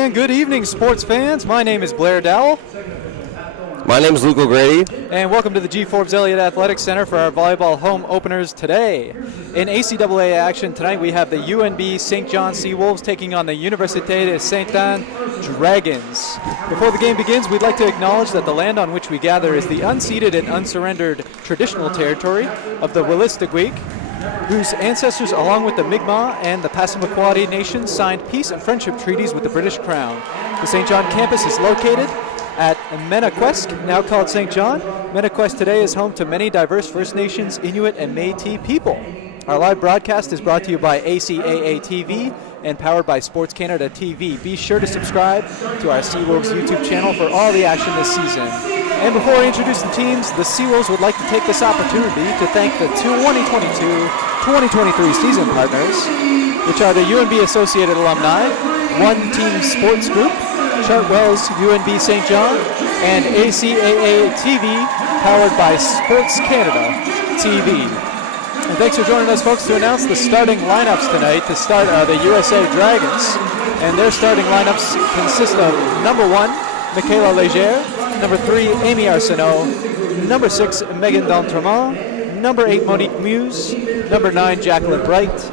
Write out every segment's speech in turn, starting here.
And good evening, sports fans. My name is Blair Dowell. My name is Luke O'Grady. And welcome to the G. Forbes Elliott Athletic Center for our volleyball home openers today. In ACAA action tonight, we have the UNB St. John Seawolves taking on the Université de Saint-Anne Dragons. Before the game begins, we'd like to acknowledge that the land on which we gather is the unceded and unsurrendered traditional territory of the UStA, whose ancestors, along with the Mi'kmaq and the Passamaquoddy nations, signed peace and friendship treaties with the British Crown. The St. John campus is located at Menaquest, now called St. John. Menaquest today is home to many diverse First Nations, Inuit, and Métis people. Our live broadcast is brought to you by ACAA TV and powered by Sports Canada TV. Be sure to subscribe to our Seawolves YouTube channel for all the action this season. And before I introduce the teams, the Seawolves would like to take this opportunity to thank the 2022-2023 season partners, which are the UNB Associated Alumni, One Team Sports Group, Chartwell's UNB St. John, and ACAA TV, powered by Sports Canada TV. And thanks for joining us, folks, to announce the starting lineups tonight to start the USA Dragons. And their starting lineups consist of number 1, Michaela Leger, number 3, Amy Arsenault, number 6, Megan D'Entremont, number 8, Monique Muse, number 9, Jacqueline Bright,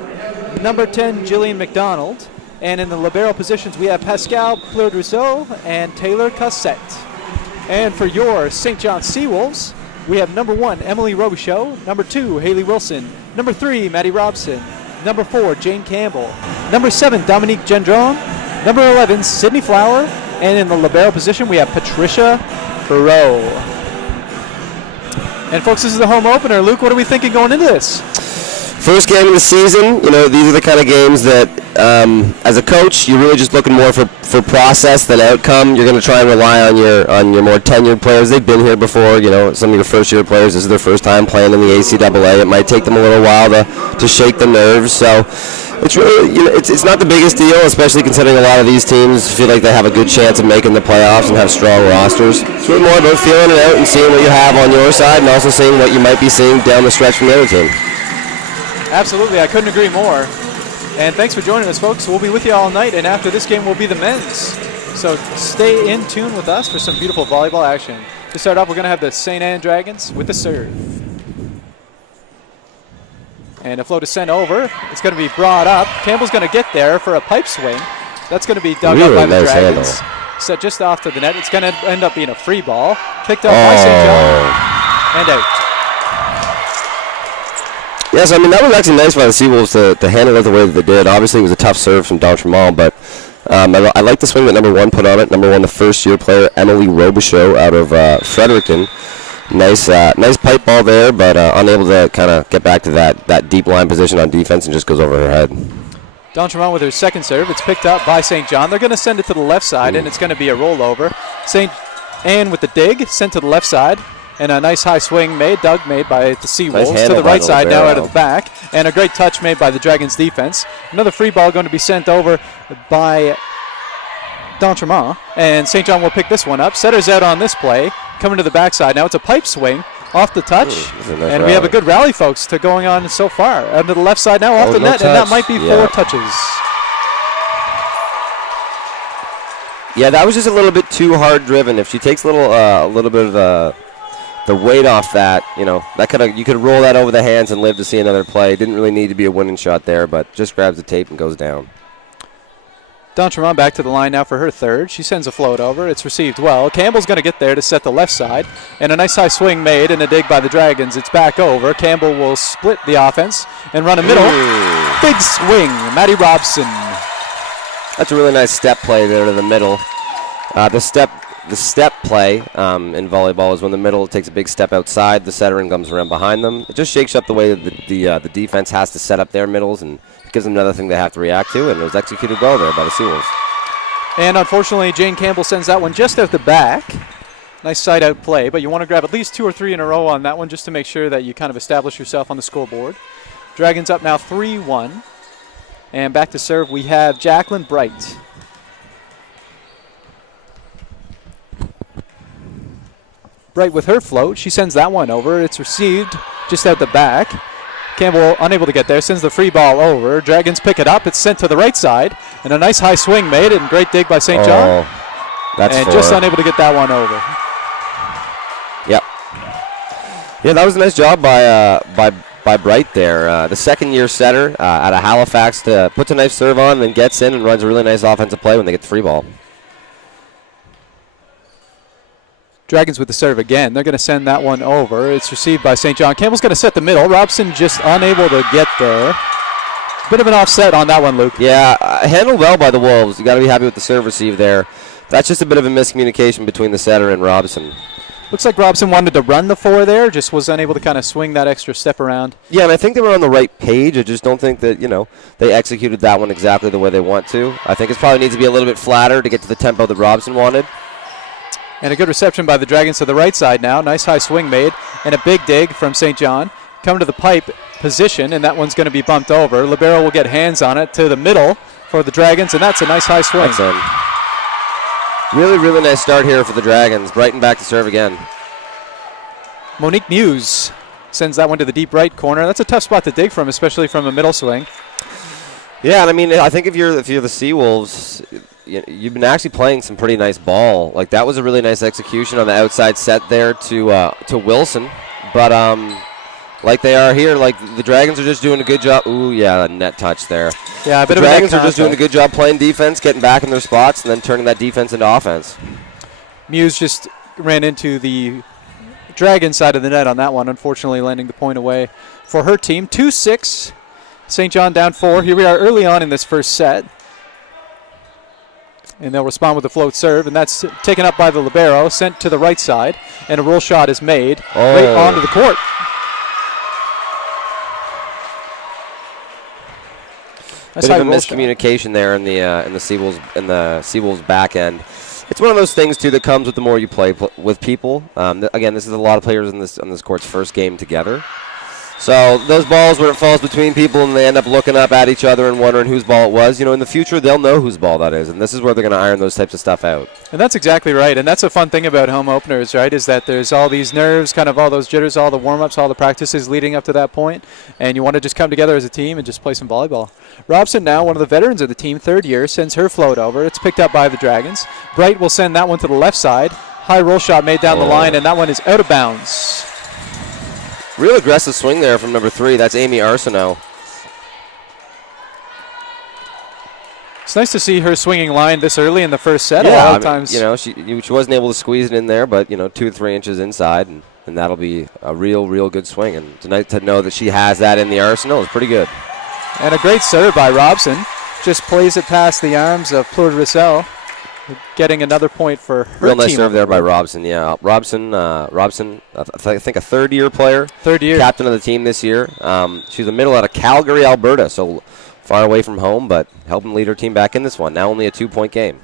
number 10, Jillian McDonald, and in the libero positions we have Pascal Pleur-Drousseau and Taylor Cossette. And for your St. John Seawolves, we have number 1, Emily Robichaud, number 2, Haley Wilson, number 3, Maddie Robson, number 4, Jane Campbell, number 7, Dominique Gendron, number 11, Sydney Flower, and in the libero position we have Patricia Perot. And folks, this is the home opener. Luke, what are we thinking going into this? First game of the season, these are the kind of games that, as a coach, you're really just looking more for process than outcome. You're going to try and rely on your more tenured players. They've been here before. Some of your first-year players, this is their first time playing in the ACAA. It might take them a little while to shake the nerves. So it's really, it's not the biggest deal, especially considering a lot of these teams feel like they have a good chance of making the playoffs and have strong rosters. It's really more about feeling it out and seeing what you have on your side and also seeing what you might be seeing down the stretch from the other team. Absolutely, I couldn't agree more. And thanks for joining us, folks. We'll be with you all night, and after this game will be the men's. So stay in tune with us for some beautiful volleyball action. To start off, we're going to have the St. Anne Dragons with the serve. And a flow to send over. It's going to be brought up. Campbell's going to get there for a pipe swing. That's going to be dug up by the Dragons. Set just off to the net. It's going to end up being a free ball. Picked up by St. John. And out. Yes, that was actually nice by the Seawolves to handle it the way that they did. Obviously, it was a tough serve from D'Entremont, but I like the swing that number 1 put on it. Number 1, the first-year player, Emily Robichaud out of Fredericton. Nice pipe ball there, but unable to kind of get back to that deep line position on defense and just goes over her head. D'Entremont with her second serve. It's picked up by St. John. They're going to send it to the left side, and it's going to be a rollover. St. Anne with the dig, sent to the left side. And a nice high swing made by the Seawolves to the right side now out of the back. And a great touch made by the Dragons defense. Another free ball going to be sent over by D'Entremont. And St. John will pick this one up. Setter's out on this play. Coming to the backside. Now it's a pipe swing off the touch. And we have a good rally, folks, to going on so far. Out to the left side now off the net. Touch. And that might be 4 touches. Yeah, that was just a little bit too hard driven. If she takes a little bit of the weight off that, you could roll that over the hands and live to see another play. Didn't really need to be a winning shot there, but just grabs the tape and goes down. D'Entremont back to the line now for her third. She sends a float over. It's received well. Campbell's going to get there to set the left side. And a nice high swing made and a dig by the Dragons. It's back over. Campbell will split the offense and run a middle. Ooh. Big swing. Maddie Robson. That's a really nice step play there to the middle. The step play in volleyball is when the middle takes a big step outside, the setter and comes around behind them. It just shakes up the way that the defense has to set up their middles, and it gives them another thing they have to react to, and it was executed well there by the Seawolves. And unfortunately, Jane Campbell sends that one just out the back. Nice side-out play, but you want to grab at least 2 or 3 in a row on that one just to make sure that you kind of establish yourself on the scoreboard. Dragons up now 3-1. And back to serve, we have Jacqueline Bright. Bright with her float. She sends that one over. It's received just out the back. Campbell unable to get there, sends the free ball over. Dragons pick it up. It's sent to the right side, and a nice high swing made, and great dig by St. John. That's and four. Just unable to get that one over. Yep. Yeah, that was a nice job by Bright there. The second-year setter out of Halifax puts a nice serve on, then gets in and runs a really nice offensive play when they get the free ball. Dragons with the serve again. They're going to send that one over. It's received by St. John. Campbell's going to set the middle. Robson just unable to get there. Bit of an offset on that one, Luke. Yeah, handled well by the Wolves. You got to be happy with the serve receive there. That's just a bit of a miscommunication between the setter and Robson. Looks like Robson wanted to run the 4 there, just was unable to kind of swing that extra step around. Yeah, and I think they were on the right page. I just don't think that, they executed that one exactly the way they want to. I think it probably needs to be a little bit flatter to get to the tempo that Robson wanted. And a good reception by the Dragons to the right side now. Nice high swing made, and a big dig from St. John. Come to the pipe position, and that one's going to be bumped over. Libero will get hands on it to the middle for the Dragons, and that's a nice high swing. That's in. Really, really nice start here for the Dragons. Brighton back to serve again. Monique Muse sends that one to the deep right corner. That's a tough spot to dig from, especially from a middle swing. Yeah, and I mean, I think if you're the Seawolves, you've been actually playing some pretty nice ball. Like, that was a really nice execution on the outside set there to Wilson. But like they are here, like the Dragons are just doing a good job. Ooh, yeah, a net touch there. Yeah, the Dragons are just doing a good job playing defense, getting back in their spots, and then turning that defense into offense. Muse just ran into the Dragon side of the net on that one, unfortunately landing the point away for her team. 2-6, St. John down 4. Here we are early on in this first set. And they'll respond with a float serve, and that's taken up by the libero, sent to the right side, and a roll shot is made right onto the court. Bit of a miscommunication there in the Seawolves back end. It's one of those things too that comes with the more you play with people. Again, this is a lot of players on this court's first game together. So those balls where it falls between people and they end up looking up at each other and wondering whose ball it was, in the future they'll know whose ball that is, and this is where they're going to iron those types of stuff out. And that's exactly right, and that's a fun thing about home openers, right, is that there's all these nerves, kind of all those jitters, all the warm-ups, all the practices leading up to that point, and you want to just come together as a team and just play some volleyball. Robson now, one of the veterans of the team, third year, sends her float over. It's picked up by the Dragons. Bright will send that one to the left side. High roll shot made down the line, and that one is out of bounds. Real aggressive swing there from number 3. That's Amy Arsenault. It's nice to see her swinging line this early in the first set. Yeah, a lot of times. She wasn't able to squeeze it in there, but 2 to 3 inches inside, and that'll be a real good swing. And tonight to know that she has that in the arsenal is pretty good. And a great serve by Robson. Just plays it past the arms of Plur Russell, getting another point for her Real nice team. serve there by Robson. Yeah, Robson, I think a third-year player. Third year. Captain of the team this year. She's a middle out of Calgary, Alberta, so far away from home, but helping lead her team back in this one. Now only a 2-point game.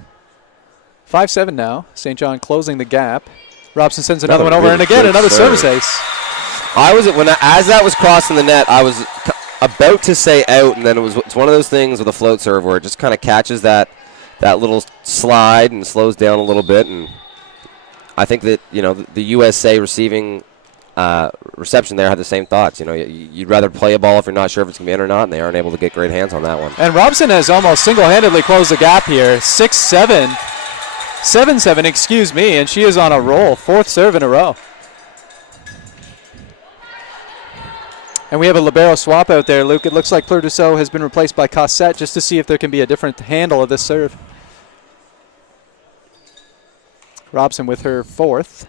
5-7 now. St. John closing the gap. Robson sends another one over, and again another service ace. As that was crossing the net, I was about to say out, and then it's one of those things with a float serve where it just kind of catches that little slide and slows down a little bit, and I think that the UStA receiving reception there had the same thoughts. You'd rather play a ball if you're not sure if it's going to be in or not, and they aren't able to get great hands on that one. And Robson has almost single-handedly closed the gap here. 6-7, 7-7, excuse me, and she is on a roll. 4th serve in a row. And we have a libero swap out there, Luke. It looks like Plur Dussault has been replaced by Cossette, just to see if there can be a different handle of this serve. Robson with her 4th.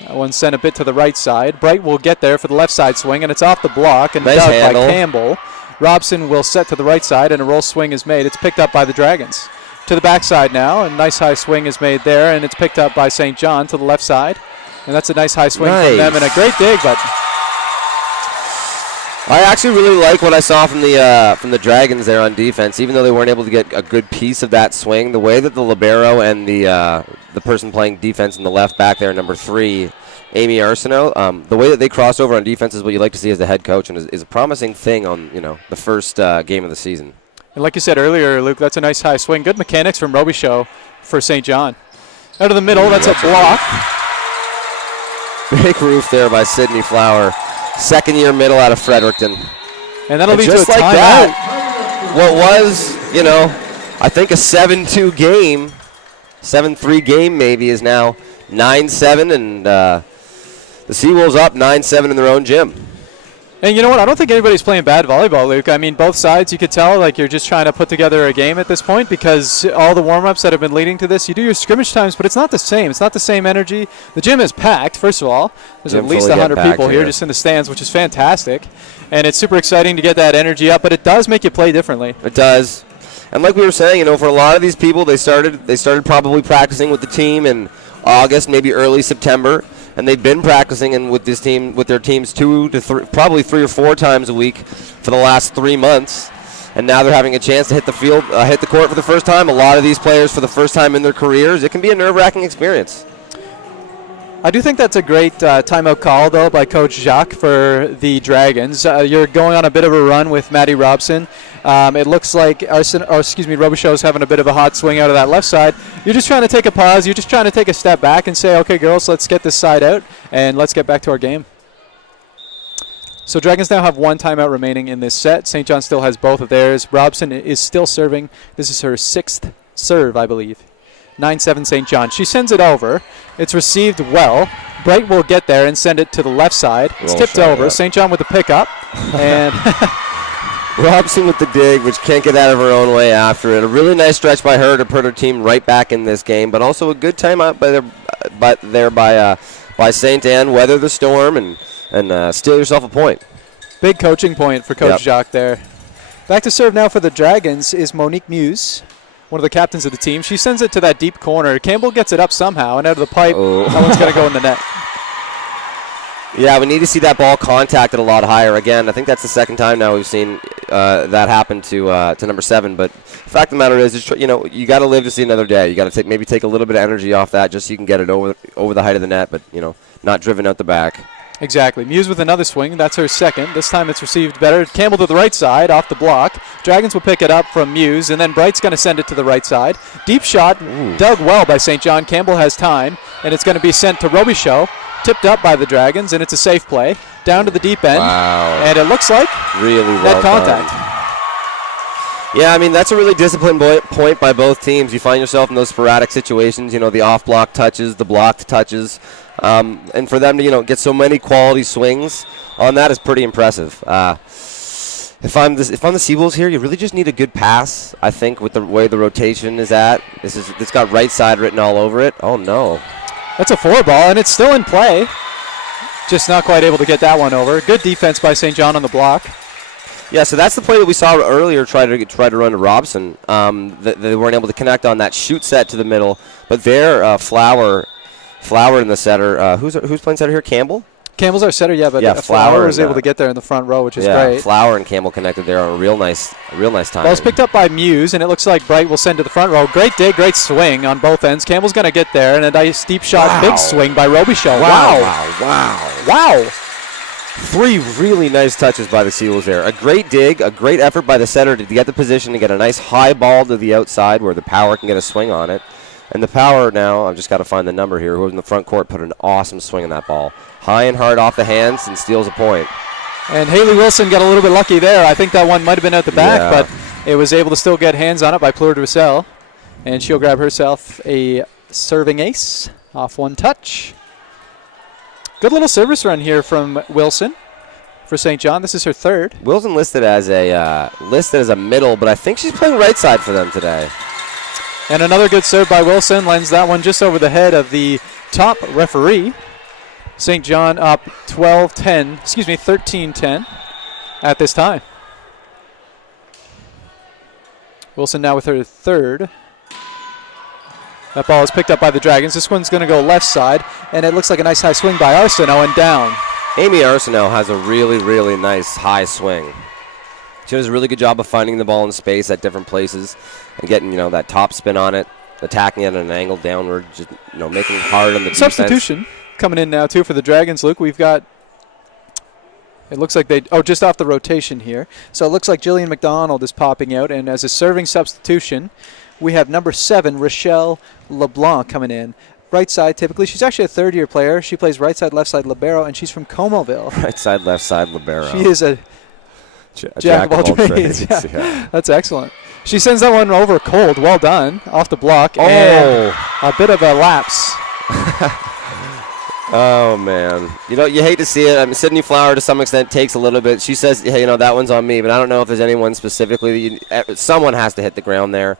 That one sent a bit to the right side. Bright will get there for the left side swing, and it's off the block and dug by Campbell. Robson will set to the right side, and a roll swing is made. It's picked up by the Dragons. To the backside now, a nice high swing is made there, and it's picked up by St. John to the left side. And that's a nice high swing from them, and a great dig, but I actually really like what I saw from the Dragons there on defense. Even though they weren't able to get a good piece of that swing, the way that the libero and the person playing defense in the left back there, number 3, Amy Arsenault, the way that they cross over on defense is what you like to see as the head coach, and is a promising thing on the first game of the season. And like you said earlier, Luke, that's a nice high swing. Good mechanics from Robichaud for St. John. Out of the middle, that's a block. Big roof there by Sydney Flower. second-year middle out of Fredericton. And that'll lead to a just like timeout. that, what was, I think a 7-2 game, 7-3 game maybe, is now 9-7, and the Seawolves up 9-7 in their own gym. And you know what? I don't think anybody's playing bad volleyball, Luke. I mean, both sides, you could tell, like, you're just trying to put together a game at this point because all the warm-ups that have been leading to this, you do your scrimmage times, but it's not the same. It's not the same energy. The gym is packed, first of all. There's at least 100 people here just in the stands, which is fantastic. And it's super exciting to get that energy up, but it does make you play differently. It does. And like we were saying, for a lot of these people, they started probably practicing with the team in August, maybe early September. And they've been practicing with their teams 2 to 3, probably 3 or 4 times a week for the last 3 months. And now they're having a chance to hit the court for the first time. A lot of these players for the first time in their careers. It can be a nerve-wracking experience. I do think that's a great timeout call, though, by Coach Jacques for the Dragons. You're going on a bit of a run with Maddie Robson. It looks like Robichaud's having a bit of a hot swing out of that left side. You're just trying to take a pause. You're just trying to take a step back and say, okay, girls, let's get this side out, and let's get back to our game. So Dragons now have 1 timeout remaining in this set. St. John still has both of theirs. Robson is still serving. This is her 6th serve, I believe. 9-7 St. John. She sends it over. It's received well. Bright will get there and send it to the left side. It's tipped over. St. John with the pickup. And Robson with the dig, which can't get out of her own way after it. A really nice stretch by her to put her team right back in this game, but also a good timeout by St. Anne. Weather the storm and steal yourself a point. Big coaching point for Coach Jacques there. Back to serve now for the Dragons is Monique Muse, one of the captains of the team. She sends it to that deep corner. Campbell gets it up somehow and out of the pipe. That one's going to go in the net. Yeah, we need to see that ball contacted a lot higher. Again, I think that's the second time now we've seen that happen to number 7. But the fact of the matter is, you got to live to see another day. You got to maybe take a little bit of energy off that just so you can get it over the height of the net, but not driven out the back. Exactly. Muse with another swing. That's her second. This time it's received better. Campbell to the right side off the block. Dragons will pick it up from Muse, and then Bright's going to send it to the right side. Deep shot, dug well by St. John. Campbell has time, and it's going to be sent to Robichaud. Tipped up by the Dragons, and it's a safe play. Down to the deep end. Wow. And it looks like really well net contact. Done. Yeah, I mean, that's a really disciplined point by both teams. You find yourself in those sporadic situations, the off-block touches, the blocked touches. And for them to, get so many quality swings on that is pretty impressive. If I'm the Seawolves here, you really just need a good pass, I think, with the way the rotation is at. It's got right side written all over it. Oh, no. That's a 4-ball, and it's still in play. Just not quite able to get that one over. Good defense by St. John on the block. Yeah, so that's the play that we saw earlier try to run to Robson. They weren't able to connect on that shoot set to the middle, but there, Flower in the setter. Who's playing setter here? Campbell? Campbell's our setter, yeah, but Flower was able to get there in the front row, which is great. Flower and Campbell connected there on a real nice time. Ball's picked up by Muse, and it looks like Bright will send to the front row. Great dig, great swing on both ends. Campbell's going to get there, and a nice deep shot, big swing by Robichaud. Wow. 3 really nice touches by the Seawolves there. A great dig, a great effort by the setter to get the position to get a nice high ball to the outside where the Power can get a swing on it. And the Power now, I've just got to find the number here, who's in the front court, put an awesome swing on that ball. High and hard off the hands and steals a point. And Haley Wilson got a little bit lucky there. I think that one might have been out the back, but it was able to still get hands on it by Pleur Dressel. And she'll grab herself a serving ace off one touch. Good little service run here from Wilson for St. John. This is her 3rd. Wilson listed as a middle, but I think she's playing right side for them today. And another good serve by Wilson lends that one just over the head of the top referee. St. John up 13-10 at this time. Wilson now with her 3rd. That ball is picked up by the Dragons. This one's going to go left side, and it looks like a nice high swing by Arsenault and down. Amy Arsenault has a really, really nice high swing. She does a really good job of finding the ball in space at different places and getting, that top spin on it, attacking it at an angle downward, just, making it hard on the defense. Substitution coming in now, too, for the Dragons, Luke. We've got, it looks like just off the rotation here. So it looks like Jillian McDonald is popping out, and as a serving substitution, we have number 7, Rochelle LeBlanc, coming in. right side typically. She's actually a third-year player. She plays right side, left side libero, and she's from Comoville. Right side, left side, libero. She is a jack of all trades. Yeah. That's excellent. She sends that one over cold. Well done. Off the block. Oh. And a bit of a lapse. Oh, man. You know, you hate to see it. I mean, Sydney Flower, to some extent, takes a little bit. She says, hey, you know, that one's on me, but I don't know if there's anyone specifically. Someone has to hit the ground there.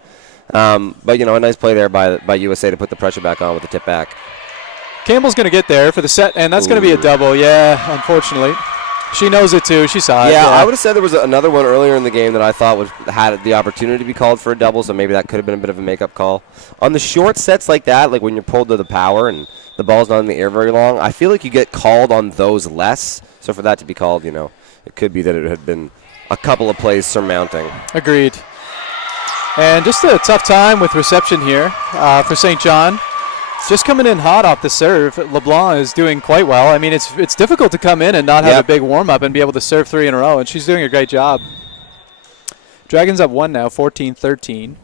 But, you know, a nice play there by USA to put the pressure back on with the tip back. Campbell's going to get there for the set, and that's going to be a double. Yeah, unfortunately. She knows it, too. She saw it. Yeah, I would have said there was another one earlier in the game that I thought had the opportunity to be called for a double, so maybe that could have been a bit of a make-up call. On the short sets like that, like when you're pulled to the power and the ball's not in the air very long, I feel like you get called on those less. So for that to be called, you know, it could be that it had been a couple of plays surmounting. Agreed. And just a tough time with reception here for St. John. Just coming in hot off the serve. LeBlanc is doing quite well. I mean, it's difficult to come in and not have a big warm-up and be able to serve 3 in a row, and she's doing a great job. Dragons up 1 now, 14-13.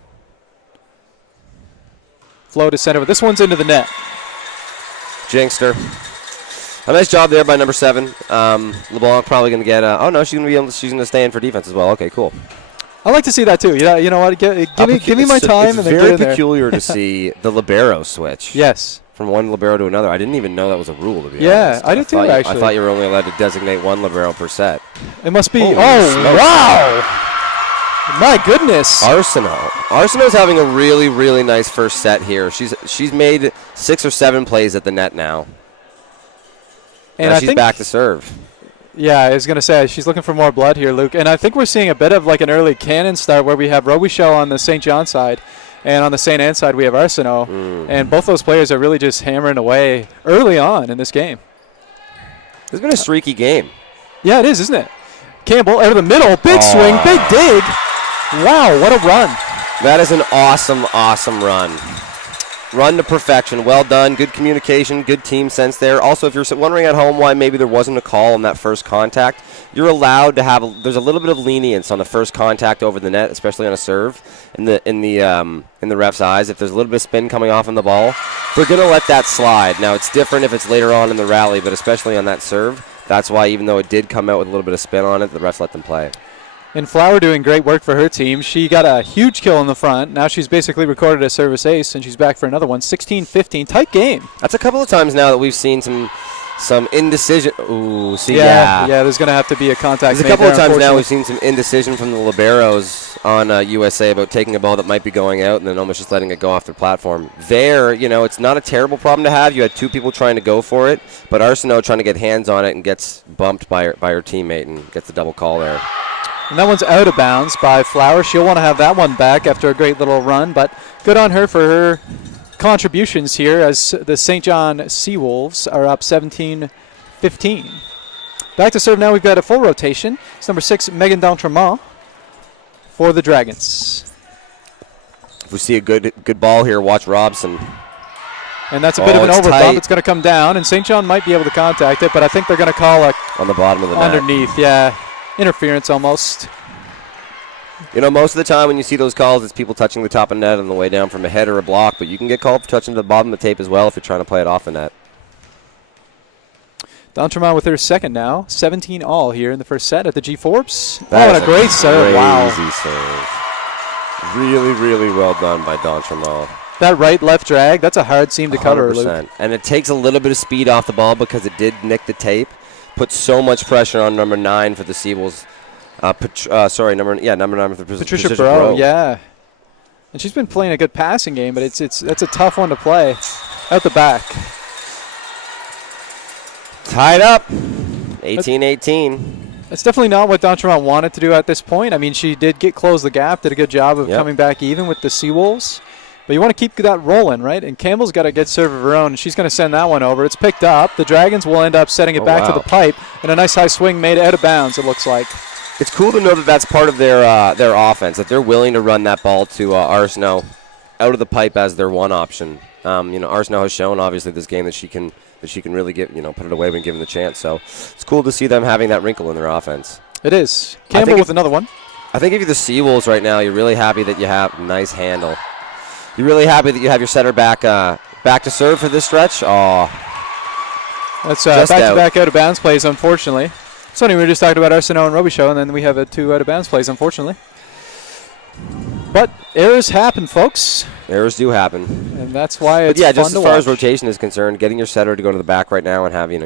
Flow to center, but this one's into the net. Jinxed her. A nice job there by number 7. LeBlanc probably going to get. Oh no, she's going to stay in for defense as well. Okay, cool. I like to see that too. Yeah, you know what? Give me my time. It's very peculiar to see the libero switch. Yes. From one libero to another. I didn't even know that was a rule, to be honest. Yeah, I did too, actually. I thought you were only allowed to designate one libero per set. It must be. Wow! My goodness. Arsenault's having a really, really nice first set here. She's made 6 or 7 plays at the net now. And now she's back to serve. Yeah, I was going to say, she's looking for more blood here, Luke. And I think we're seeing a bit of like an early cannon start where we have Robichaux on the St. John side, and on the St. Anne side we have Arsenault. And both those players are really just hammering away early on in this game. It's been a streaky game. Yeah, it is, isn't it? Campbell out of the middle. Big swing, big dig. Wow, what a run. That is an awesome, awesome run. Run to perfection. Well done. Good communication. Good team sense there. Also, if you're wondering at home why maybe there wasn't a call on that first contact, you're allowed to have. There's a little bit of lenience on the first contact over the net, especially on a serve. In the ref's eyes, if there's a little bit of spin coming off on the ball, they're going to let that slide. Now, it's different if it's later on in the rally, but especially on that serve, that's why even though it did come out with a little bit of spin on it, the refs let them play. And Flower doing great work for her team. She got a huge kill in the front. Now she's basically recorded a service ace, and she's back for another one. 16-15, tight game. That's a couple of times now that we've seen some indecision. Ooh, see, yeah, there's going to have to be a contact. There's a couple of times now we've seen some indecision from the liberos on USA about taking a ball that might be going out and then almost just letting it go off their platform. There, you know, it's not a terrible problem to have. You had 2 people trying to go for it, but Arsenault trying to get hands on it and gets bumped by her teammate and gets the double call there. And that one's out of bounds by Flower. She'll want to have that one back after a great little run, but good on her for her contributions here as the St. John Seawolves are up 17-15. Back to serve now. We've got a full rotation. It's number 6, Megan D'Entremont for the Dragons. If we see a good ball here, watch Robson. And that's a bit of an overbump. Tight. It's going to come down, and St. John might be able to contact it, but I think they're going to call it on the bottom of the net. Underneath, yeah. Interference almost. You know, most of the time when you see those calls, it's people touching the top of the net on the way down from a head or a block, but you can get called for touching the bottom of the tape as well if you're trying to play it off the net. D'Entremont with her second now. 17 all here in the first set at the G Forbes. What a great serve. Wow. Crazy serve. Really, really well done by D'Entremont. That right-left drag, that's a hard seam to cover, Luke. And it takes a little bit of speed off the ball because it did nick the tape. Put so much pressure on number 9 for the Seawolves. Number 9 for Patricia Burrow, yeah. And she's been playing a good passing game, but that's a tough one to play out the back. Tied up, 18-18. That's definitely not what D'Entremont wanted to do at this point. I mean, she did close the gap, did a good job of coming back even with the Seawolves. But you want to keep that rolling, right? And Campbell's got a good serve of her own, and she's going to send that one over. It's picked up. The Dragons will end up setting it back to the pipe, and a nice high swing made out of bounds, it looks like. It's cool to know that that's part of their offense, that they're willing to run that ball to Arsenault out of the pipe as their one option. Arsenault has shown, obviously, this game that she can really put it away when given the chance. So it's cool to see them having that wrinkle in their offense. It is. Campbell with another one. I think if you're the Seawolves right now, you're really happy that you have nice handle. You're really happy that you have your setter back Back to serve for this stretch. Oh, that's back-to-back out-of-bounds plays, unfortunately. It's funny, we were just talking about Arsenault and Robichaud, and then we have 2 out-of-bounds plays, unfortunately. But errors happen, folks. Errors do happen. And that's why it's fun to watch. Just as far as rotation is concerned, getting your setter to go to the back right now and have you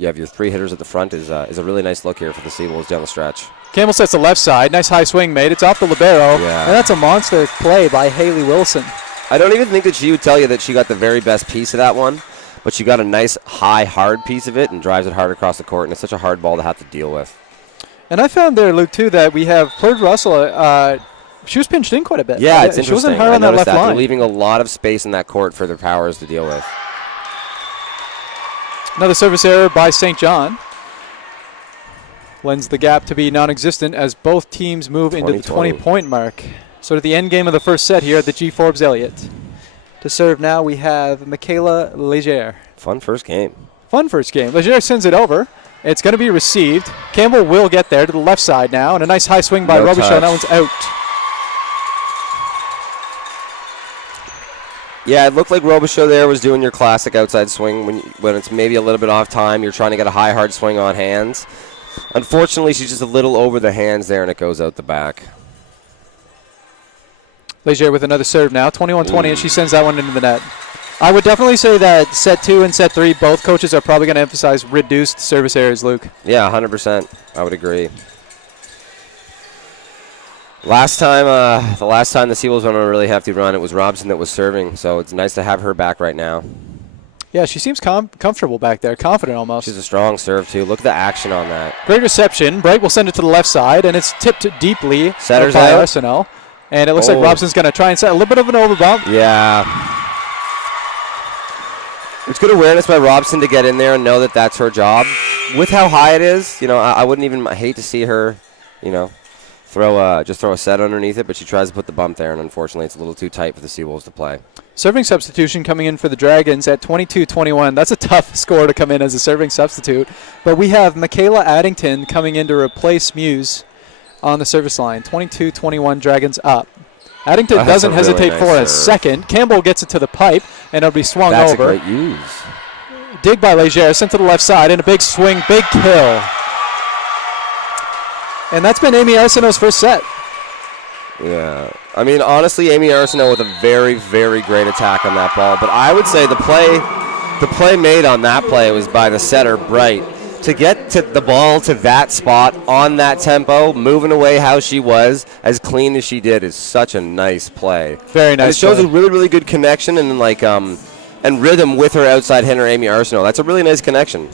have your 3 hitters at the front is a really nice look here for the Seawolves down the stretch. Campbell sets the left side. Nice high swing made. It's off the libero. Yeah. And that's a monster play by Haley Wilson. I don't even think that she would tell you that she got the very best piece of that one, but she got a nice, high, hard piece of it and drives it hard across the court, and it's such a hard ball to have to deal with. And I found there, Luke, too, that we have Plurd Russell. She was pinched in quite a bit. Yeah, it's interesting. She wasn't hard on that left line. They're leaving a lot of space in that court for their powers to deal with. Another service error by St. John. Lends the gap to be non-existent as both teams move into the 20-point mark. So to the end game of the first set here at the G. Forbes Elliott. To serve now we have Michaela Leger. Fun first game. Fun first game. Leger sends it over. It's going to be received. Campbell will get there to the left side now. And a nice high swing by Robichaud. That one's out. Yeah, it looked like Robichaud there was doing your classic outside swing when it's maybe a little bit off time. You're trying to get a high, hard swing on hands. Unfortunately, she's just a little over the hands there, and it goes out the back. Leger with another serve now, 21-20, and she sends that one into the net. I would definitely say that set 2 and set 3, both coaches are probably going to emphasize reduced service errors, Luke. Yeah, 100%. I would agree. The last time the Seawolves went on a really hefty run, it was Robson that was serving, so it's nice to have her back right now. Yeah, she seems comfortable back there, confident almost. She's a strong serve, too. Look at the action on that. Great reception. Bright will send it to the left side, and it's tipped deeply Setter's by out. Arsenault. And it looks like Robson's going to try and set a little bit of an overbump. Yeah. It's good awareness by Robson to get in there and know that that's her job. With how high it is, I wouldn't even hate to see her, just throw a set underneath it, but she tries to put the bump there, and unfortunately it's a little too tight for the Seawolves to play. Serving substitution coming in for the Dragons at 22-21. That's a tough score to come in as a serving substitute. But we have Michaela Addington coming in to replace Muse on the service line. 22-21, Dragons up. Addington doesn't hesitate for a second. Campbell gets it to the pipe, and it'll be swung over. That's a great use. Dig by Leger, sent to the left side, and a big swing, big kill. And that's been Amy Arsenault's first set. Yeah. I mean, honestly, Amy Arsenault with a very, very great attack on that ball. But I would say the play made on that play was by the setter, Bright. To get to the ball to that spot on that tempo, moving away how she was, as clean as she did, is such a nice play. Very nice. And it shows a really, really good connection and rhythm with her outside hitter, Amy Arsenault. That's a really nice connection.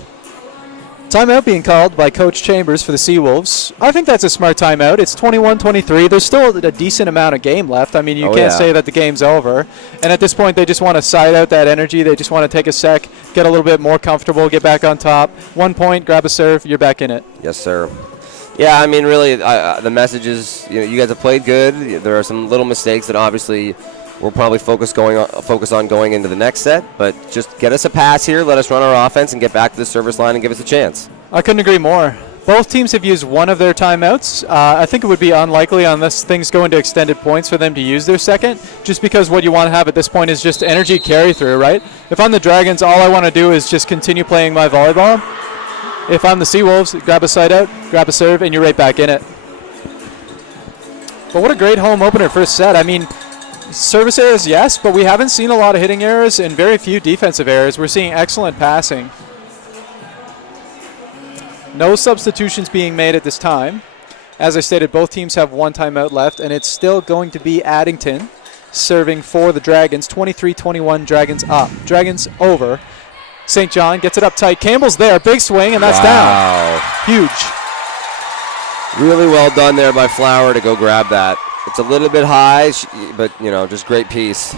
Timeout being called by Coach Chambers for the Seawolves. I think that's a smart timeout. It's 21-23. There's still a decent amount of game left. I mean, you can't say that the game's over. And at this point, they just want to side out that energy. They just want to take a sec, get a little bit more comfortable, get back on top. 1 point, grab a serve, you're back in it. Yes, sir. Yeah, I mean, really, the message is, you guys have played good. There are some little mistakes that obviously we'll probably focus on going into the next set, but just get us a pass here, let us run our offense, and get back to the service line and give us a chance. I couldn't agree more. Both teams have used one of their timeouts. I think it would be unlikely unless things go into extended points for them to use their second, just because what you want to have at this point is just energy carry through, right? If I'm the Dragons, all I want to do is just continue playing my volleyball. If I'm the Seawolves, grab a side out, grab a serve, and you're right back in it. But what a great home opener first set. I mean, service errors, yes, but we haven't seen a lot of hitting errors and very few defensive errors. We're seeing excellent passing. No substitutions being made at this time. As I stated, both teams have one timeout left, and it's still going to be Addington serving for the Dragons. 23-21, Dragons up. Dragons over. St. John gets it up tight. Campbell's there. Big swing, and that's down. Huge. Really well done there by Flower to go grab that. It's a little bit high, but, just great piece.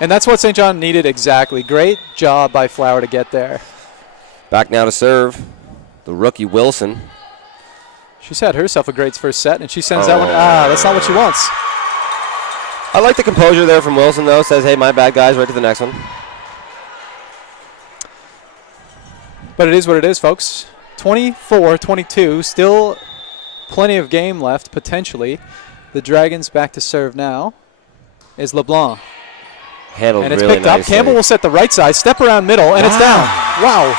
And that's what St. John needed exactly. Great job by Flower to get there. Back now to serve. The rookie Wilson. She's had herself a great first set, and she sends that one. That's not what she wants. I like the composure there from Wilson, though. Says, hey, my bad, guys, right to the next one. But it is what it is, folks. 24-22, still plenty of game left, potentially. The Dragons back to serve now is LeBlanc. Handled and it's really picked up. nicely. Campbell will set the right side, step around middle, and it's down. Wow.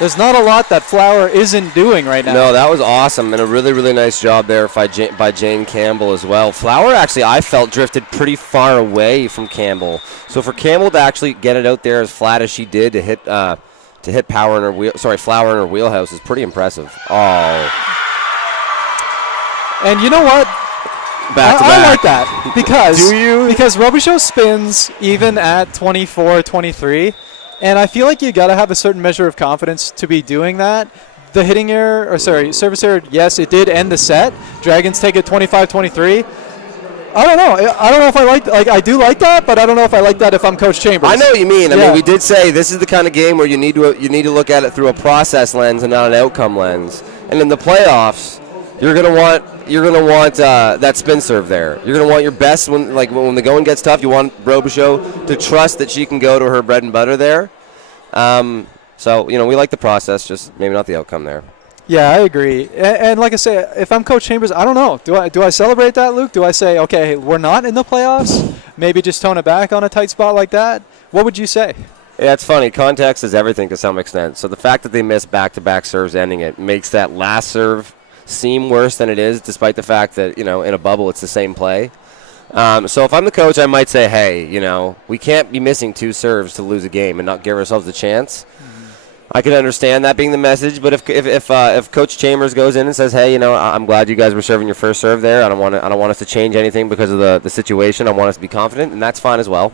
There's not a lot that Flower isn't doing right now. No, that was awesome, and a really, really nice job there by Jane Campbell as well. Flower actually, I felt, drifted pretty far away from Campbell. So for Campbell to actually get it out there as flat as she did to hit Flower in her wheelhouse is pretty impressive. Oh. And you know what? Back to I back. like that because Do you? Because Robichaud spins even at 24, 23, and I feel like you got to have a certain measure of confidence to be doing that. The hitting error, service error, yes, it did end the set. Dragons take it 25-23. I don't know. I don't know if I I do like that, but I don't know if I like that if I'm Coach Chambers. I know what you mean. I Yeah. mean, we did say this is the kind of game where you need to look at it through a process lens and not an outcome lens. And in the playoffs, you're gonna want that spin serve there. You're gonna want your best when the going gets tough. You want Robichaud to trust that she can go to her bread and butter there. So we like the process, just maybe not the outcome there. Yeah, I agree. And like I say, if I'm Coach Chambers, I don't know. Do I celebrate that, Luke? Do I say, okay, we're not in the playoffs? Maybe just tone it back on a tight spot like that? What would you say? Yeah, it's funny. Context is everything to some extent. So the fact that they missed back-to-back serves ending it makes that last serve seem worse than it is, despite the fact that, in a bubble it's the same play. So if I'm the coach, I might say, hey, we can't be missing 2 serves to lose a game and not give ourselves a chance. I can understand that being the message, but if Coach Chambers goes in and says, hey, I'm glad you guys were serving your first serve there. I don't want us to change anything because of the situation. I want us to be confident, and that's fine as well.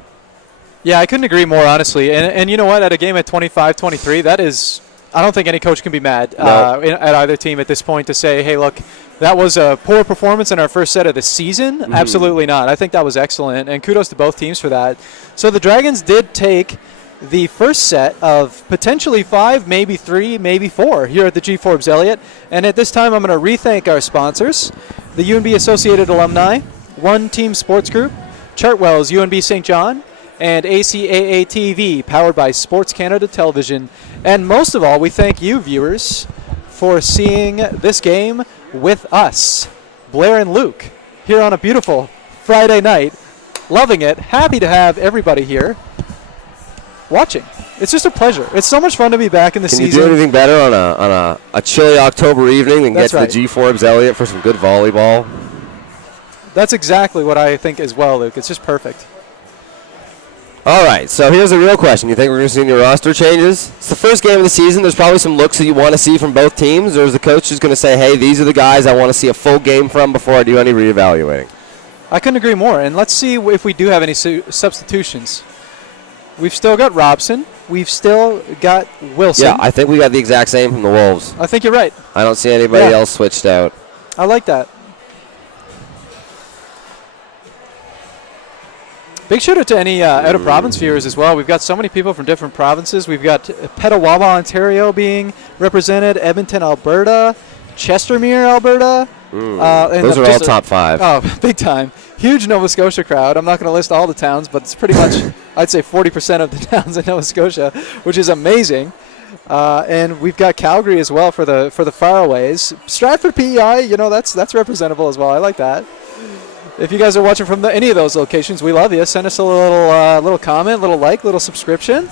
Yeah, I couldn't agree more, honestly. And you know what? At a game at 25-23, that is, I don't think any coach can be mad at either team at this point to say, hey, look, that was a poor performance in our first set of the season. Mm-hmm. Absolutely not. I think that was excellent, and kudos to both teams for that. So the Dragons did take the first set of potentially 5, maybe 3, maybe 4 here at the G. Forbes Elliott. And at this time, I'm going to re-thank our sponsors, the UNB Associated Alumni, One Team Sports Group, Chartwell's UNB St. John, and ACAA TV, powered by Sports Canada Television. And most of all, we thank you, viewers, for seeing this game with us, Blair and Luke, here on a beautiful Friday night. Loving it. Happy to have everybody here watching. It's just a pleasure. It's so much fun to be back in the season. Can you do anything better on a chilly October evening than get to the G. Forbes Elliott for some good volleyball? That's exactly what I think as well, Luke. It's just perfect. All right, so here's a real question. You think we're going to see any roster changes? It's the first game of the season. There's probably some looks that you want to see from both teams, or is the coach just going to say, hey, these are the guys I want to see a full game from before I do any reevaluating? I couldn't agree more, and let's see if we do have any substitutions. We've still got Robson. We've still got Wilson. Yeah, I think we got the exact same from the Wolves. I think you're right. I don't see anybody else switched out. I like that. Big shout out to any out-of-province viewers as well. We've got so many people from different provinces. We've got Petawawa, Ontario being represented, Edmonton, Alberta, Chestermere, Alberta. Those are all top 5. Oh, big time. Huge Nova Scotia crowd. I'm not going to list all the towns, but it's pretty much, I'd say 40% of the towns in Nova Scotia, which is amazing. And we've got Calgary as well for the faraways. Stratford, PEI, that's representable as well. I like that. If you guys are watching from any of those locations, we love you. Send us a little comment, little like, little subscription,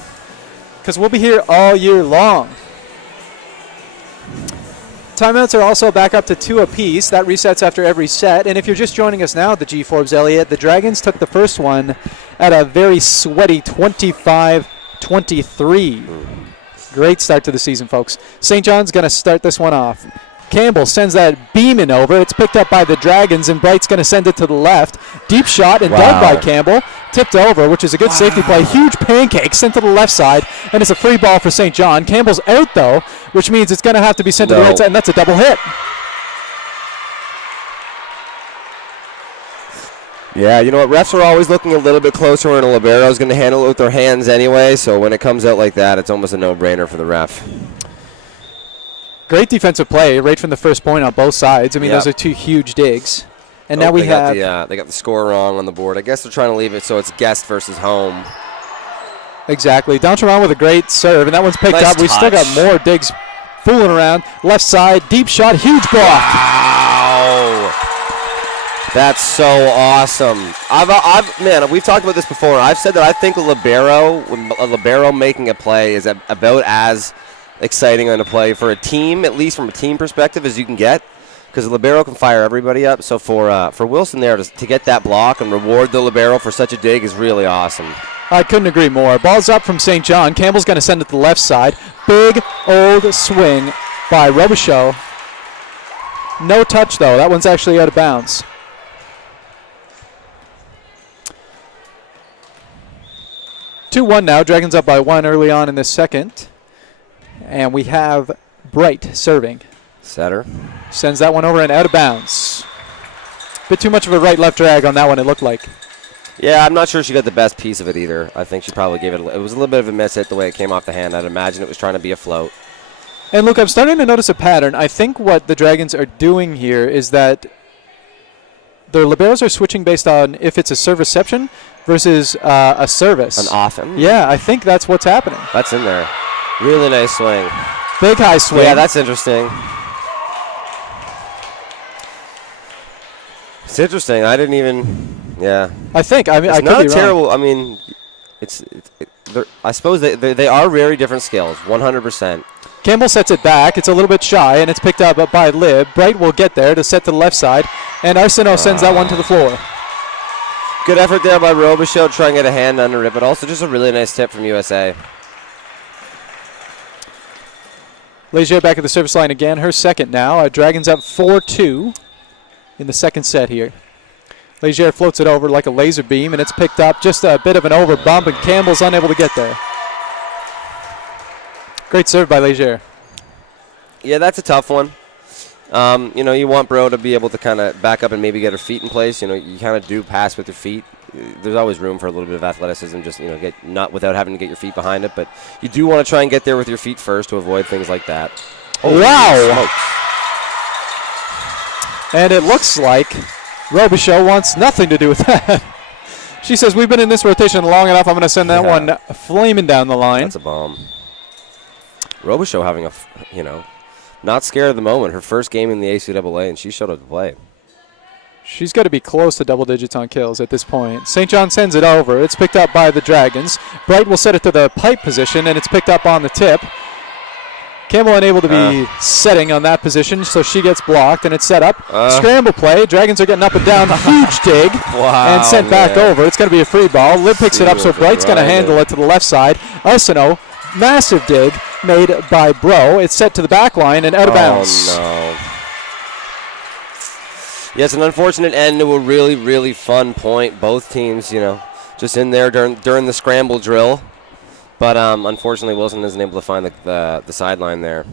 because we'll be here all year long. Timeouts are also back up to 2 apiece. That resets after every set. And if you're just joining us now at the G. Forbes Elliott, the Dragons took the first one at a very sweaty 25-23. Great start to the season, folks. St. John's going to start this one off. Campbell sends that beam in over. It's picked up by the Dragons, and Bright's going to send it to the left. Deep shot and dug by Campbell. Tipped over, which is a good safety play. Huge pancake sent to the left side, and it's a free ball for St. John. Campbell's out, though, which means it's going to have to be sent to the right side, and that's a double hit. Yeah, you know what? Refs are always looking a little bit closer when a libero is going to handle it with their hands anyway, so when it comes out like that, it's almost a no-brainer for the ref. Great defensive play right from the first point on both sides. I mean, those are 2 huge digs. And now they got Exactly. Dontron with a great serve, and that one's picked up. We've still got more digs fooling around. Left side, deep shot, huge block. Wow. That's so awesome. Man, we've talked about this before. I've said that I think a libero making a play is about as exciting on a play for a team, at least from a team perspective, as you can get, because the libero can fire everybody up. So for Wilson there to get that block and reward the libero for such a dig is really awesome. I couldn't agree more. Ball's up from St. John. Campbell's going to send it to the left side. Big old swing by Robichaud. No touch, though. That one's actually out of bounds. (2-1) now. Dragons up by 1 early on in the second. And we have Bright serving. Setter. Sends that one over and out of bounds. Bit too much of a right-left drag on that one, it looked like. Yeah, I'm not sure she got the best piece of it either. I think she probably gave it it was a little bit of a miss hit the way it came off the hand. I'd imagine it was trying to be afloat. And look, I'm starting to notice a pattern. I think what the Dragons are doing here is that their liberos are switching based on if it's a serve reception versus a service. An often? Yeah, I think that's what's happening. That's in there. Really nice swing. Big high swing. Yeah, that's interesting. It's interesting. I didn't even... Yeah. I think. I mean, it's I could not be terrible. wrong. I mean, I suppose they are very different scales, 100%. Campbell sets it back. It's a little bit shy, and it's picked up by Lib. Bright will get there to set to the left side, and Arsenault sends that one to the floor. Good effort there by Robichaud, trying to get a hand under it, but also just a really nice tip from USA. Leger back at the service line again. Her second now. Dragons up 4-2 in the second set here. Leger floats it over like a laser beam, and it's picked up. Just a bit of an over bump, and Campbell's unable to get there. Great serve by Leger. Yeah, that's a tough one. You want Bro to be able to kind of back up and maybe get her feet in place. You kind of do pass with your feet. There's always room for a little bit of athleticism, just not without having to get your feet behind it. But you do want to try and get there with your feet first to avoid things like that. Oh, wow! And it looks like Robichaud wants nothing to do with that. She says, we've been in this rotation long enough. I'm going to send that one flaming down the line. That's a bomb. Robichaud having not scared of the moment. Her first game in the ACAA, and she showed up to play. She's got to be close to double digits on kills at this point. St. John sends it over. It's picked up by the Dragons. Bright will set it to the pipe position, and it's picked up on the tip. Campbell unable to be setting on that position, so she gets blocked, and it's set up. Scramble play. Dragons are getting up and down. Huge dig. Wow, and sent back over. It's going to be a free ball. Lib picks it up, so Bright's going to handle it to the left side. Arsenault, massive dig made by Bro. It's set to the back line and out of bounds. Oh, no. Yeah, it's an unfortunate end to a really, really fun point. Both teams, just in there during the scramble drill. But unfortunately, Wilson isn't able to find the sideline there.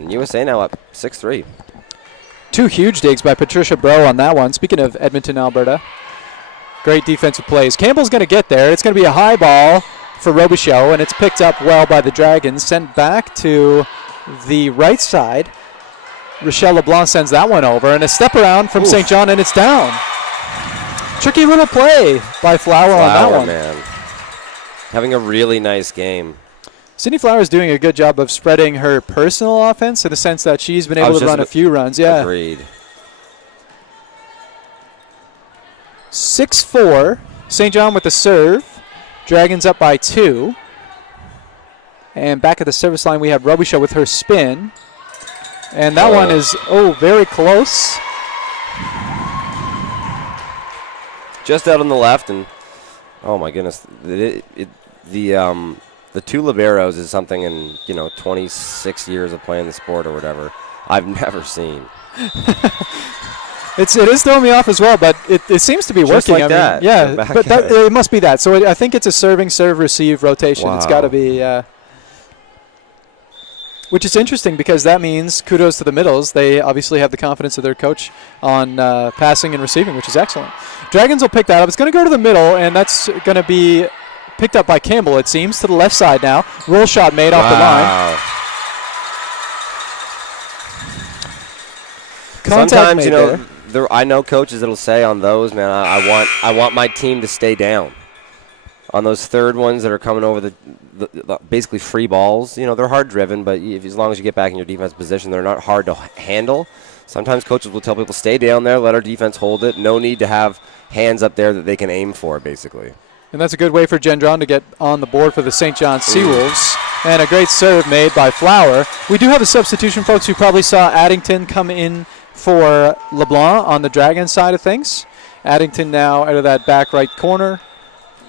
And USA now up 6-3. Two huge digs by Patricia Bro on that one. Speaking of Edmonton, Alberta. Great defensive plays. Campbell's going to get there. It's going to be a high ball for Robichaud, and it's picked up well by the Dragons. Sent back to the right side. Rochelle LeBlanc sends that one over, and a step around from St. John, and it's down. Tricky little play by Flower on that one. Man. Having a really nice game. Sydney Flower is doing a good job of spreading her personal offense in the sense that she's been able to run a few runs. Yeah. Agreed. 6-4. St. John with the serve. Dragons up by 2. And back at the service line, we have Robichaud with her spin. And that one is, very close. Just out on the left, and oh my goodness, the two liberos is something in 26 years of playing the sport or whatever I've never seen. It is throwing me off as well, but it seems to be just working. Like that. Yeah, but it must be that. So I think it's a serving, serve, receive rotation. Wow. It's got to be, which is interesting because that means kudos to the middles. They obviously have the confidence of their coach on passing and receiving, which is excellent. Dragons will pick that up. It's going to go to the middle, and that's going to be picked up by Campbell, it seems, to the left side now. Roll shot made off the line. Sometimes, I know coaches that'll say on those, man, I want my team to stay down. On those third ones that are coming over the basically free balls, they're hard driven, but as long as you get back in your defense position, they're not hard to handle. sometimes coaches will tell people, stay down there, let our defense hold it. No need to have hands up there that they can aim for, basically. And that's a good way for Gendron to get on the board for the St. John Seawolves. And a great serve made by Flower. We do have a substitution, folks. You probably saw Addington come in for LeBlanc on the Dragon side of things. Addington now out of that back right corner.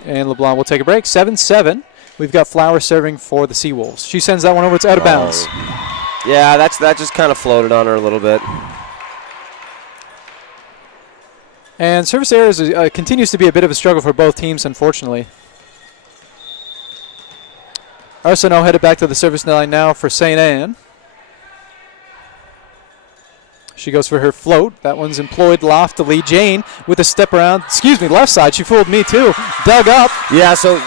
And LeBlanc will take a break. 7-7. We've got Flower serving for the Seawolves. She sends that one over. It's out of bounds. Yeah, that just kind of floated on her a little bit. And service errors continues to be a bit of a struggle for both teams, unfortunately. Arsenault headed back to the service line now for St. Anne. She goes for her float. That one's employed loftily. Jane with a step around. Left side. She fooled me too. Dug up. Yeah, so,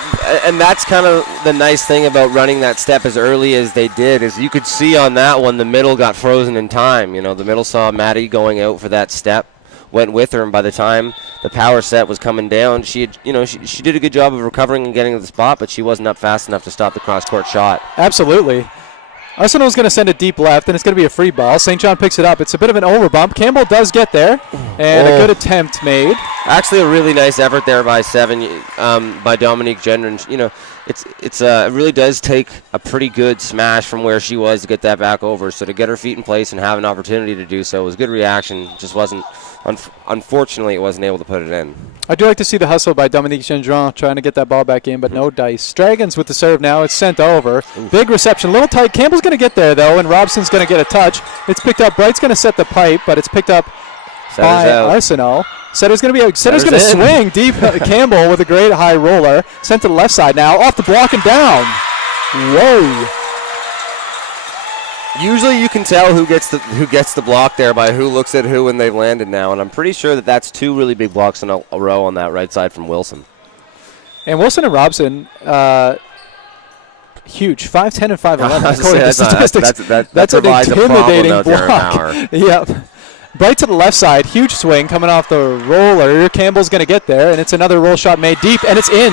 and that's kind of the nice thing about running that step as early as they did, is you could see on that one the middle got frozen in time. You know, the middle saw Maddie going out for that step, went with her, and by the time the power set was coming down, she did a good job of recovering and getting to the spot, but she wasn't up fast enough to stop the cross-court shot. Absolutely. Arsenault's going to send it deep left, and it's going to be a free ball. St. John picks it up. It's a bit of an overbump. Campbell does get there, and a good attempt made. Actually, a really nice effort there by by Dominique Gendron. You know, it really does take a pretty good smash from where she was to get that back over. So to get her feet in place and have an opportunity to do so was a good reaction. Just wasn't. Unfortunately, it wasn't able to put it in. I do like to see the hustle by Dominique Gendron trying to get that ball back in, but no dice. Dragons with the serve now. It's sent over. Big reception. A little tight. Campbell's going to get there, though, and Robson's going to get a touch. It's picked up. Bright's going to set the pipe, but it's picked up by Arsenault. Setter's going to swing deep. Campbell with a great high roller. Sent to the left side now. Off the block and down. Whoa. Usually you can tell who gets the block there by who looks at who when they've landed now, and I'm pretty sure that that's two really big blocks in a row on that right side from Wilson. And Wilson and Robson, huge, 5'10" and 5'11", according to statistics. That's an intimidating block. Yep. Right to the left side, huge swing coming off the roller. Campbell's going to get there, and it's another roll shot made deep, and it's in.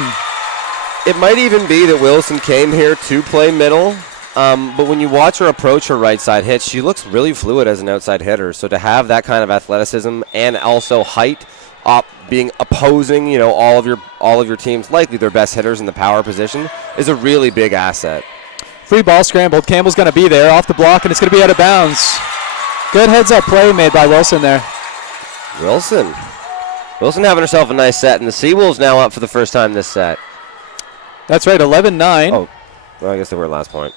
It might even be that Wilson came here to play middle. But when you watch her approach her right side hit, she looks really fluid as an outside hitter. So to have that kind of athleticism and also height, being opposing, all of your teams, likely their best hitters in the power position, is a really big asset. Free ball scrambled. Campbell's going to be there off the block, and it's going to be out of bounds. Good heads-up play made by Wilson there. Wilson having herself a nice set, and the Seawolves now up for the first time this set. That's right, 11-9. Oh. Well, I guess they were at last point.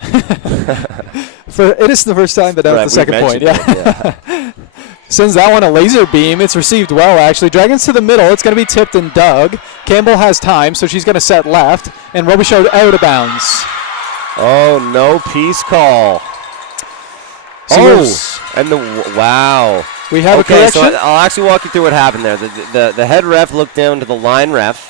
It is the first time that was the second point. Yeah. Sends that one a laser beam. It's received well, actually. Dragons to the middle. It's going to be tipped and dug. Campbell has time, so she's going to set left. And Robichaud out of bounds. Oh, no peace call. Wow. We have a correction. So I'll actually walk you through what happened there. The head ref looked down to the line ref.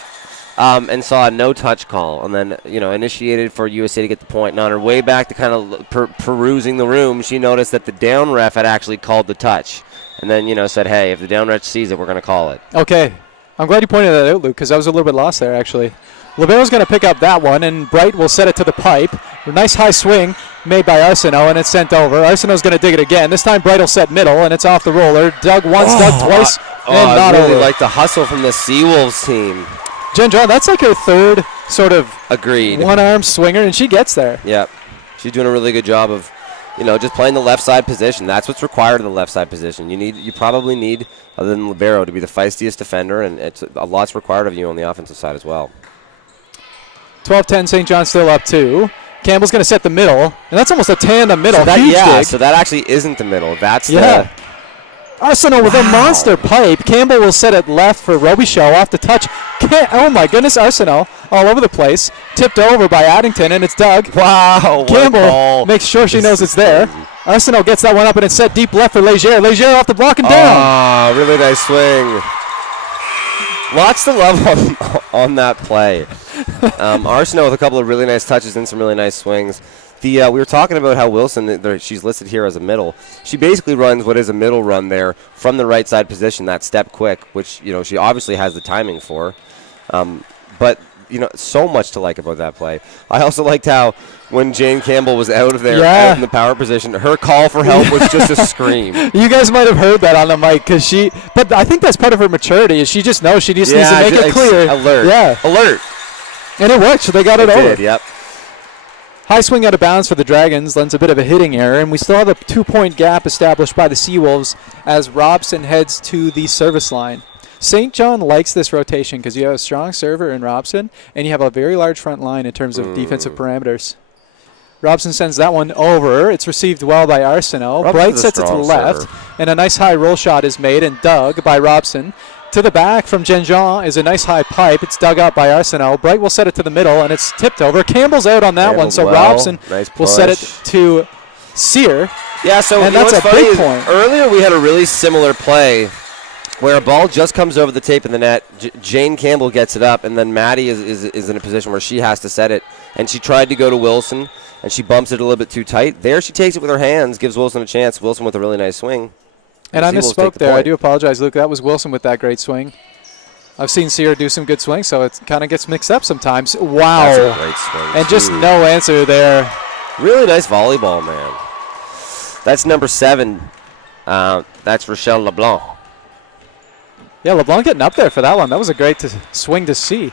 And saw a no-touch call, and then, initiated for UStA to get the point. And on her way back to kind of perusing the room, she noticed that the down ref had actually called the touch. And then, said, hey, if the down ref sees it, we're going to call it. Okay. I'm glad you pointed that out, Luke, because I was a little bit lost there, actually. Libero's going to pick up that one, and Bright will set it to the pipe. A nice high swing made by Arsenault, and it's sent over. Arsenault's going to dig it again. This time Bright will set middle, and it's off the roller. Dug once, dug twice, and not over. I really like the hustle from the Seawolves team. Gendron, that's like her third sort of one-arm swinger, and she gets there. Yep. She's doing a really good job of, just playing the left side position. That's what's required of the left side position. You probably need, other than Libero, to be the feistiest defender, and a lot's required of you on the offensive side as well. 12-10, St. John still up 2. Campbell's going to set the middle, and that's almost a tandem middle. So that actually isn't the middle. That's Arsenault with a monster pipe. Campbell will set it left for Robichaud off the touch. Oh, my goodness, Arsenault all over the place. Tipped over by Addington, and it's dug. Wow. Campbell makes sure she knows it's there. Arsenault gets that one up, and it's set deep left for Leger. Leger off the block and down. Ah, really nice swing. Lots to love on that play. Arsenault with a couple of really nice touches and some really nice swings. We were talking about how Wilson, she's listed here as a middle. She basically runs what is a middle run there from the right side position, that step quick, which she obviously has the timing for. But so much to like about that play. I also liked how when Jane Campbell was out of there, out in the power position, her call for help was just a scream. You guys might have heard that on the mic but I think that's part of her maturity. Is she just knows she just needs to make it clear. Alert. Yeah. Alert. And it worked. So they got it over. Did, yep. High swing out of bounds for the Dragons lends a bit of a hitting error, and we still have a 2-point gap established by the Seawolves as Robson heads to the service line. St. John likes this rotation because you have a strong server in Robson, and you have a very large front line in terms of defensive parameters. Robson sends that one over. It's received well by Arsenault. Bright sets it to the left, and a nice high roll shot is made and dug by Robson. To the back from Genjean is a nice high pipe. It's dug out by Arsenault. Bright will set it to the middle, and it's tipped over. Campbell's out on that one, so Robson will set it to Sear. Yeah, so and that's a big point. Earlier we had a really similar play where a ball just comes over the tape in the net. Jane Campbell gets it up, and then Maddie is in a position where she has to set it. And she tried to go to Wilson, and she bumps it a little bit too tight. There she takes it with her hands, gives Wilson a chance. Wilson with a really nice swing. And I misspoke there. I do apologize, Luke. That was Wilson with that great swing. I've seen Sear do some good swings, so it kind of gets mixed up sometimes. Wow. That's a great swing. And just no answer there. Really nice volleyball, man. That's number 7. That's Rochelle LeBlanc. Yeah, LeBlanc getting up there for that one. That was a great swing to see.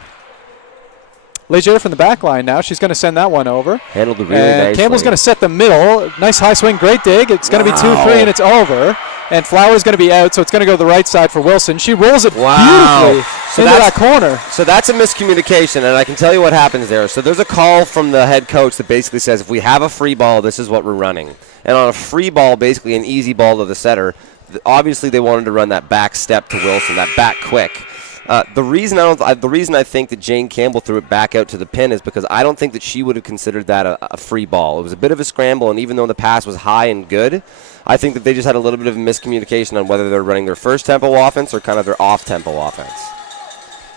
Leger from the back line now. She's going to send that one over. Handled it really nicely. Campbell's going to set the middle. Nice high swing, great dig. It's going to be 2-3, and it's over. And Flower's going to be out, so it's going to go to the right side for Wilson. She rolls it beautifully into that corner. So that's a miscommunication, and I can tell you what happens there. So there's a call from the head coach that basically says, if we have a free ball, this is what we're running. And on a free ball, basically an easy ball to the setter, obviously they wanted to run that back step to Wilson, that back quick. The reason I think that Jane Campbell threw it back out to the pin is because I don't think that she would have considered that a free ball. It was a bit of a scramble, and even though the pass was high and good, I think that they just had a little bit of miscommunication on whether they're running their first tempo offense or kind of their off tempo offense.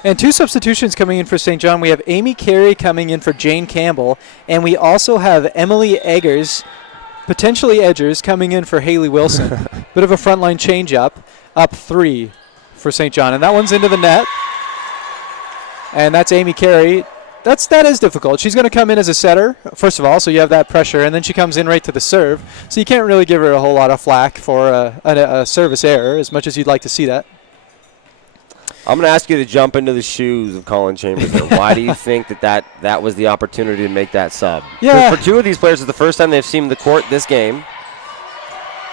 And 2 substitutions coming in for St. John. We have Amy Carey coming in for Jane Campbell, and we also have Emily Eggers, potentially Edgers, coming in for Haley Wilson. Bit of a frontline change-up, up 3 for St. John, and that one's into the net. And that's Amy Carey. That is difficult. She's going to come in as a setter, first of all, so you have that pressure, and then she comes in right to the serve. So you can't really give her a whole lot of flack for a service error, as much as you'd like to see that. I'm going to ask you to jump into the shoes of Colin Chambers here. Why do you think that was the opportunity to make that sub? Yeah. For 2 of these players, it's the first time they've seen the court this game.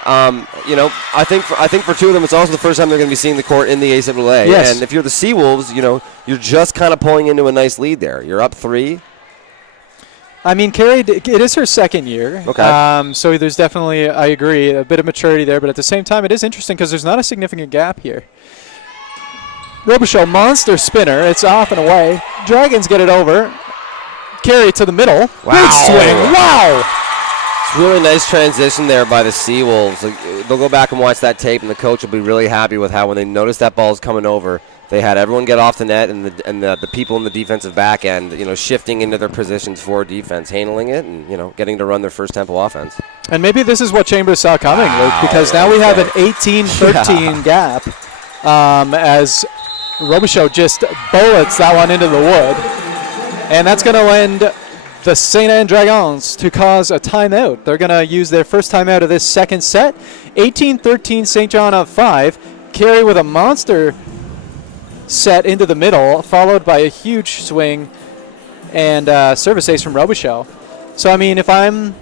I think for 2 of them, it's also the first time they're going to be seeing the court in the ACAA. Yes. And if you're the Seawolves, you're just kind of pulling into a nice lead there. You're up 3. I mean, Carey, it is her second year. Okay. So there's definitely, I agree, a bit of maturity there. But at the same time, it is interesting because there's not a significant gap here. Robichaud, monster spinner. It's off and away. Dragons get it over. Carey to the middle. Wow. Big swing. Wow. It's really nice transition there by the Seawolves. They'll go back and watch that tape, and the coach will be really happy with how when they notice that ball's coming over, they had everyone get off the net and the people in the defensive back end, shifting into their positions for defense, handling it, and getting to run their first tempo offense. And maybe this is what Chambers saw coming, Luke, because now we have an 18-13 gap as Robichaud just bullets that one into the wood, and that's going to lend the St. Anne Dragons to cause a timeout. They're going to use their first timeout of this second set. 18-13, St. John up 5. Carey with a monster set into the middle, followed by a huge swing and service ace from Robichaud. So, I mean, if I'm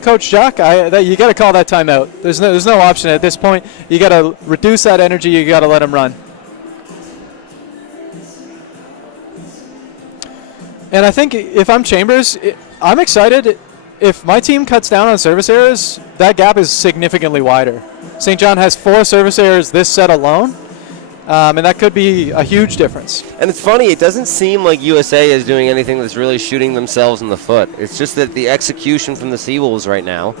Coach Jacques, you got to call that timeout. There's no option at this point. You got to reduce that energy. You got to let him run. And I think if I'm Chambers, I'm excited. If my team cuts down on service errors, that gap is significantly wider. St. John has 4 service errors this set alone, and that could be a huge difference. And it's funny, it doesn't seem like USA is doing anything that's really shooting themselves in the foot. It's just that the execution from the Seawolves right now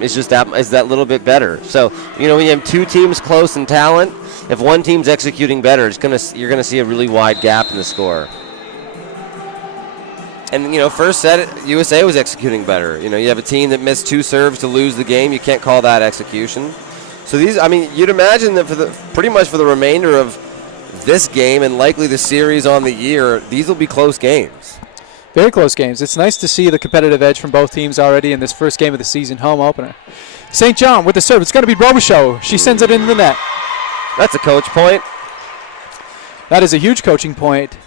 is that little bit better. So, when you have 2 teams close in talent, if one team's executing better, you're going to see a really wide gap in the score. And, first set, USA was executing better. You have a team that missed 2 serves to lose the game. You can't call that execution. So you'd imagine that pretty much for the remainder of this game and likely the series on the year, these will be close games. Very close games. It's nice to see the competitive edge from both teams already in this first game of the season, home opener. St. John with the serve. It's going to be Robichaud. She sends it into the net. That's a coach point. That is a huge coaching point.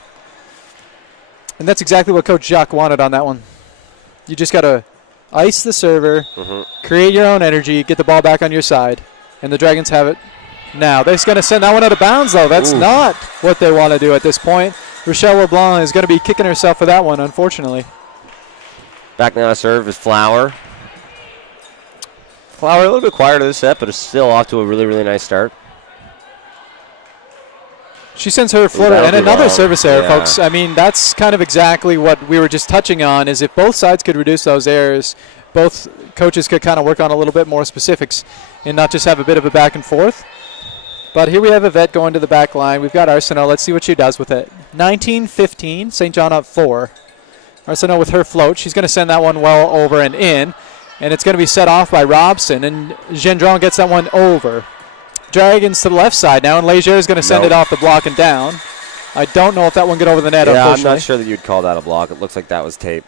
And that's exactly what Coach Jacques wanted on that one. You just got to ice the server, create your own energy, get the ball back on your side, and the Dragons have it now. They're going to send that one out of bounds, though. That's not what they want to do at this point. Rochelle LeBlanc is going to be kicking herself for that one, unfortunately. Back now to serve is Flower. Flower a little bit quieter this set, but is still off to a really, really nice start. She sends her floater and another service error, folks. I mean, that's kind of exactly what we were just touching on, is if both sides could reduce those errors, both coaches could kind of work on a little bit more specifics and not just have a bit of a back and forth. But here we have Yvette going to the back line. We've got Arsenault. Let's see what she does with it. 19-15, St. John up 4. Arsenault with her float. She's going to send that one well over and in. And it's going to be set off by Robson. And Gendron gets that one over. Dragons to the left side now. And Leger is going to send it off the block and down. I don't know if that one got over the net, unfortunately. I'm not sure that you'd call that a block. It looks like that was tape.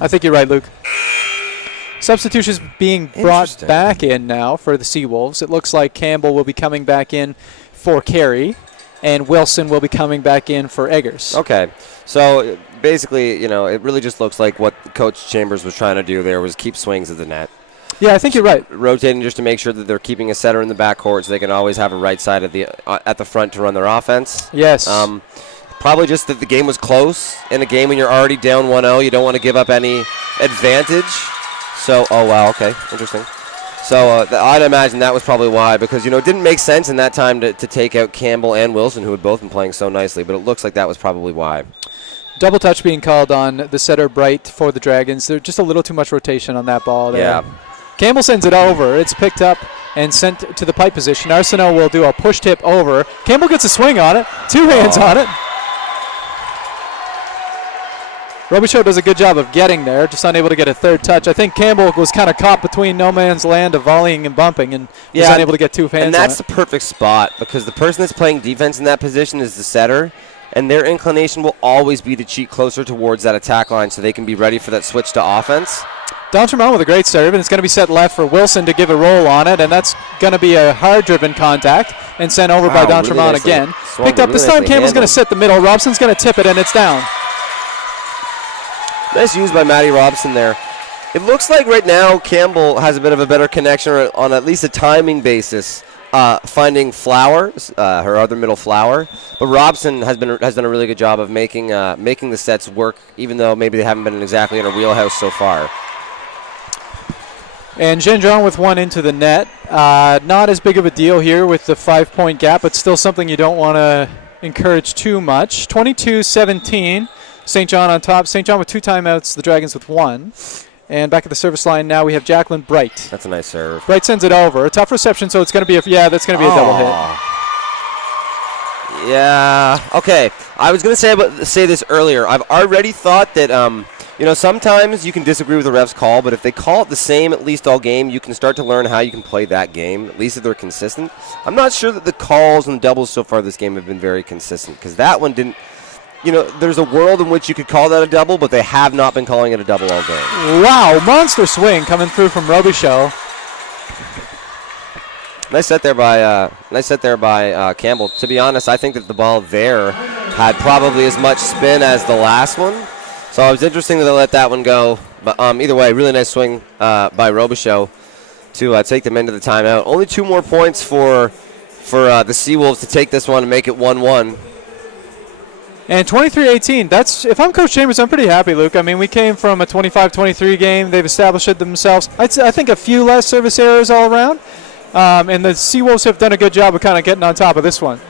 I think you're right, Luke. Substitutions being brought back in now for the Seawolves. It looks like Campbell will be coming back in for Carey, and Wilson will be coming back in for Eggers. Okay. So basically, you know, it really just looks like what Coach Chambers was trying to do there was keep swings at the net. Yeah, I think you're right. Rotating just to make sure that they're keeping a setter in the backcourt so they can always have a right side at the front to run their offense. Yes. Probably just that the game was close. In a game when you're already down 1-0, you don't want to give up any advantage. So, oh, wow, okay, interesting. So I'd imagine that was probably why, because, you know, it didn't make sense in that time to take out Campbell and Wilson, who had both been playing so nicely, but it looks like that was probably why. Double touch being called on the setter Bright for the Dragons. There's just a little too much rotation on that ball there. Yeah. Campbell sends it over. It's picked up and sent to the pipe position. Arsenault will do a push tip over. Campbell gets a swing on it. Two hands on it. Robichaud does a good job of getting there, just unable to get a third touch. I think Campbell was kind of caught between no man's land of volleying and bumping and was unable to get two hands on it. And that's the perfect spot, because the person that's playing defense in that position is the setter, and their inclination will always be to cheat closer towards that attack line so they can be ready for that switch to offense. D'Entremont with a great serve, and it's going to be set left for Wilson to give a roll on it, and that's going to be a hard-driven contact and sent over by D'Entremont really again. Picked up this time. Campbell's going to sit the middle. Robson's going to tip it, and it's down. Nice use by Maddie Robson there. It looks like right now Campbell has a bit of a better connection on at least a timing basis, finding Flowers, her other middle Flower. But Robson has done a really good job of making the sets work, even though maybe they haven't been exactly in her wheelhouse so far. And Gendron with one into the net. Not as big of a deal here with the 5-point gap, but still something you don't want to encourage too much. 22-17. St. John on top. St. John with 2 timeouts, the Dragons with 1. And back at the service line now we have Jacqueline Bright. That's a nice serve. Bright sends it over. A tough reception, so it's going to be that's going to be a double hit. Yeah. Okay. I was going to say this earlier. I've already thought that sometimes you can disagree with the ref's call, but if they call it the same at least all game, you can start to learn how you can play that game, at least if they're consistent. I'm not sure that the calls and the doubles so far this game have been very consistent, because that one didn't. There's a world in which you could call that a double, but they have not been calling it a double all game. Wow, monster swing coming through from Robichaud. Nice set there by Campbell. To be honest, I think that the ball there had probably as much spin as the last one. So it was interesting that they let that one go. But either way, really nice swing by Robichaud to take them into the timeout. Only 2 more points for the Seawolves to take this one and make it 1-1. And 23-18, if I'm Coach Chambers, I'm pretty happy, Luke. I mean, we came from a 25-23 game. They've established it themselves. I think a few less service errors all around. And the Seawolves have done a good job of kind of getting on top of this one.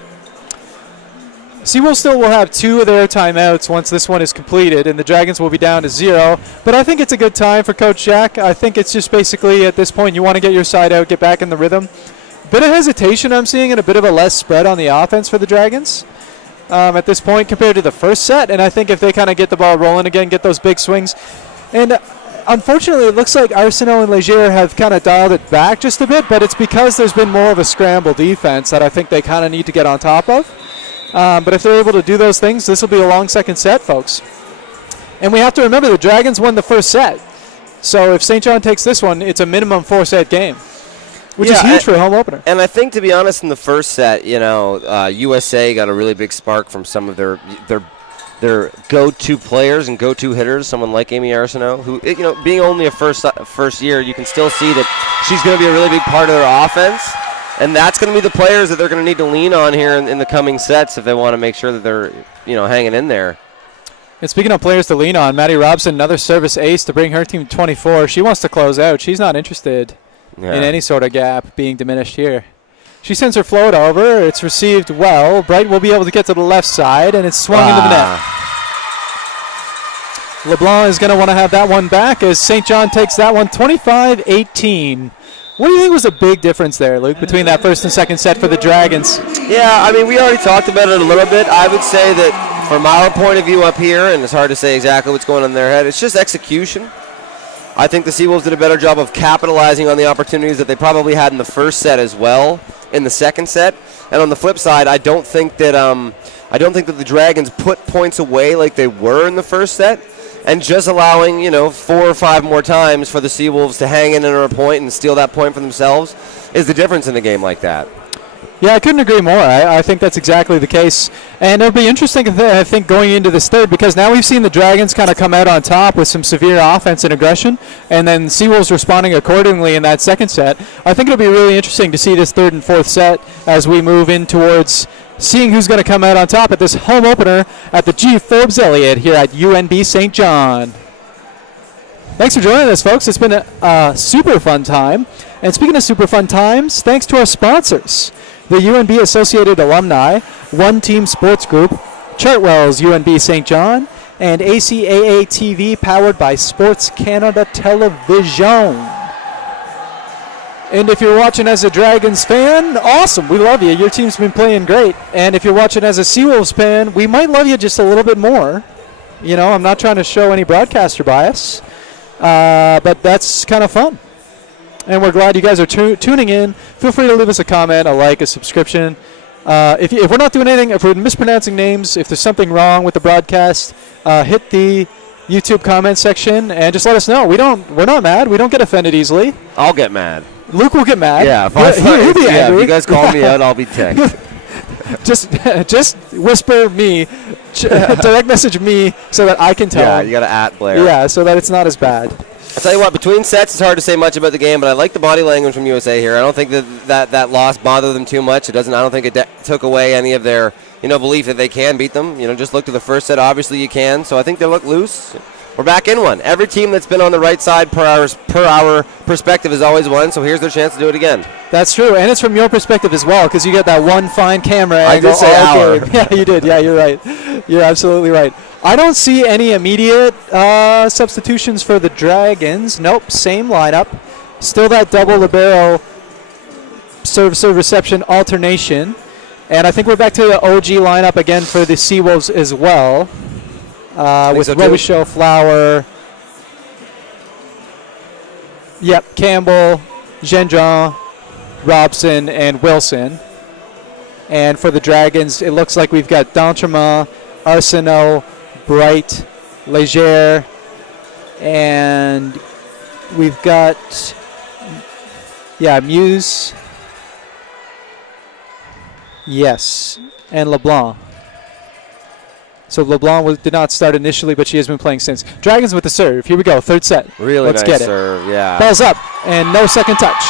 Seawolves still will have 2 of their timeouts once this one is completed, and the Dragons will be down to 0. But I think it's a good time for Coach Jack. I think it's just basically at this point you want to get your side out, get back in the rhythm. Bit of hesitation I'm seeing and a bit of a less spread on the offense for the Dragons. At this point compared to the first set, and I think if they kind of get the ball rolling again, get those big swings, and unfortunately, it looks like Arsenault and Leger have kind of dialed it back just a bit, but it's because there's been more of a scramble defense that I think they kind of need to get on top of. But if they're able to do those things, this will be a long second set, folks. And we have to remember the Dragons won the first set. So if St. John takes this one, it's a minimum 4-set game, which is huge for a home opener. And I think, to be honest, in the first set, USA got a really big spark from some of their go-to players and go-to hitters, someone like Amy Arsenault, who, being only a first year, you can still see that she's going to be a really big part of their offense. And that's going to be the players that they're going to need to lean on here in the coming sets if they want to make sure that they're, hanging in there. And speaking of players to lean on, Maddie Robson, another service ace to bring her team to 24. She wants to close out. She's not interested in any sort of gap being diminished here. She sends her float over. It's received well. Bright will be able to get to the left side, and it's swung into the net. LeBlanc is going to want to have that one back as St. John takes that one 25-18. What do you think was a big difference there, Luke, between that first and second set for the Dragons? Yeah, we already talked about it a little bit. I would say that from our point of view up here, and it's hard to say exactly what's going on in their head, it's just execution. I think the Seawolves did a better job of capitalizing on the opportunities that they probably had in the first set as well in the second set. And on the flip side, I don't think that the Dragons put points away like they were in the first set, and just allowing 4 or 5 more times for the Seawolves to hang in under a point and steal that point for themselves is the difference in a game like that. Yeah, I couldn't agree more. I think that's exactly the case. And it'll be interesting, I think, going into this third, because now we've seen the Dragons kind of come out on top with some severe offense and aggression, and then Seawolves responding accordingly in that second set. I think it'll be really interesting to see this third and fourth set as we move in towards seeing who's going to come out on top at this home opener at the G. Forbes Elliott here at UNB St. John. Thanks for joining us, folks. It's been a super fun time. And speaking of super fun times, thanks to our sponsors, the UNB Associated Alumni, One Team Sports Group, Chartwell's UNB St. John, and ACAA TV powered by Sports Canada Television. And if you're watching as a Dragons fan, awesome. We love you. Your team's been playing great. And if you're watching as a Seawolves fan, we might love you just a little bit more. I'm not trying to show any broadcaster bias, but that's kind of fun. And we're glad you guys are tuning in. Feel free to leave us a comment, a like, a subscription. If we're not doing anything, if we're mispronouncing names, if there's something wrong with the broadcast, hit the YouTube comment section and just let us know. We're not mad. We don't get offended easily. I'll get mad. Luke will get mad. Yeah, he'll be angry. If you guys call me out, I'll be ticked. just whisper me, direct message me so that I can tell. Yeah, you got to @ Blair. Yeah, so that it's not as bad. I'll tell you what, between sets, it's hard to say much about the game, but I like the body language from USA here. I don't think that loss bothered them too much. I don't think it took away any of their belief that they can beat them. Just look to the first set. Obviously, you can. So I think they look loose. We're back in one. Every team that's been on the right side per our perspective has always won, so here's their chance to do it again. That's true, and it's from your perspective as well, because you get that one fine camera angle. I did say our. Yeah, you did. Yeah, you're right. You're absolutely right. I don't see any immediate substitutions for the Dragons. Nope, same lineup. Still that double libero serve reception alternation. And I think we're back to the OG lineup again for the Seawolves as well. With so Robichaud, Flower, Campbell, Gendron, Robson, and Wilson. And for the Dragons, it looks like we've got D'Entremont, Arsenault, Bright, Leger, and we've got, Muse. Yes, and LeBlanc. So LeBlanc did not start initially, but she has been playing since. Dragons with the serve. Here we go, third set. Really Let's nice get it. Serve, yeah. Ball's up, and no second touch.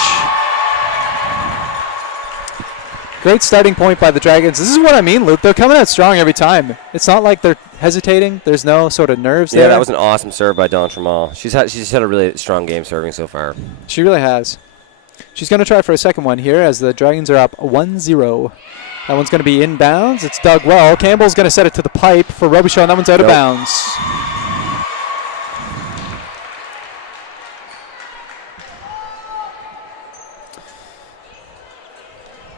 Great starting point by the Dragons. This is what I mean, Luke. They're coming out strong every time. It's not like they're hesitating. There's no sort of nerves there. Yeah, that was an awesome serve by D'Entremont. She's had a really strong game serving so far. She really has. She's going to try for a second one here as the Dragons are up 1-0. That one's going to be inbounds. It's dug well. Campbell's going to set it to the pipe for Robichaud, and that one's out of bounds.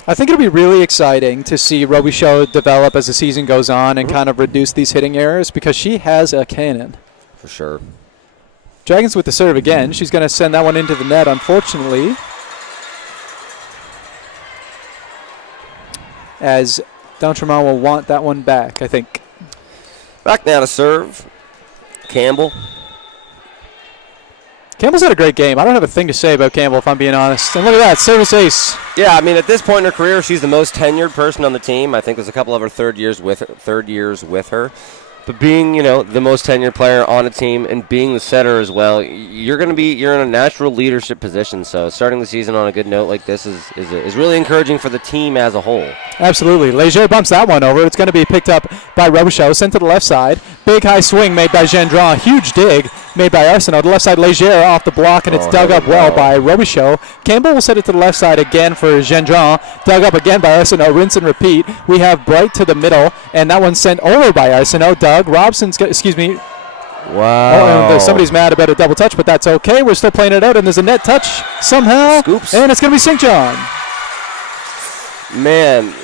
I think it'll be really exciting to see Robichaud develop as the season goes on and kind of reduce these hitting errors because she has a cannon. For sure. Dragons with the serve again. She's going to send that one into the net, unfortunately, as D'Entremont will want that one back, I think. Back now to serve. Campbell. Campbell's had a great game. I don't have a thing to say about Campbell, if I'm being honest. And look at that, service ace. Yeah, I mean, at this point in her career, she's the most tenured person on the team. I think there's a couple of her third years with her. But being, the most tenured player on a team and being the setter as well, you're in a natural leadership position. So starting the season on a good note like this is really encouraging for the team as a whole. Absolutely. Leger bumps that one over. It's going to be picked up by Robichaud, sent to the left side. Big high swing made by Gendron. Huge dig made by Arsenault. The left side, Leger off the block, and it's dug up well by Robichaud. Campbell will set it to the left side again for Gendron. Dug up again by Arsenault. Rinse and repeat. We have Bright to the middle, and that one's sent over by Arsenault. Doug Robson's, Wow. Oh, and somebody's mad about a double touch, but that's okay. We're still playing it out, and there's a net touch somehow. Scoops. And it's going to be St. John. Man,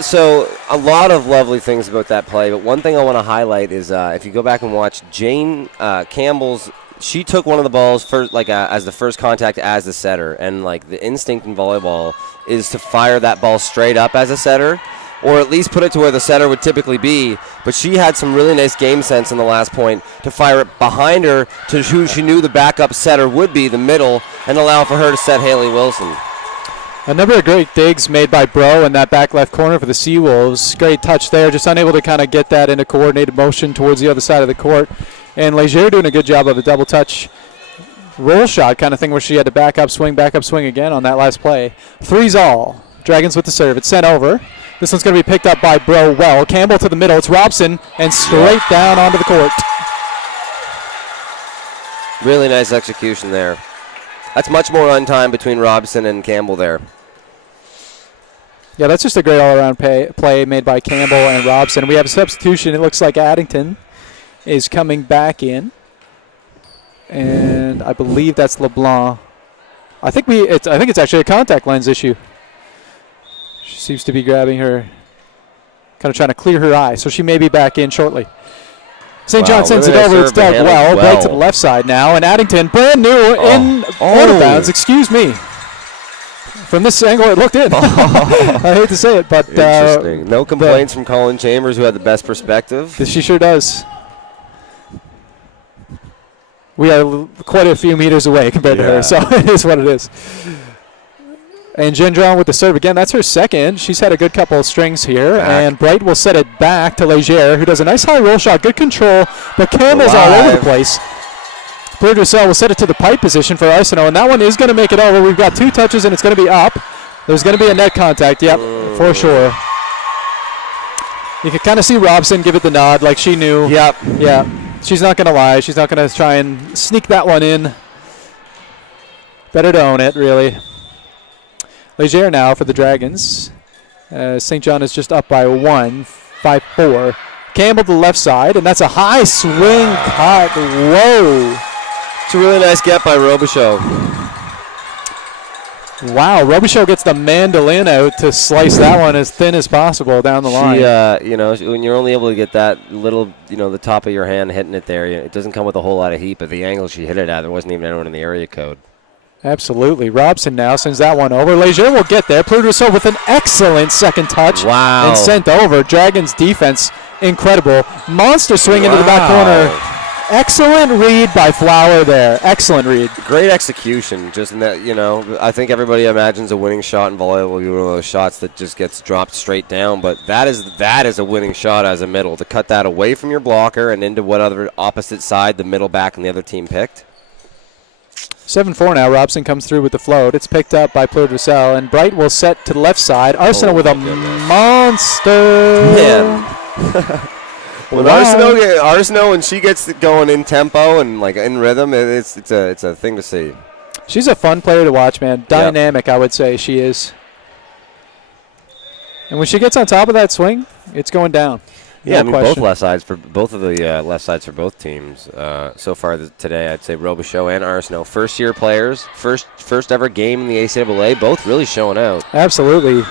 so a lot of lovely things about that play, but one thing I want to highlight is if you go back and watch Jane Campbell's, she took one of the balls first, as the first contact as the setter, and the instinct in volleyball is to fire that ball straight up as a setter, or at least put it to where the setter would typically be. But she had some really nice game sense in the last point to fire it behind her to who she knew the backup setter would be, the middle, and allow for her to set Haley Wilson. A number of great digs made by Bro in that back left corner for the Seawolves. Great touch there, just unable to kind of get that into coordinated motion towards the other side of the court. And Leger doing a good job of the double touch roll shot kind of thing where she had to back up swing again on that last play. 3's all. Dragons with the serve. It's sent over. This one's going to be picked up by Bro well. Campbell to the middle. It's Robson and straight down onto the court. Really nice execution there. That's much more on time between Robson and Campbell there. Yeah, that's just a great all-around play made by Campbell and Robson. We have a substitution. It looks like Addington is coming back in, and I believe that's LeBlanc. I think it's actually a contact lens issue. She seems to be grabbing her, kind of trying to clear her eye, so she may be back in shortly. St. John sends it over. It's dug well. Right to the left side now. And Addington, brand new in out of bounds. Excuse me. From this angle, it looked in. I hate to say it, but interesting. No complaints from Colin Chambers, who had the best perspective. She sure does. We are quite a few meters away compared to her, so it is what it is. And Gendron with the serve again. That's her second. She's had a good couple of strings here. And Bright will set it back to Leger, who does a nice high roll shot. Good control, but Campbell's all over the place. Bruce will set it to the pipe position for Arsenault, and that one is going to make it over. We've got 2 touches, and it's going to be up. There's going to be a net contact, for sure. You can kind of see Robson give it the nod like she knew. Yep. Yeah. She's not going to lie. She's not going to try and sneak that one in. Better to own it, really. Leger now for the Dragons. St. John is just up by 1, 5-4. Campbell to the left side, and that's a high swing cut. Whoa. It's a really nice get by Robichaud. Wow, Robichaud gets the mandolin out to slice that one as thin as possible down the line. When you're only able to get that little, the top of your hand hitting it there, it doesn't come with a whole lot of heat, but the angle she hit it at, there wasn't even anyone in the area code. Absolutely. Robson now sends that one over. Leger will get there. Pludreau with an excellent second touch. Wow. And sent over. Dragons defense, incredible. Monster swing into the back corner. Excellent read by Flower there. Excellent read. Great execution. Just in that, I think everybody imagines a winning shot in volleyball will be one of those shots that just gets dropped straight down, but that is a winning shot as a middle, to cut that away from your blocker and into what other opposite side the middle back and the other team picked. 7-4 now. Robson comes through with the float. It's picked up by Pludreau, and Bright will set to the left side. Arsenault with a monster. Man. When Arsenault, when she gets going in tempo and in rhythm, it's a thing to see. She's a fun player to watch, man. Dynamic, I would say she is. And when she gets on top of that swing, it's going down. Yeah, both left sides for both of the left sides for both teams so far today. I'd say Robichaud and Arsenault, first-year players, first ever game in the ACAA, both really showing out. Absolutely.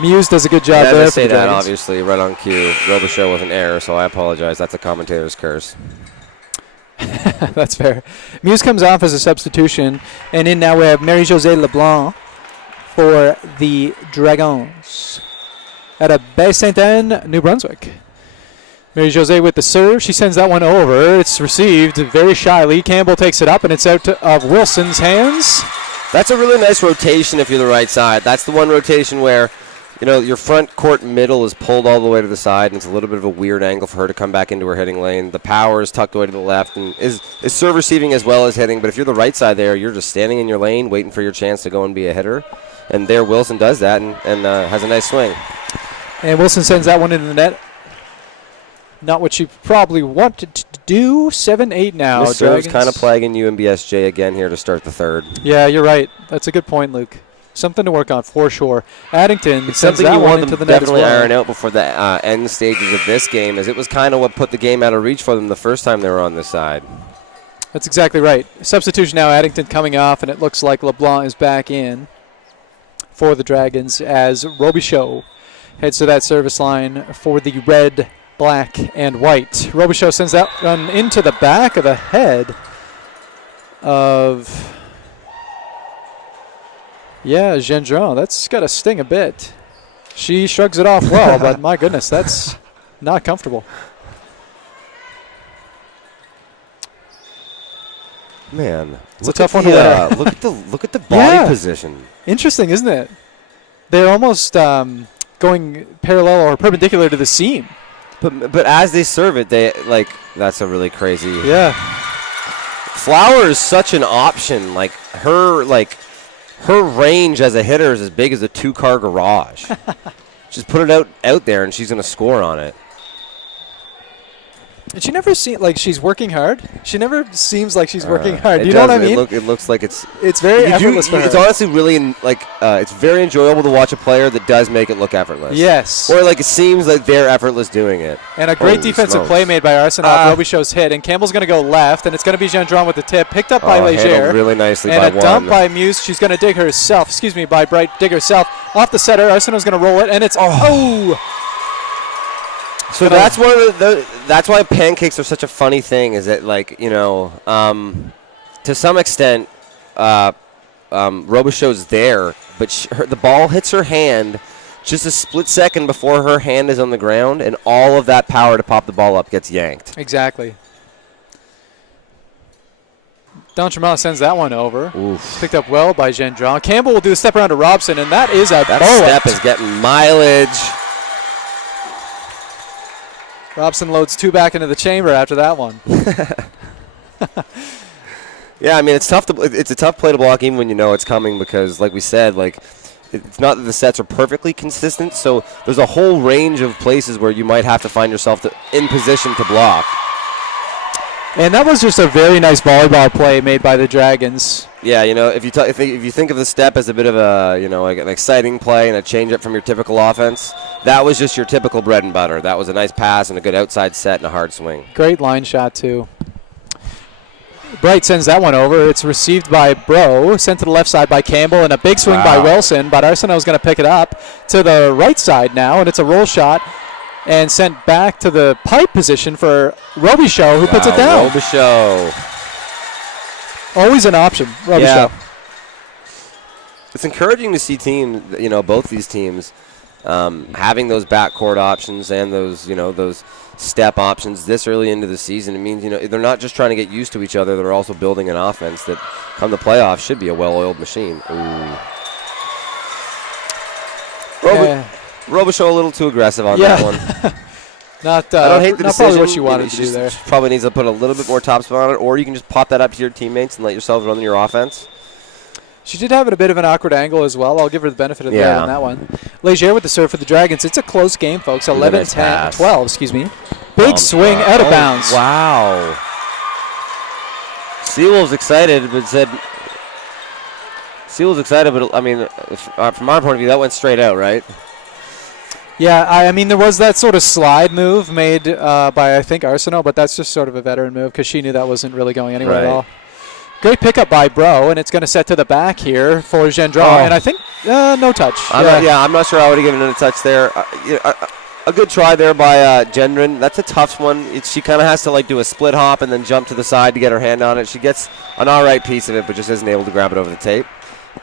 Muse does a good job there. I say that, obviously, right on cue. Robichaud with an error, so I apologize. That's a commentator's curse. That's fair. Muse comes off as a substitution, and in now we have Marie-Josée Leblanc for the Dragons at a Baie Sainte-Anne, New Brunswick. Marie-Josée with the serve. She sends that one over. It's received very shyly. Campbell takes it up, and it's out of Wilson's hands. That's a really nice rotation if you're the right side. That's the one rotation where, your front court middle is pulled all the way to the side, and it's a little bit of a weird angle for her to come back into her hitting lane. The power is tucked away to the left and is serve receiving as well as hitting. But if you're the right side there, you're just standing in your lane waiting for your chance to go and be a hitter. And there Wilson does that and has a nice swing. And Wilson sends that one into the net. Not what she probably wanted to do. 7-8 now. This serve's kind of plaguing UNBSJ again here to start the third. Yeah, you're right. That's a good point, Luke. Something to work on for sure. Addington it's sends something that you one want into them the net definitely as well. iron out before the end stages of this game, as it was kind of what put the game out of reach for them the first time they were on this side. That's exactly right. Substitution now, Addington coming off, and it looks like LeBlanc is back in for the Dragons as Robichaud heads to that service line for the red, black, and white. Robichaud sends that one into the back of the head of, Gendron. That's got to sting a bit. She shrugs it off well, but my goodness, that's not comfortable. Man, it's a tough one to wear. Look at the body position. Interesting, isn't it? They're almost going parallel or perpendicular to the seam. But as they serve it, that's a really crazy. Yeah. Flower is such an option. Her range as a hitter is as big as a 2-car garage. Just put it out there, and she's going to score on it. And she never seems like she's working hard. She never seems like she's working hard. You know what I mean? It looks like it's very effortless for her. It's honestly really it's very enjoyable to watch a player that does make it look effortless. Yes. Or it seems like they're effortless doing it. And a great defensive play made by Arsenault. Robichaud's hit, and Campbell's going to go left, and it's going to be Gendron with the tip, picked up by Leger. Really nicely and by a dump by Muse. She's going to dig herself. By Bright dig herself off the setter. Arsenault's going to roll it, and it's So that's one of that's why pancakes are such a funny thing. Is that to some extent, Robichaud's there, but the ball hits her hand just a split second before her hand is on the ground, and all of that power to pop the ball up gets yanked. Exactly. D'Entremont sends that one over. Oof. Picked up well by Gendron. Campbell will do a step around to Robson, and that is a that bullet. Step is getting mileage. Robson loads 2 back into the chamber after that one. Yeah, I mean it's tough it's a tough play to block even when you know it's coming because, like we said, it's not that the sets are perfectly consistent. So there's a whole range of places where you might have to find yourself in position to block. And that was just a very nice volleyball play made by the Dragons. Yeah, if you think of the step as a bit of an exciting play and a change up from your typical offense, that was just your typical bread and butter. That was a nice pass and a good outside set and a hard swing. Great line shot too. Bright sends that one over. It's received by Bro, sent to the left side by Campbell, and a big swing by Wilson, but Arsenault's going to pick it up to the right side now, and it's a roll shot and sent back to the pipe position for Robichaud, who puts it down. Robichaud. Always an option, Robichaud. Yeah. It's encouraging to see teams, both these teams, having those backcourt options and those step options this early into the season. It means, they're not just trying to get used to each other, they're also building an offense that, come the playoffs, should be a well-oiled machine. Ooh. Robichaud a little too aggressive on that one. I don't hate the decision. Probably what you wanted to do there. Probably needs to put a little bit more topspin on it, or you can just pop that up to your teammates and let yourselves run your offense. She did have it a bit of an awkward angle as well. I'll give her the benefit of the doubt on that one. Leger with the serve for the Dragons. It's a close game, folks. 12, Big swing out of bounds. Wow. Seawolf's excited, but I mean, from our point of view, that went straight out, right? Yeah, I mean, there was that sort of slide move made by, I think, Arsenault, but that's just sort of a veteran move because she knew that wasn't really going anywhere at all. Great pickup by Bro, and it's going to set to the back here for Gendron, and I think no touch. I'm not sure I would have given it a touch there. A good try there by Gendron. That's a tough one. She kind of has to do a split hop and then jump to the side to get her hand on it. She gets an all right piece of it, but just isn't able to grab it over the tape.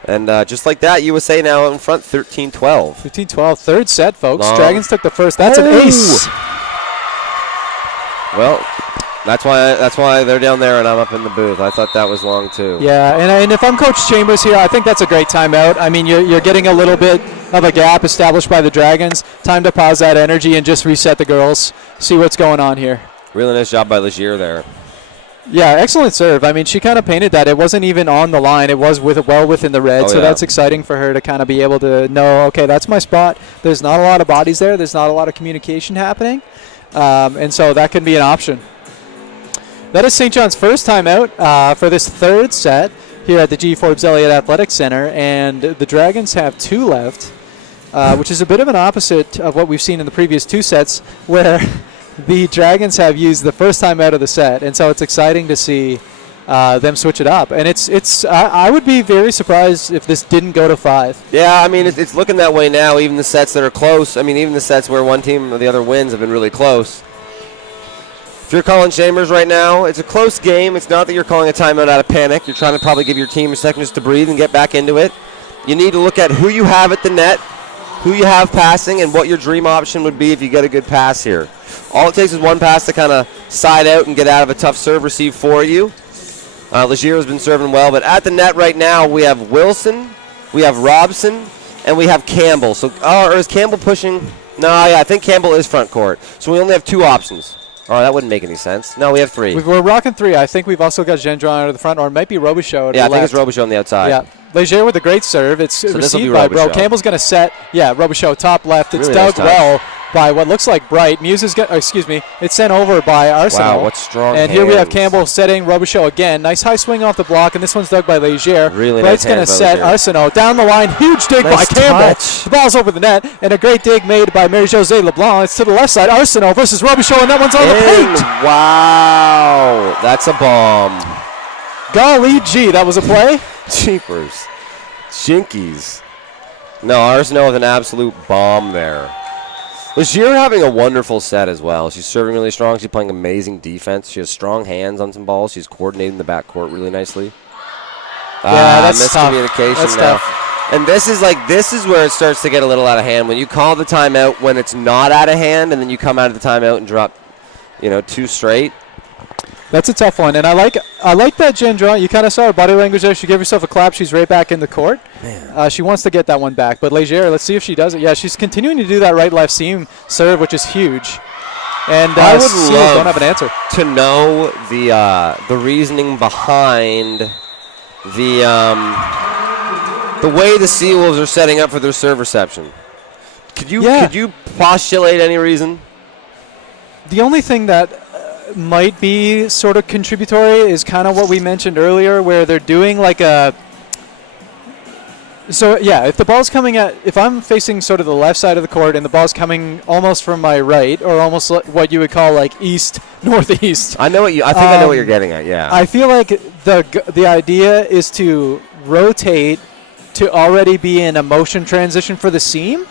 And just like that, USA now in front, 13-12. 13-12, third set, folks. Long. Dragons took the first. That's an ace. Well, that's why they're down there and I'm up in the booth. I thought that was long too. Yeah, and if I'm Coach Chambers here, I think that's a great timeout. I mean, you're getting a little bit of a gap established by the Dragons. Time to pause that energy and just reset the girls, see what's going on here. Really nice job by Legier there. Yeah, excellent serve. I mean, she kind of painted that. It wasn't even on the line. It was well within the red, so that's exciting for her to kind of be able to know, okay, that's my spot. There's not a lot of bodies there. There's not a lot of communication happening, and so that can be an option. That is St. John's first timeout for this third set here at the G. Forbes Elliott Athletic Center, and the Dragons have 2 left, which is a bit of an opposite of what we've seen in the previous 2 sets, where the Dragons have used the first time out of the set, and so it's exciting to see them switch it up. And I would be very surprised if this didn't go to 5. Yeah, I mean, it's looking that way now. Even the sets that are close, I mean, even the sets where one team or the other wins have been really close. If you're calling Chambers right now, it's a close game. It's not that you're calling a timeout out of panic. You're trying to probably give your team a second just to breathe and get back into it. You need to look at who you have at the net, who you have passing, and what your dream option would be if you get a good pass here. All it takes is one pass to kind of side out and get out of a tough serve receive for you. Legier has been serving well, but at the net right now we have Wilson, we have Robson, and we have Campbell. So, or is Campbell pushing? No, yeah, I think Campbell is front court. So we only have 2 options. Oh, that wouldn't make any sense. No, we have 3. We're rocking 3. I think we've also got Gendron out of the front, or it might be Robichaud. Yeah, I think it's Robichaud on the outside. Yeah, Legier with a great serve. It's received by Bro. Campbell's going to set. Yeah, Robichaud top left. It's really dug well by what looks like Bright. Muse is it's sent over by Arsenal. Wow, what strong And hands. Here we have Campbell setting Robichaud again. Nice high swing off the block, and this one's dug by Legier. Really Bright's nice going to set Arsenal down the line. Huge dig by Campbell. The ball's over the net, and a great dig made by Marie-Josée LeBlanc. It's to the left side. Arsenal versus Robichaud, and that one's on the paint. Wow, that's a bomb. Golly gee, that was a play. Jeepers. Jinkies. No, Arsenal with an absolute bomb there. Legier having a wonderful set as well. She's serving really strong. She's playing amazing defense. She has strong hands on some balls. She's coordinating the backcourt really nicely. Yeah, that's miscommunication tough. That's now. tough. And this is where it starts to get a little out of hand. When you call the timeout when it's not out of hand, and then you come out of the timeout and drop, 2 straight. That's a tough one, and I like that Gendron. You kind of saw her body language there. She gave herself a clap. She's right back in the court. She wants to get that one back, but Legier, let's see if she does it. Yeah, she's continuing to do that right-left seam serve, which is huge. And I would love don't have an answer to know the reasoning behind the way the Seawolves are setting up for their serve reception. Could you postulate any reason? The only thing that might be sort of contributory is kind of what we mentioned earlier, where they're doing like a. So yeah, if I'm facing sort of the left side of the court and the ball's coming almost from my right, or almost what you would call like east northeast. I think I know what you're getting at. Yeah. I feel like the idea is to rotate to already be in a motion transition for the seam.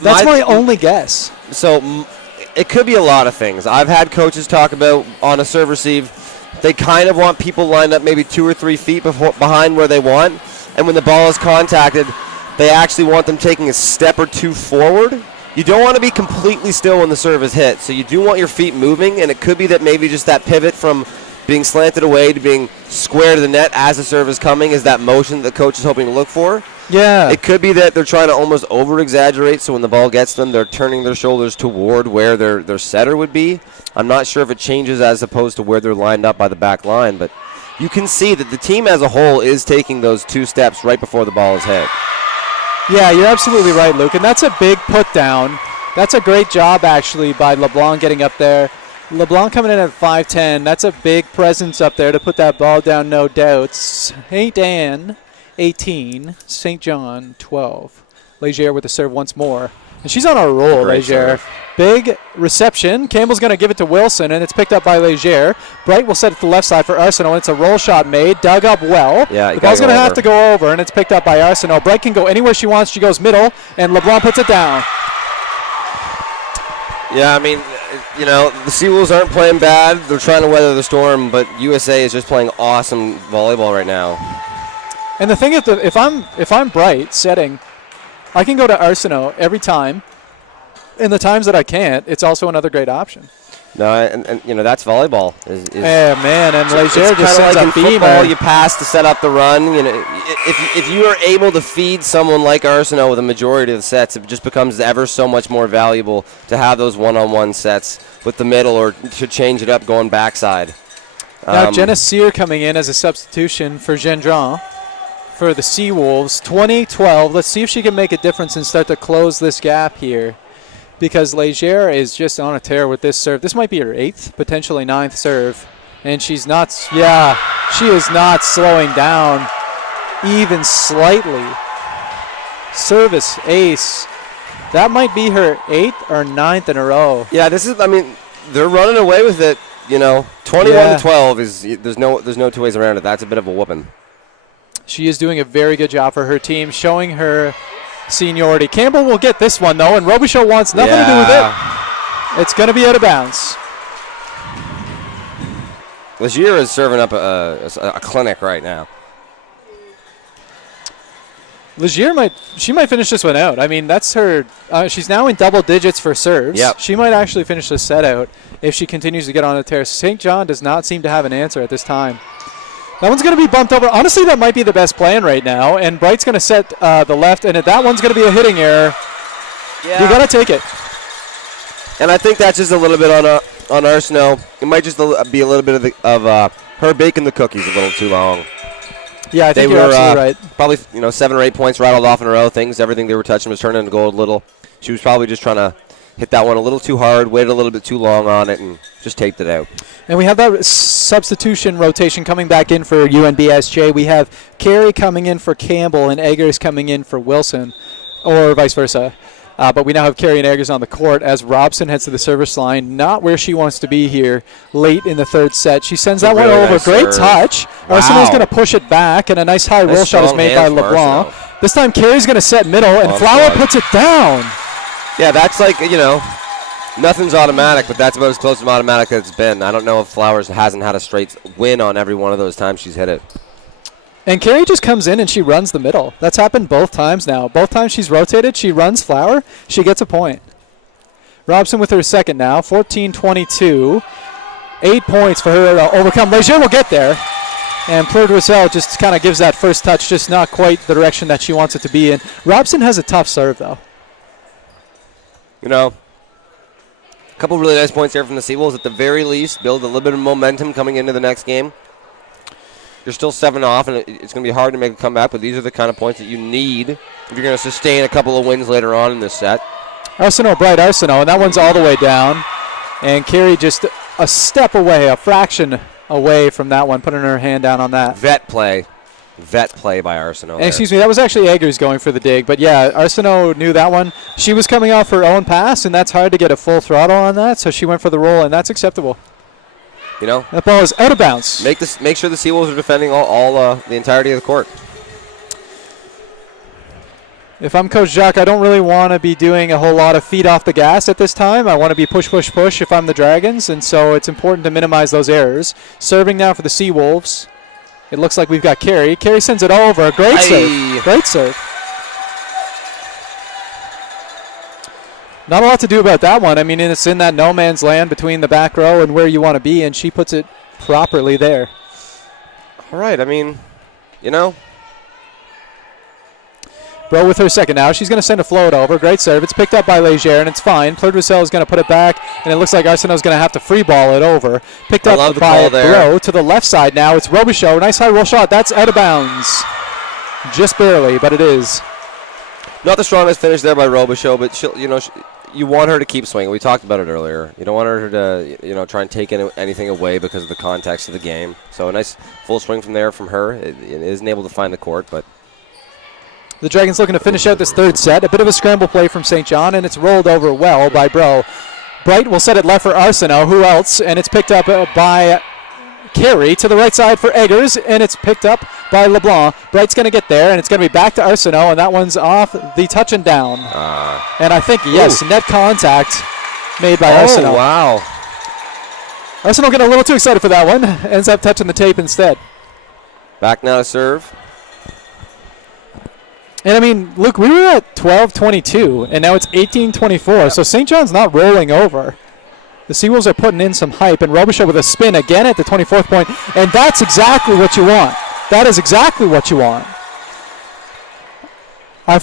That's my only guess. So. It could be a lot of things. I've had coaches talk about on a serve receive, they kind of want people lined up maybe 2 or 3 feet behind where they want, and when the ball is contacted, they actually want them taking a step or 2 forward. You don't want to be completely still when the serve is hit, so you do want your feet moving, and it could be that maybe just that pivot from being slanted away to being square to the net as the serve is coming is that motion that the coach is hoping to look for. Yeah. It could be that they're trying to almost over-exaggerate, so when the ball gets them, they're turning their shoulders toward where their setter would be. I'm not sure if it changes as opposed to where they're lined up by the back line, but you can see that the team as a whole is taking those 2 steps right before the ball is hit. Yeah, you're absolutely right, Luke, and that's a big put down. That's a great job, actually, by LeBlanc getting up there. LeBlanc coming in at 5'10". That's a big presence up there to put that ball down, no doubt. St. Anne, 18. St. John, 12. Legier with the serve once more. And she's on a roll, Legier. Big reception. Campbell's going to give it to Wilson, and it's picked up by Legier. Bright will set it to the left side for Arsenal. It's a roll shot made, dug up well. Yeah, the ball's going to have to go over, and it's picked up by Arsenal. Bright can go anywhere she wants. She goes middle, and LeBlanc puts it down. Yeah, I mean, the Seawolves aren't playing bad. They're trying to weather the storm, but USA is just playing awesome volleyball right now. And the thing is, that if I'm Bright setting, I can go to Arsenault every time. And the times that I can't, it's also another great option. No, and that's volleyball. Yeah, man, and Leger just sends like a beamer. Football, you pass to set up the run. If you are able to feed someone like Arsenault with a majority of the sets, it just becomes ever so much more valuable to have those one-on-one sets with the middle or to change it up going backside. Now Jenna Sear coming in as a substitution for Gendron for the Seawolves. 20-12. Let's see if she can make a difference and start to close this gap here. Because Leger is just on a tear with this serve. This might be her 8th, potentially 9th serve. And she's not, she is not slowing down even slightly. Service ace. That might be her 8th or 9th in a row. Yeah, they're running away with it. 21-12 is there's no two ways around it. That's a bit of a whooping. She is doing a very good job for her team, showing her seniority. Campbell will get this one, though, and Robichaud wants nothing to do with it. It's going to be out of bounds. Leger is serving up a clinic right now. Leger might finish this one out. I mean, that's her. She's now in double digits for serves. Yep. She might actually finish this set out if she continues to get on a tear. St. John does not seem to have an answer at this time. That one's going to be bumped over. Honestly, that might be the best plan right now. And Bright's going to set the left, and that one's going to be a hitting error. Yeah. You got to take it. And I think that's just a little bit on Arsenault. It might just be a little bit of her baking the cookies a little too long. Yeah, I think you're absolutely right. Probably 7 or 8 points rattled off in a row. Everything they were touching was turning into gold a little. She was probably just trying to hit that one a little too hard, waited a little bit too long on it, and just taped it out. And we have that substitution rotation coming back in for UNBSJ. We have Carey coming in for Campbell and Eggers coming in for Wilson, or vice versa. But we now have Carey and Eggers on the court as Robson heads to the service line, not where she wants to be here late in the third set. She sends that one over. Great touch. Wow. Arsenault's going to push it back, and a nice high roll shot is made by LeBlanc. This time Carey's going to set middle, and Flower puts it down. Yeah, that's nothing's automatic, but that's about as close to automatic as it's been. I don't know if Flowers hasn't had a straight win on every one of those times she's hit it. And Carey just comes in and she runs the middle. That's happened both times now. Both times she's rotated, she runs Flower, she gets a point. Robson with her second now, 14-22. 8 points for her to overcome. Leger will get there. And Pleur-Dressel just kind of gives that first touch, just not quite the direction that she wants it to be in. Robson has a tough serve, though. A couple really nice points here from the Seawolves. At the very least, build a little bit of momentum coming into the next game. You're still 7 off, and it's going to be hard to make a comeback, but these are the kind of points that you need if you're going to sustain a couple of wins later on in this set. Arsenault, Bright Arsenault, and that one's all the way down. And Carey just a step away, a fraction away from that one, putting her hand down on that. Vet play by Arsenault. Excuse me, that was actually Eggers going for the dig. But, yeah, Arsenault knew that one. She was coming off her own pass, and that's hard to get a full throttle on that, so she went for the roll, and that's acceptable. That ball is out of bounds. Make sure the Seawolves are defending all the entirety of the court. If I'm Coach Jacques, I don't really want to be doing a whole lot of feet off the gas at this time. I want to be push, push, push if I'm the Dragons, and so it's important to minimize those errors. Serving now for the Seawolves. It looks like we've got Carey. Carey sends it over. Great serve. Great serve. Not a lot to do about that one. I mean, it's in that no man's land between the back row and where you want to be, and she puts it properly there. All right. I mean, Bro with her second now. She's going to send a float over. Great serve. It's picked up by Leger, and it's fine. Pleur-Dressel is going to put it back, and it looks like Arsenault's going to have to free ball it over. Picked up by Bro to the left side now. It's Robichaud. Nice high roll shot. That's out of bounds. Just barely, but it is. Not the strongest finish there by Robichaud, but you want her to keep swinging. We talked about it earlier. You don't want her to, try and take anything away because of the context of the game. So a nice full swing from there from her. It isn't able to find the court, but the Dragons looking to finish out this third set. A bit of a scramble play from St. John, and it's rolled over well by Bro. Bright will set it left for Arsenault. Who else? And it's picked up by Carey to the right side for Eggers, and it's picked up by LeBlanc. Bright's going to get there, and it's going to be back to Arsenault, and that one's off the touch and down. And I think, yes, net contact made by Arsenal. Oh, wow. Arsenal getting a little too excited for that one. Ends up touching the tape instead. Back now to serve. And I mean, Luke, we were at 12-22, and now it's 18-24. Yep. So St. John's not rolling over. The Seawolves are putting in some hype, and Robichaud with a spin again at the 24th point, and that's exactly what you want. That is exactly what you want. I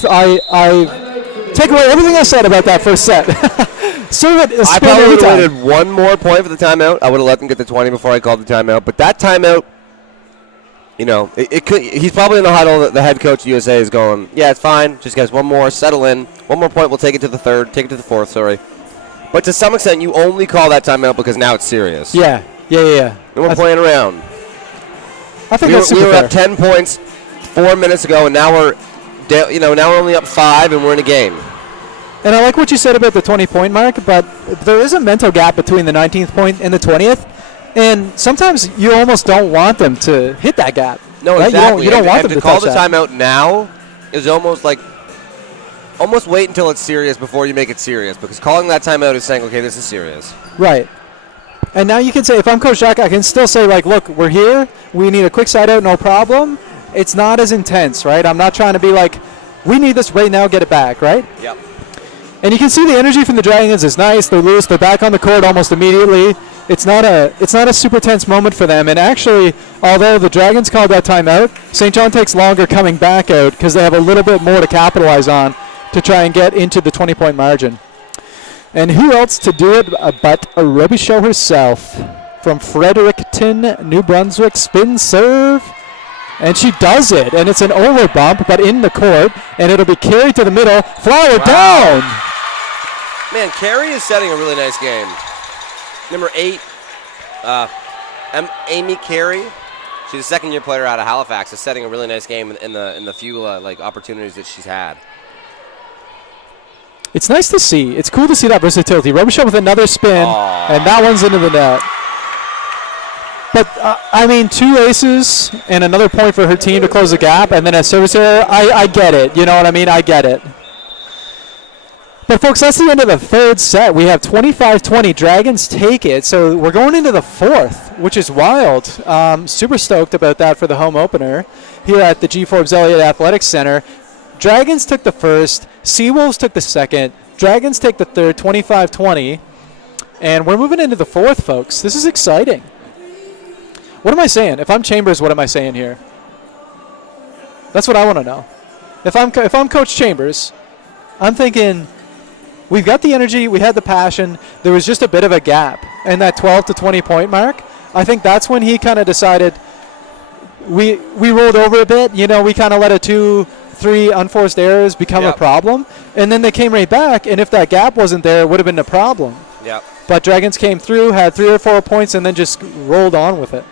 take away everything I said about that first set. Serve it. I probably would have waited one more point for the timeout. I would have let them get the 20 before I called the timeout. But that timeout, you know, it could. He's probably in the huddle. The head coach of USA is going, yeah, it's fine. Just guys, one more, settle in. One more point, we'll take it to the fourth. Sorry. But to some extent, you only call that timeout because now it's serious. Yeah. And we're playing around. I think that's super we were fair. up 10 points 4 minutes ago, and now we're only up 5, and we're in a game. And I like what you said about the 20-point mark, but there is a mental gap between the 19th point and the 20th, and sometimes you almost don't want them to hit that gap. No, right? exactly. You don't want them to call touch the that. timeout now is almost wait until it's serious before you make it serious, because calling that timeout is saying, okay, this is serious. Right. And now you can say, if I'm Coach Jack, I can still say, like, look, we're here. We need a quick side out, no problem. It's not as intense, right? I'm not trying to be like, we need this right now, get it back, right? Yep. And you can see the energy from the Dragons is nice. They're loose. They're back on the court almost immediately. It's not a super tense moment for them. And actually, although the Dragons called that timeout, St. John takes longer coming back out because they have a little bit more to capitalize on to try and get into the 20-point margin. And who else to do it but Robichaud herself from Fredericton, New Brunswick, spin serve. And she does it, and it's an over bump, but in the court, and it'll be carried to the middle. Flower down. Man, Carrie is setting a really nice game. Number 8, Amy Carey. She's a second-year player out of Halifax. Is setting a really nice game in the few opportunities that she's had. It's nice to see. It's cool to see that versatility. Robichaud with another spin, and that one's into the net. But, I mean, 2 aces and another point for her team to close the gap, and then a service error. I get it. You know what I mean? I get it. But, folks, that's the end of the third set. We have 25-20. Dragons take it. So we're going into the fourth, which is wild. Super stoked about that for the home opener here at the G. Forbes Elliott Athletics Center. Dragons took the first. Seawolves took the second. Dragons take the third, 25-20. And we're moving into the fourth, folks. This is exciting. What am I saying? If I'm Chambers, what am I saying here? That's what I want to know. If I'm Coach Chambers, I'm thinking we've got the energy, we had the passion. There was just a bit of a gap in that 12 to 20 point mark. I think that's when he kind of decided we rolled over a bit. You know, we kind of let 2-3 unforced errors become a problem, and then they came right back. And if that gap wasn't there, it would have been a problem. Yeah. But Dragons came through, had 3 or 4 points, and then just rolled on with it.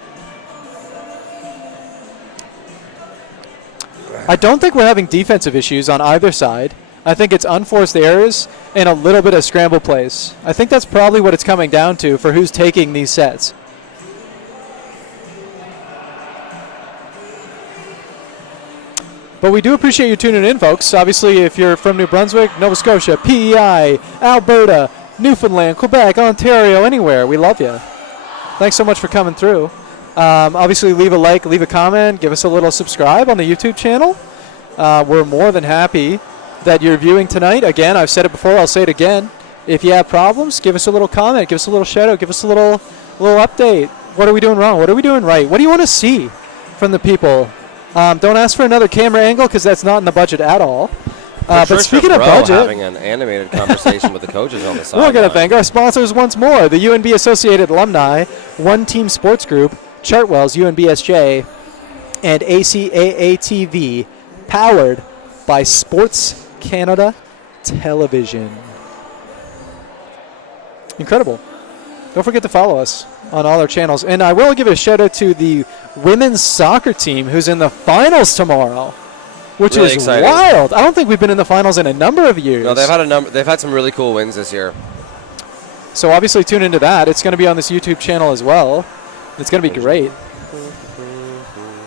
I don't think we're having defensive issues on either side. I think it's unforced errors and a little bit of scramble plays. I think that's probably what it's coming down to for who's taking these sets. But we do appreciate you tuning in, folks. Obviously, if you're from New Brunswick, Nova Scotia, PEI, Alberta, Newfoundland, Quebec, Ontario, anywhere, we love you. Thanks so much for coming through. Obviously, leave a like, leave a comment, give us a little subscribe on the YouTube channel. We're more than happy that you're viewing tonight. Again, I've said it before, I'll say it again. If you have problems, give us a little comment, give us a little shout out, give us a little update. What are we doing wrong? What are we doing right? What do you want to see from the people? Don't ask for another camera angle because that's not in the budget at all. But speaking of budget, having an animated conversation with the coaches on the side. We're going to thank our sponsors once more: the UNB Associated Alumni, One Team Sports Group, Chartwell's UNBSJ, and ACAA TV, powered by Sports Canada Television. Incredible. Don't forget to follow us on all our channels. And I will give a shout out to the women's soccer team who's in the finals tomorrow, which really is exciting. Wild. I don't think we've been in the finals in a number of years. No, they've had some really cool wins this year. So obviously tune into that. It's going to be on this YouTube channel as well. It's going to be great.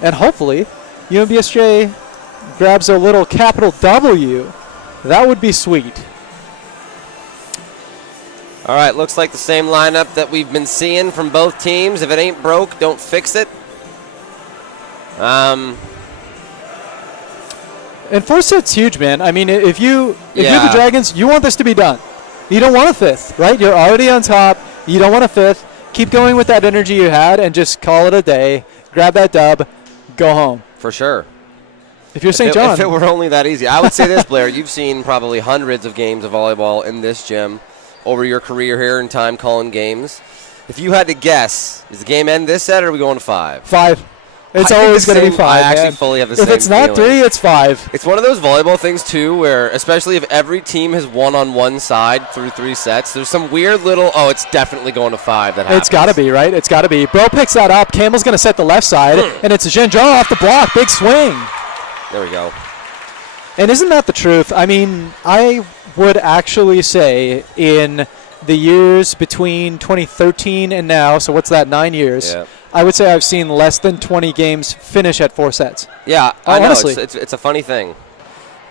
And hopefully UNBSJ grabs a little capital W. That would be sweet. All right, looks like the same lineup that we've been seeing from both teams. If it ain't broke, don't fix it. And 4 sets huge, man. I mean, if you're the Dragons, you want this to be done. You don't want a fifth, right? You're already on top. You don't want a fifth. Keep going with that energy you had and just call it a day. Grab that dub. Go home. For sure. If you're St. John. If it were only that easy. I would say this, Blair. You've seen probably hundreds of games of volleyball in this gym over your career here in time calling games. If you had to guess, does the game end this set or are we going to 5? 5. It's always going to be 5. I actually fully have the same If it's not feeling. 3, it's 5. It's one of those volleyball things, too, where especially if every team has won on one side through 3 sets, there's some weird little, it's definitely going to 5 that happens. It's got to be, right? It's got to be. Bro picks that up. Campbell's going to set the left side, and it's Gendron off the block. Big swing. There we go. And isn't that the truth? I mean, I would actually say in the years between 2013 and now, so what's that, 9 years, Yeah. I would say I've seen less than 20 games finish at 4 sets. Yeah, I know. Honestly. It's a funny thing.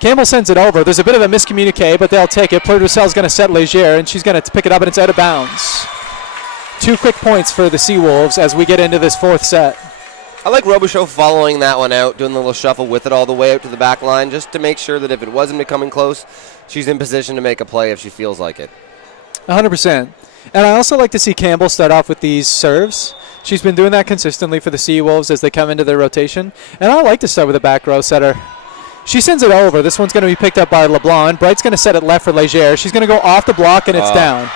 Campbell sends it over. There's a bit of a miscommunique, but they'll take it. Plurducel's going to set Leger, and she's going to pick it up, and it's out of bounds. 2 quick points for the Seawolves as we get into this 4th set. I like Robichaud following that one out, doing the little shuffle with it all the way out to the back line, just to make sure that if it wasn't becoming close, she's in position to make a play if she feels like it. 100%. And I also like to see Campbell start off with these serves. She's been doing that consistently for the Seawolves as they come into their rotation. And I like to start with a back row setter. She sends it over. This one's going to be picked up by LeBlanc. Bright's going to set it left for Leger. She's going to go off the block, and it's down.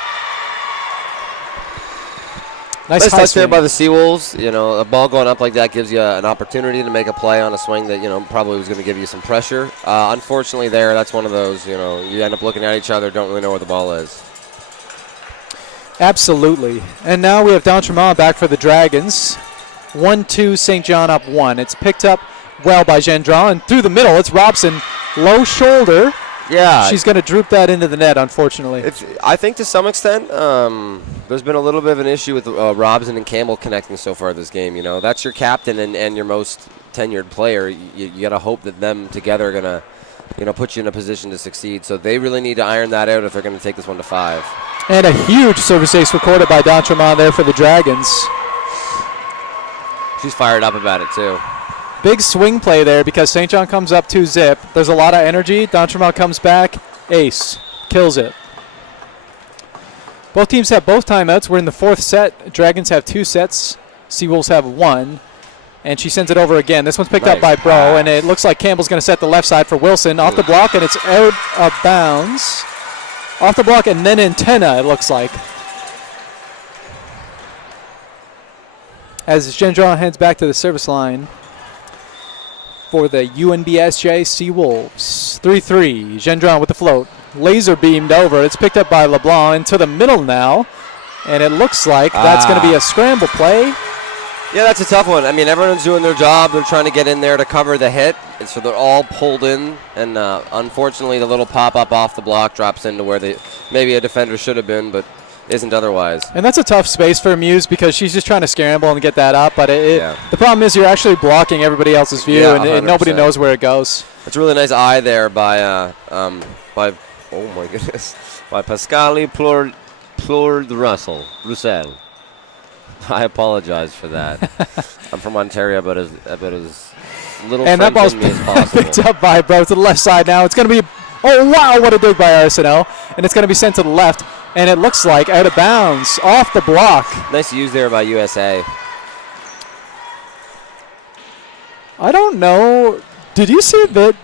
Nice touch there by the Seawolves. You know, a ball going up like that gives you an opportunity to make a play on a swing that, probably was going to give you some pressure. Unfortunately that's one of those, you end up looking at each other, don't really know where the ball is. Absolutely. And now we have D'Entremont back for the Dragons. 1-2, St. John up 1. It's picked up well by Gendron, and through the middle, it's Robson. Low shoulder. Yeah. She's going to droop that into the net, unfortunately. I think to some extent, there's been a little bit of an issue with Robson and Campbell connecting so far this game. That's your captain and your most tenured player. You got to hope that them together are going to, put you in a position to succeed. So they really need to iron that out if they're going to take this one to 5. And a huge service ace recorded by D'Entremont there for the Dragons. She's fired up about it, too. Big swing play there because St. John comes up 2-zip. There's a lot of energy. D'Entremont comes back. Ace. Kills it. Both teams have both timeouts. We're in the 4th set. Dragons have 2 sets. Seawolves have 1. And she sends it over again. This one's picked up by Bro, and it looks like Campbell's going to set the left side for Wilson. Off the block, and it's out of bounds. Off the block, and then antenna, it looks like. As Gendron heads back to the service line for the UNBSJ Seawolves. 3-3. Gendron with the float. Laser beamed over. It's picked up by LeBlanc into the middle now. And it looks like that's going to be a scramble play. Yeah, that's a tough one. I mean, everyone's doing their job. They're trying to get in there to cover the hit. And so they're all pulled in. And unfortunately, the little pop-up off the block drops into where maybe a defender should have been, but isn't otherwise. And that's a tough space for Muse because she's just trying to scramble and get that up. But the problem is you're actually blocking everybody else's view, and nobody knows where it goes. It's a really nice eye there by oh my goodness, by Pascali Russell. I apologize for that. I'm from Ontario, but as little and that ball's French in me as possible. picked up by Bro to the left side now. It's going to be, oh wow, what a dig by Arsenault. And it's going to be sent to the left. And it looks like out of bounds, off the block. Nice use there by USA. I don't know. Did you see a bit?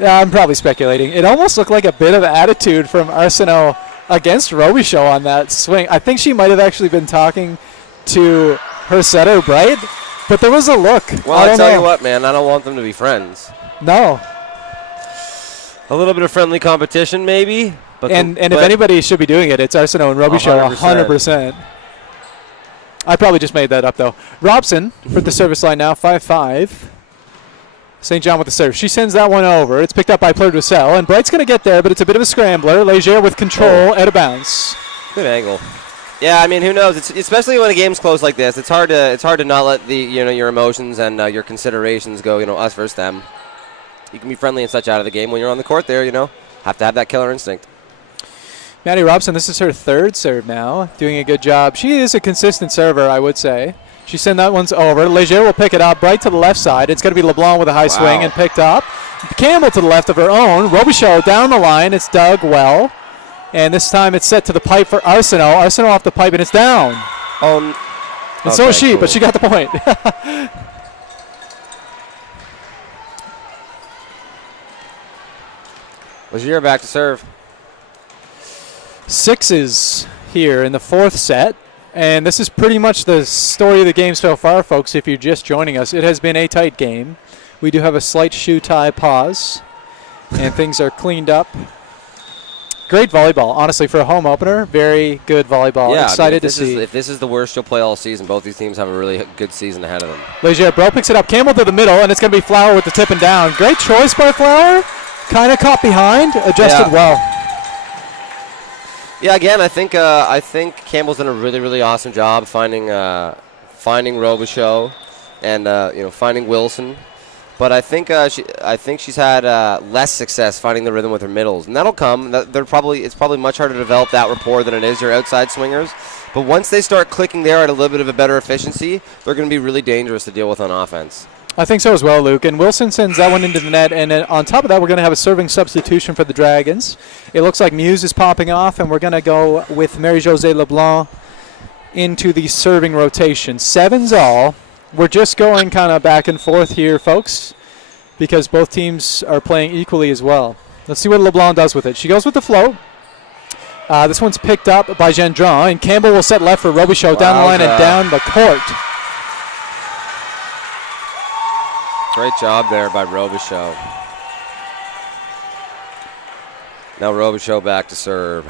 I'm probably speculating. It almost looked like a bit of attitude from Arsenault against Robichaud on that swing. I think she might have actually been talking to her setter, Bright, but there was a look. Well, I tell you what, man, I don't want them to be friends. No. A little bit of friendly competition, maybe. But if anybody should be doing it, it's Arsenault and Robichaud 100%. I probably just made that up, though. Robson for the service line now, 5-5. St. John with the serve. She sends that one over. It's picked up by Pleur-Ducel, and Bright's going to get there, but it's a bit of a scrambler. Leger with control, out of bounds. Good angle. Yeah, I mean, who knows? It's, especially when a game's close like this, it's hard to not let your emotions and your considerations go. Us versus them. You can be friendly and such out of the game when you're on the court. There, have to have that killer instinct. Maddie Robson, this is her third serve now, doing a good job. She is a consistent server, I would say. She sent that one's over. Leger will pick it up right to the left side. It's going to be LeBlanc with a high swing and picked up. Campbell to the left of her own. Robichaud down the line. It's dug well. And this time it's set to the pipe for Arsenault. Arsenault off the pipe, and it's down. And so is she, cool. But she got the point. Leger back to serve. Sixes here in the fourth set. And this is pretty much the story of the game so far, folks, if you're just joining us. It has been a tight game. We do have a slight shoe tie pause, and things are cleaned up. Great volleyball, honestly, for a home opener. Very good volleyball. Yeah, excited to see. If this is the worst you'll play all season, both these teams have a really good season ahead of them. Leger Bro picks it up. Campbell to the middle, and it's going to be Flower with the tip and down. Great choice by Flower. Kind of caught behind, adjusted well. Yeah, again, I think Campbell's done a really, really awesome job finding Robichaud and finding Wilson. But I think she's had less success finding the rhythm with her middles, and that'll come. It's probably much harder to develop that rapport than it is your outside swingers. But once they start clicking there at a little bit of a better efficiency, they're going to be really dangerous to deal with on offense. I think so as well, Luke. And Wilson sends that one into the net. And on top of that, we're going to have a serving substitution for the Dragons. It looks like Muse is popping off, and we're going to go with Marie-Josée LeBlanc into the serving rotation. 7's all. We're just going kind of back and forth here, folks, because both teams are playing equally as well. Let's see what LeBlanc does with it. She goes with the float. This one's picked up by Gendron, and Campbell will set left for Robichaud down the line and down the court. Great job there by Robichaud. Now Robichaud back to serve.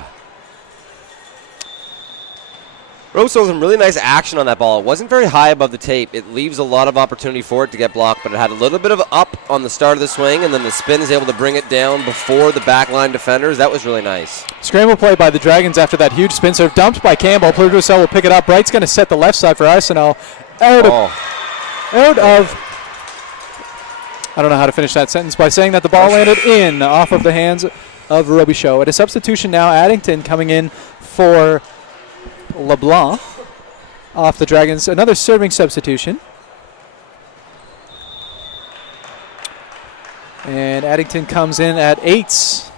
Robichaud some really nice action on that ball. It wasn't very high above the tape. It leaves a lot of opportunity for it to get blocked, but it had a little bit of up on the start of the swing, and then the spin is able to bring it down before the backline defenders. That was really nice. Scramble play by the Dragons after that huge spin serve. Dumped by Campbell. Plourde-Roussel will pick it up. Bright's going to set the left side for Arsenault. Out of I don't know how to finish that sentence by saying that the ball landed in off of the hands of Robichaud. At a substitution now, Addington coming in for LeBlanc off the Dragons. Another serving substitution. And Addington comes in at 8s.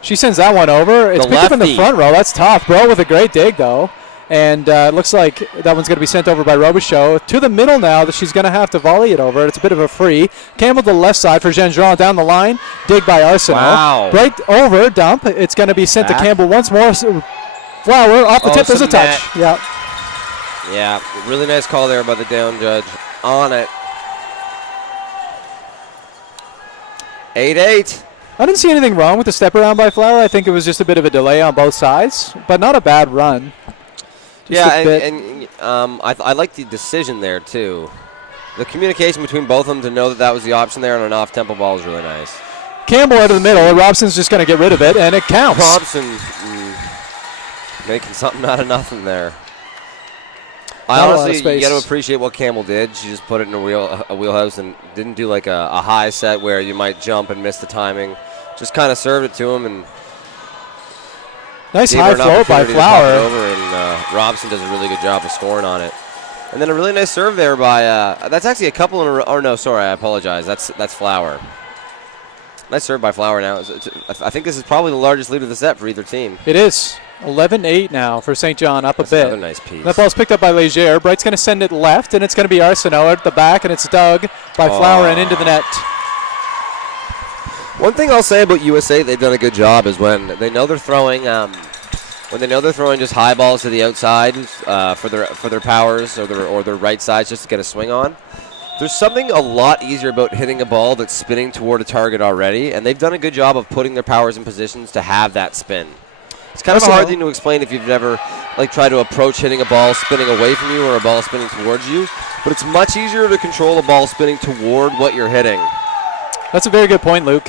She sends that one over. It's picked up in the front row. That's tough. Bro with a great dig, though. And it looks like that one's going to be sent over by Robichaud. To the middle now that she's going to have to volley it over. It's a bit of a free. Campbell to the left side for Gendron down the line. Dig by Arsenault. Wow. Right over, dump. It's going to be sent to Campbell once more. Flower off the tip. There's a touch. Yeah. Yeah, really nice call there by the down judge. On it. 8-8. I didn't see anything wrong with the step around by Flower. I think it was just a bit of a delay on both sides, but not a bad run. I like the decision there, too. The communication between both of them to know that was the option there on an off-tempo ball is really nice. Campbell out of the middle, and Robson's just going to get rid of it, and it counts. Robson making something out of nothing there. Honestly, you got to appreciate what Campbell did. She just put it in a wheelhouse and didn't do like a high set where you might jump and miss the timing. Just kind of served it to him and nice high float by Flower. And Robson does a really good job of scoring on it. And then a really nice serve there by that's actually a couple in a row. Or no, sorry, I apologize. That's Flower. Nice serve by Flower now. I think this is probably the largest lead of the set for either team. It is. 11-8 now for St. John, up a bit. Another nice piece. That ball's picked up by Leger. Bright's going to send it left, and it's going to be Arsenault at the back, and it's dug by Flower and into the net. One thing I'll say about USA, they've done a good job is when they know they're throwing, just high balls to the outside for their powers or their right sides just to get a swing on. There's something a lot easier about hitting a ball that's spinning toward a target already, and they've done a good job of putting their powers in positions to have that spin. It's kind of a hard thing to explain if you've never tried to approach hitting a ball spinning away from you or a ball spinning towards you, but it's much easier to control a ball spinning toward what you're hitting. That's a very good point, Luke.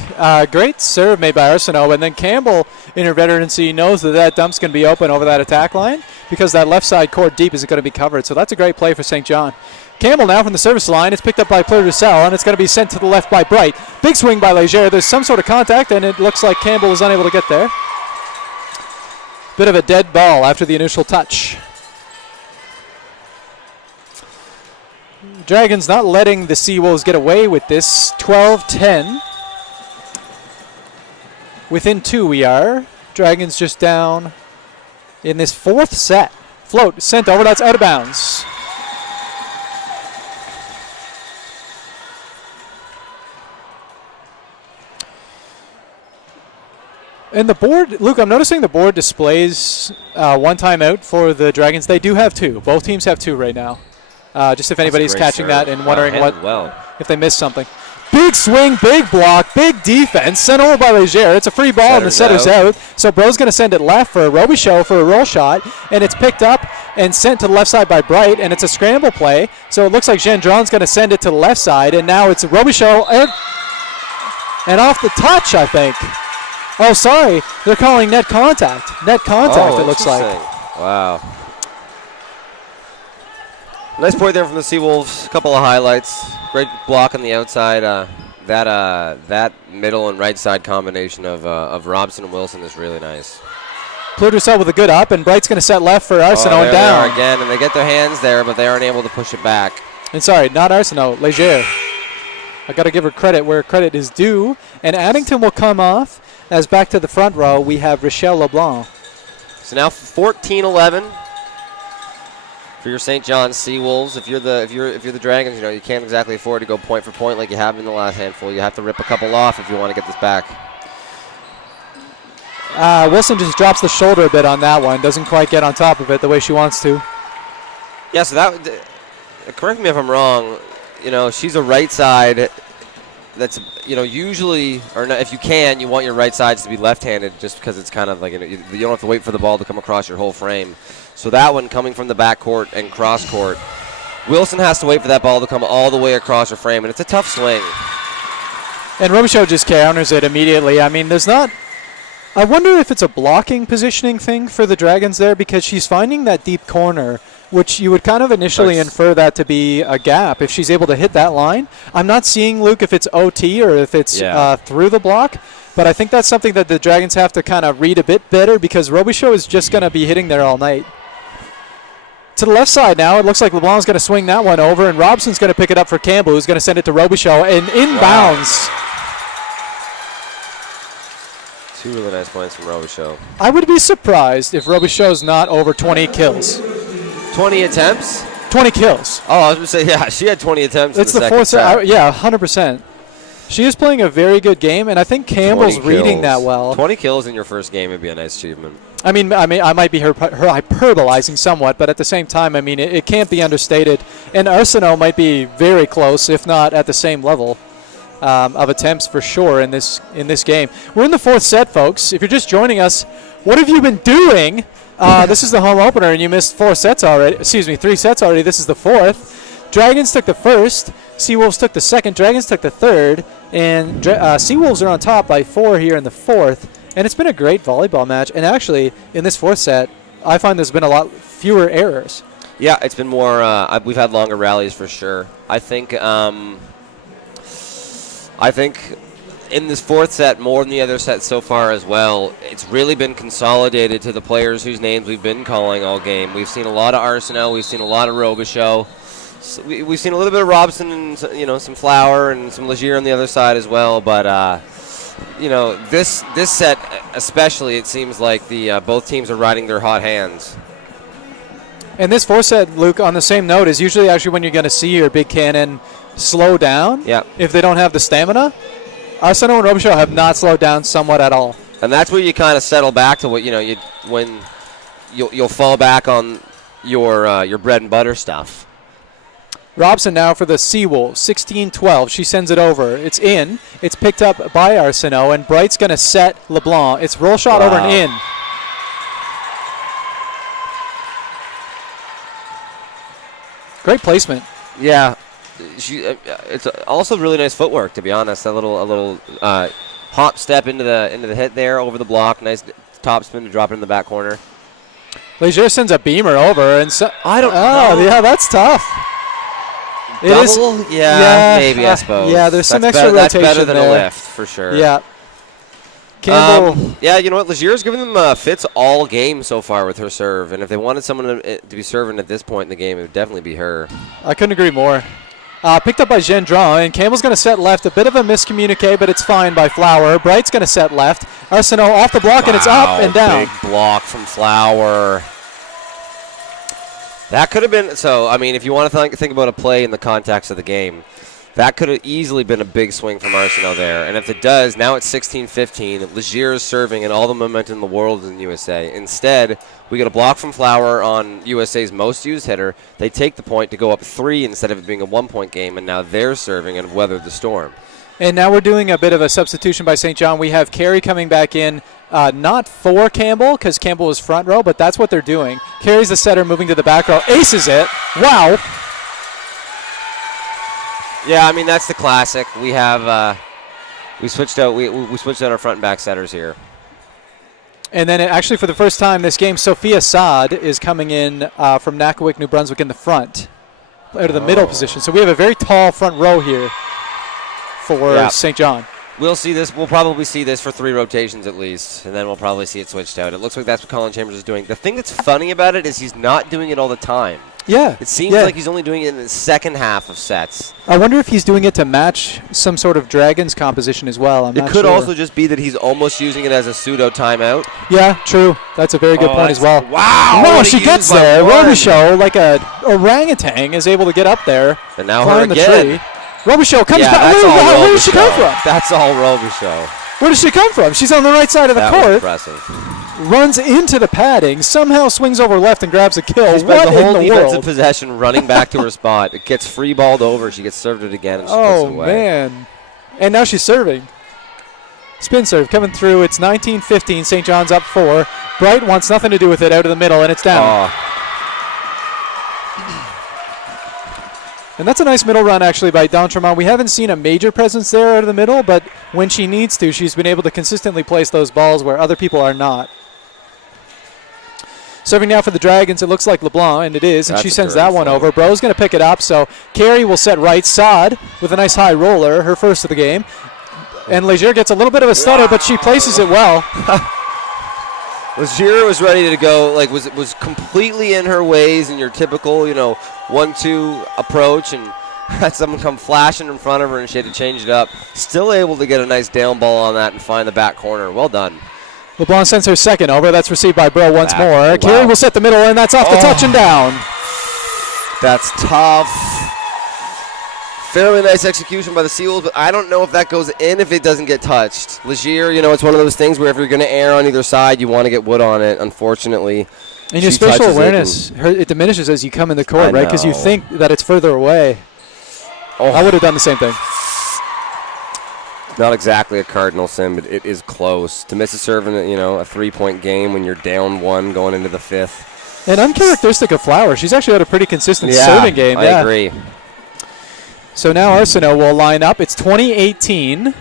Great serve made by Arsenault, and then Campbell, in her veterancy, knows that dump's going to be open over that attack line because that left side court deep is going to be covered, so that's a great play for St. John. Campbell now from the service line. It's picked up by Plourde-Roussel, and it's going to be sent to the left by Bright. Big swing by Leger. There's some sort of contact, and it looks like Campbell was unable to get there. Bit of a dead ball after the initial touch. Dragons not letting the Seawolves get away with this. 12-10. Within 2 we are. Dragons just down in this 4th set. Float sent over. That's out of bounds. And the board, Luke, I'm noticing the board displays 1 timeout for the Dragons. They do have 2. Both teams have 2 right now. Just if anybody's catching that and wondering if they missed something. Big swing, big block, big defense. Sent over by Leger. It's a free ball and the setter's out. So Bro's going to send it left for a Robichaud for a roll shot. And it's picked up and sent to the left side by Bright. And it's a scramble play. So it looks like Gendron's going to send it to the left side. And now it's Robichaud and off the touch, I think. Oh, sorry. They're calling net contact. Net contact, it looks like. Wow. Nice point there from the Seawolves. A couple of highlights. Great block on the outside. That middle and right side combination of Robson and Wilson is really nice. Pludercell with a good up, and Bright's going to set left for Arsenault and down. They are again, and they get their hands there, but they aren't able to push it back. And sorry, not Arsenault, Leger. I got to give her credit where credit is due. And Addington will come off. As back to the front row, we have Rochelle LeBlanc. So now 14-11 for your St. John's Seawolves. If you're the Dragons, you can't exactly afford to go point for point like you have in the last handful. You have to rip a couple off if you want to get this back. Wilson just drops the shoulder a bit on that one. Doesn't quite get on top of it the way she wants to. Yeah. So that. Correct me if I'm wrong. She's a right side. That's usually, or not, if you can, you want your right sides to be left-handed, just because it's kind of like you don't have to wait for the ball to come across your whole frame. So that one coming from the back court and cross court, Wilson has to wait for that ball to come all the way across her frame, and it's a tough swing. And Robichaud just counters it immediately. I mean, there's not. I wonder if it's a blocking positioning thing for the Dragons there, because she's finding that deep corner, which you would kind of initially infer that to be a gap if she's able to hit that line. I'm not seeing, Luke, if it's OT or if it's through the block, but I think that's something that the Dragons have to kind of read a bit better, because Robichaud is just going to be hitting there all night. To the left side now, it looks like LeBlanc's going to swing that one over, and Robson's going to pick it up for Campbell, who's going to send it to Robichaud, and inbounds. Wow. 2 really nice points from Robichaud. I would be surprised if Robichaud's not over 20 kills. 20 attempts? 20 kills. Oh, I was going to say, yeah, she had 20 attempts it's in the fourth second set. Yeah, 100%. She is playing a very good game, and I think Campbell's reading that well. 20 kills in your first game would be a nice achievement. I mean, I might be her hyperbolizing somewhat, but at the same time, I mean, it can't be understated. And Arsenault might be very close, if not at the same level of attempts for sure in this game. We're in the 4th set, folks. If you're just joining us, what have you been doing? This is the home opener, and you missed 3 sets already. This is the 4th. Dragons took the first. Seawolves took the second. Dragons took the third. And Seawolves are on top by 4 here in the 4th. And it's been a great volleyball match. And actually, in this 4th set, I find there's been a lot fewer errors. Yeah, it's been more. We've had longer rallies for sure. I think in this 4th set, more than the other sets so far as well, it's really been consolidated to the players whose names we've been calling all game. We've seen a lot of Arsenault. We've seen a lot of Robichaud. So we've seen a little bit of Robson and some Flower and some Leger on the other side as well. But this set especially, it seems like both teams are riding their hot hands. And this 4th set, Luke, on the same note, is usually actually when you're going to see your big cannon slow down. Yeah. If they don't have the stamina. Arsenault and Robichaud have not slowed down somewhat at all. And that's where you kind of settle back to what when you'll fall back on your bread and butter stuff. Robson now for the Seawolves, 16-12. She sends it over. It's in. It's picked up by Arsenault, and Bright's going to set LeBlanc. It's roll shot over and in. Great placement. Yeah. It's also really nice footwork, to be honest. A little hop step into the hit there over the block. Nice top spin to drop it in the back corner. Leger sends a beamer over, and I don't know. Yeah, that's tough. Double? Yeah, maybe, I suppose. Yeah, there's some extra rotation That's better than there. a lift, for sure. Yeah. Campbell. Yeah, you know what? Legier's given them fits all game so far with her serve. And if they wanted someone to be serving at this point in the game, it would definitely be her. I couldn't agree more. Picked up by Gendron, and Campbell's going to set left. A bit of a miscommunique, but it's fine by Flower. Bright's going to set left. Arsenault off the block, and it's up and down. Big block from Flower. That could have been, so, I mean, if you want to think about a play in the context of the game, that could have easily been a big swing from Arsenault there. And if it does, now it's 16-15. Legier is serving, and all the momentum in the world is in USA. Instead, we get a block from Flower on USA's most used hitter. They take the point to go up 3 instead of it being a 1-point game, and now they're serving and weathered the storm. And now we're doing a bit of a substitution by St. John. We have Carey coming back in, not for Campbell, because Campbell is front row, but that's what they're doing. Carey's the setter, moving to the back row. Aces it. Wow. Yeah, I mean, that's the classic. We have we switched out our front and back setters here. And then actually for the first time this game, Sophia Saad is coming in from Nakawik, New Brunswick in the front, out of the middle position. So we have a very tall front row here for St. John. We'll see this. We'll probably see this for 3 rotations at least, and then we'll probably see it switched out. It looks like that's what Colin Chambers is doing. The thing that's funny about it is he's not doing it all the time. Yeah. It seems like he's only doing it in the second half of sets. I wonder if he's doing it to match some sort of Dragons composition as well. It could also just be that he's almost using it as a pseudo timeout. Yeah, true. That's a very good point as well. Wow. No, she gets there. Robichaud, like a orangutan, is able to get up there. And now her again. Robichaud comes back. Where does she come from? That's all Robichaud. Where does she come from? She's on the right side of the court. Impressive. Runs into the padding, somehow swings over left and grabs a kill. She's spent the whole defensive possession running back to her spot. It gets free balled over. She gets served it again and she puts it away. Oh, man. And now she's serving. Spin serve coming through. It's 19-15. St. John's up 4. Bright wants nothing to do with it out of the middle, and it's down. And that's a nice middle run, actually, by D'Entremont. We haven't seen a major presence there out of the middle, but when she needs to, she's been able to consistently place those balls where other people are not. Serving now for the Dragons, it looks like LeBlanc, and it is, and she sends that one over. Bro's going to pick it up, so Carey will set right. Saad with a nice high roller, her first of the game. And Legier gets a little bit of a stutter, but she places it well. Legier was ready to go, like was completely in her ways in your typical, 1-2 approach, and had someone come flashing in front of her, and she had to change it up. Still able to get a nice down ball on that and find the back corner. Well done. LeBlanc sends her second over. That's received by Bro once more. Wow. Carey will set the middle, and that's off the touch and down. That's tough. Fairly nice execution by the Seals, but I don't know if that goes in if it doesn't get touched. Legier, it's one of those things where if you're going to err on either side, you want to get wood on it, unfortunately. And your spatial awareness, it diminishes as you come in the court, right? Because you think that it's further away. I would have done the same thing. Not exactly a cardinal sin, but it is close. To miss a serve in a 3-point game when you're down 1 going into the 5th. And uncharacteristic of Flower. She's actually had a pretty consistent serving game. I agree. So now Arsenault will line up. It's 2018.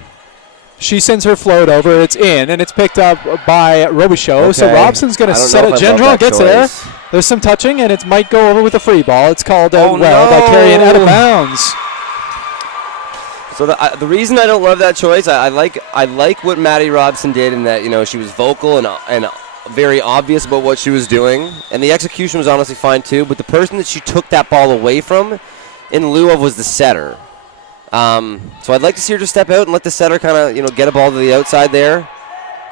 She sends her float over. It's in, and it's picked up by Robichaud. Okay. So Robson's going to set it. Gendron gets there. There's some touching, and it might go over with a free ball. It's called out by Carey and out of bounds. So the reason I don't love that choice, I like what Maddie Robson did in that she was vocal and very obvious about what she was doing, and the execution was honestly fine too. But the person that she took that ball away from, in lieu of, was the setter. So I'd like to see her just step out and let the setter kind of get a ball to the outside there.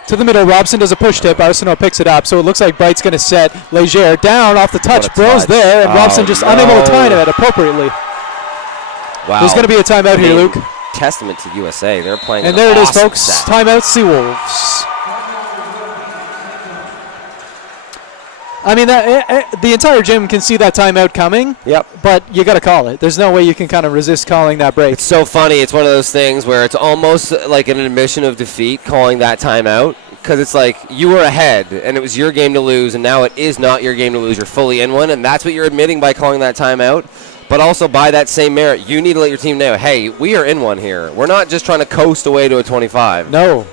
To the middle, Robson does a push tip. Arsenault picks it up, so it looks like Bright's going to set Legier down off the touch. Bro's there, and Robson just unable to time it appropriately. Wow. There's going to be a timeout here, Luke. Testament to USA. They're playing and there it is, folks. Timeout, Seawolves. I mean, the entire gym can see that timeout coming. Yep. But you got to call it. There's no way you can kind of resist calling that break. It's so funny. It's one of those things where it's almost like an admission of defeat calling that timeout, because it's like you were ahead and it was your game to lose, and now it is not your game to lose. You're fully in one, and that's what you're admitting by calling that timeout. But also by that same merit, you need to let your team know, hey, we are in one here. We're not just trying to coast away to a 25. No.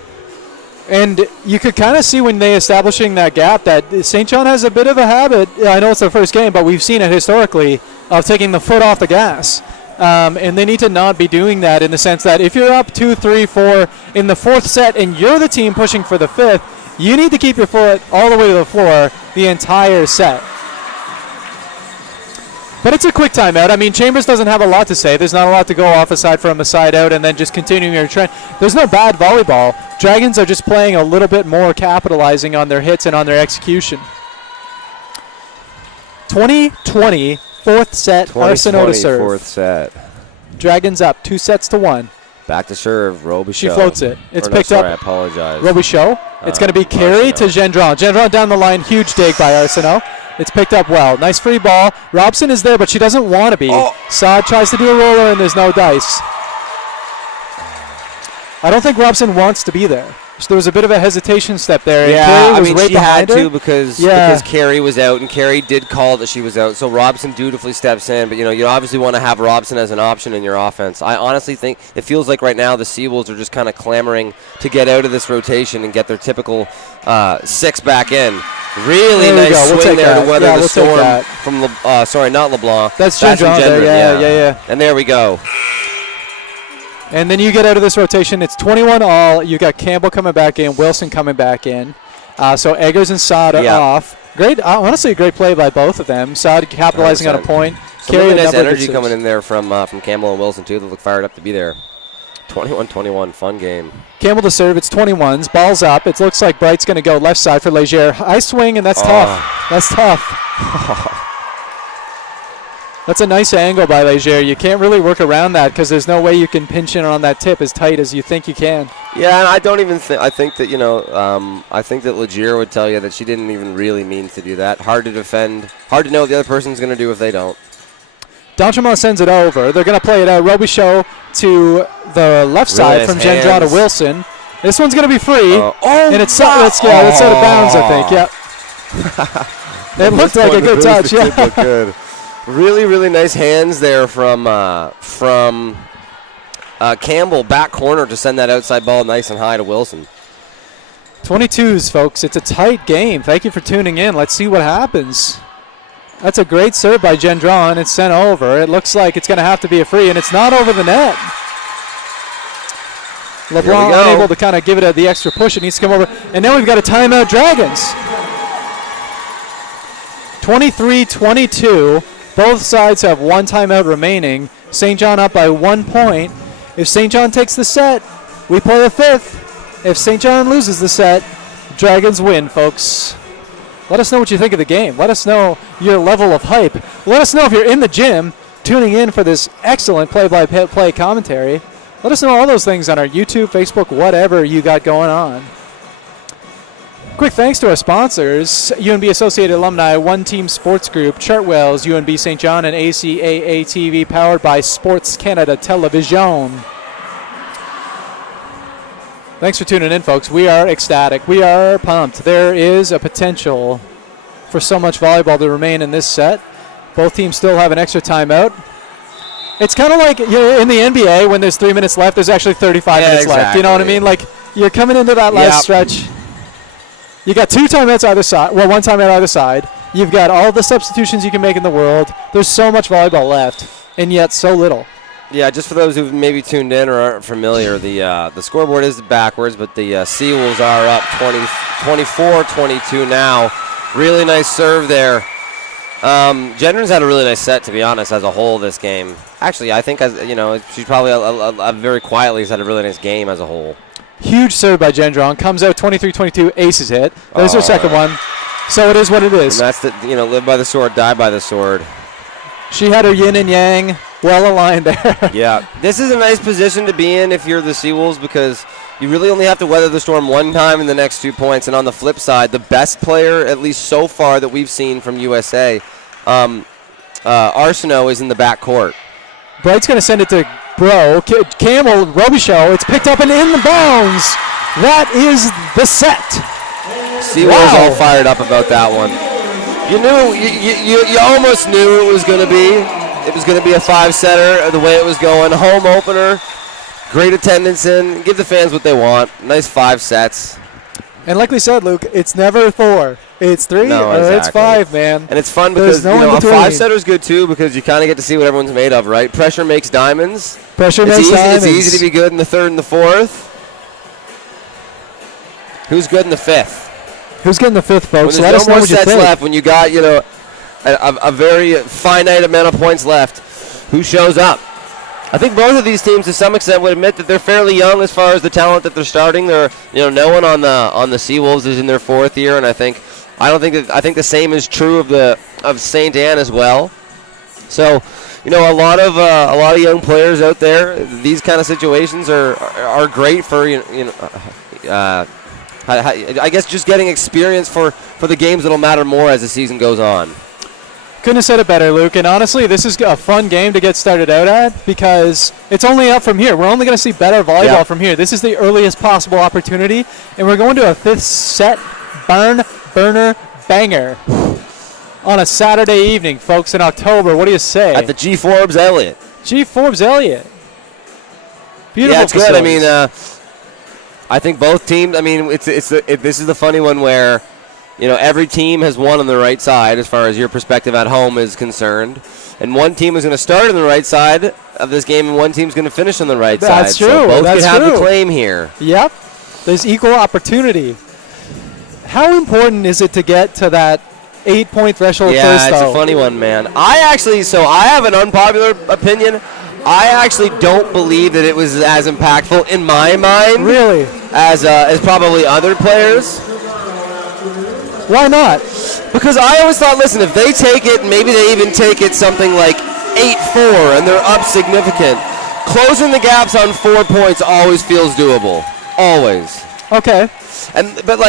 And you could kind of see when they establishing that gap that St. John has a bit of a habit. I know it's their first game, but we've seen it historically of taking the foot off the gas. And they need to not be doing that in the sense that if you're up 2, 3, 4 in the fourth set and you're the team pushing for the fifth, you need to keep your foot all the way to the floor the entire set. But it's a quick timeout. I mean, Chambers doesn't have a lot to say. There's not a lot to go off aside from a side out and then just continuing your trend. There's no bad volleyball. Dragons are just playing a little bit more, capitalizing on their hits and on their execution. 20-20, fourth set, Arsenault to serve. Fourth set. Dragons up 2-1. Back to serve, Robichaud. She floats it. It's picked sorry, up. I apologize. Robichaud. It's going to be carry to Gendron. Gendron down the line. Huge dig by Arsenault. It's picked up well. Nice free ball. Robson is there, but she doesn't want to be. Saad tries to do a roller, and there's no dice. I don't think Robson wants to be there. So there was a bit of a hesitation step there. Yeah, I mean, right she had her. to because Carey was out, and Carey did call that she was out. So Robson dutifully steps in, but you obviously want to have Robson as an option in your offense. I honestly think it feels like right now the Seawolves are just kind of clamoring to get out of this rotation and get their typical 6 back in. Really nice swing there to weather the storm from not LeBlanc. That's Gendron. Yeah. And there we go. And then you get out of this rotation. It's 21 all. You got Campbell coming back in, Wilson coming back in. So Eggers and Saad are off. Great, honestly, a great play by both of them. Saad capitalizing 100%. On a point. Some really nice energy coming in there from Campbell and Wilson too. They look fired up to be there. 21-21, fun game. Campbell to serve. It's 21s. Ball's up. It looks like Bright's going to go left side for Leger. High swing, and that's tough. That's tough. That's a nice angle by Leger. You can't really work around that because there's no way you can pinch in on that tip as tight as you think you can. Yeah, and I don't even think. I think that I think that Leger would tell you that she didn't even really mean to do that. Hard to defend. Hard to know what the other person's going to do if they don't. D'Entremont sends it over. They're going to play it out. Robichaud to the left side from Gendron to Wilson. This one's going to be free. And it's out of bounds, I think. Yep. It looked like a good touch. Yeah. Look good. Really, really nice hands there from Campbell, back corner to send that outside ball nice and high to Wilson. 22s, folks. It's a tight game. Thank you for tuning in. Let's see what happens. That's a great serve by Gendron. It's sent over. It looks like it's going to have to be a free, and it's not over the net. LeBlanc unable to kind of give it the extra push. It needs to come over. And now we've got a timeout, Dragons. 23-22. Both sides have one timeout remaining. St. John up by 1 point. If St. John takes the set, we play the fifth. If St. John loses the set, Dragons win, folks. Let us know what you think of the game. Let us know your level of hype. Let us know if you're in the gym tuning in for this excellent play-by-play commentary. Let us know all those things on our YouTube, Facebook, whatever you got going on. Quick thanks to our sponsors, UNB Associated Alumni, One Team Sports Group, Chartwell's, UNB St. John, and ACAA TV, powered by Sports Canada Television. Thanks for tuning in, folks. We are ecstatic. We are pumped. There is a potential for so much volleyball to remain in this set. Both teams still have an extra timeout. It's kind of like in the NBA when there's 3 minutes left, there's actually 35 minutes left. You know what I mean? Like, you're coming into that last stretch. You got 2 timeouts either side. Well, 1 timeout either side. You've got all the substitutions you can make in the world. There's so much volleyball left, and yet so little. Yeah, just for those who've maybe tuned in or aren't familiar, the scoreboard is backwards, but the Seawolves are up 24-22 now. Really nice serve there. Gendron's had a really nice set, to be honest, as a whole this game. Actually, I think she's probably very quietly has had a really nice game as a whole. Huge serve by Gendron. Comes out 23-22. Aces hit. There's her second one. So it is what it is. And that's live by the sword, die by the sword. She had her yin and yang well aligned there. Yeah. This is a nice position to be in if you're the Seawolves because you really only have to weather the storm one time in the next 2 points. And on the flip side, the best player, at least so far that we've seen from USA, Arsenault, is in the back court. Bright's going to send it to Campbell, Robichaud. It's picked up and in the bounds. That is the set. Seawolves all fired up about that one. You almost knew it was going to be. It was going to be a 5-setter the way it was going. Home opener. Great attendance in. Give the fans what they want. Nice 5 sets. And like we said, Luke, it's never 4. It's 3 or it's 5, man. And it's fun because no a 5-setter is good too because you kind of get to see what everyone's made of, right? Pressure makes diamonds. It's easy to be good in the 3rd and the 4th. Who's good in the 5th? Who's getting the 5th, folks? When there's no more sets left, when you got a very finite amount of points left, who shows up? I think both of these teams, to some extent, would admit that they're fairly young as far as the talent that they're starting. They're, no one on the Seawolves is in their 4th year, and I think the same is true of St. Anne as well. So, a lot of young players out there. These kind of situations are great for I guess just getting experience for the games that'll matter more as the season goes on. Couldn't have said it better, Luke. And honestly, this is a fun game to get started out at because it's only up from here. We're only going to see better volleyball from here. This is the earliest possible opportunity, and we're going to a 5th set barn burner banger on a Saturday evening, folks, in October. What do you say? At the G. Forbes Elliott. G. Forbes Elliott. Beautiful. Yeah, it's good. I mean, I think both teams. I mean, this is the funny one where. Every team has won on the right side as far as your perspective at home is concerned. And one team is going to start on the right side of this game, and one team's going to finish on the right side. That's true. So both can have the claim here. Yep. There's equal opportunity. How important is it to get to that 8-point threshold first, Yeah, it's a funny one, man. I have an unpopular opinion. I actually don't believe that it was as impactful in my mind. Really? As probably other players. Why not? Because I always thought, listen, if they take it, maybe they even take it something like 8-4, and they're up significant. Closing the gaps on 4 points always feels doable. Always. Okay. But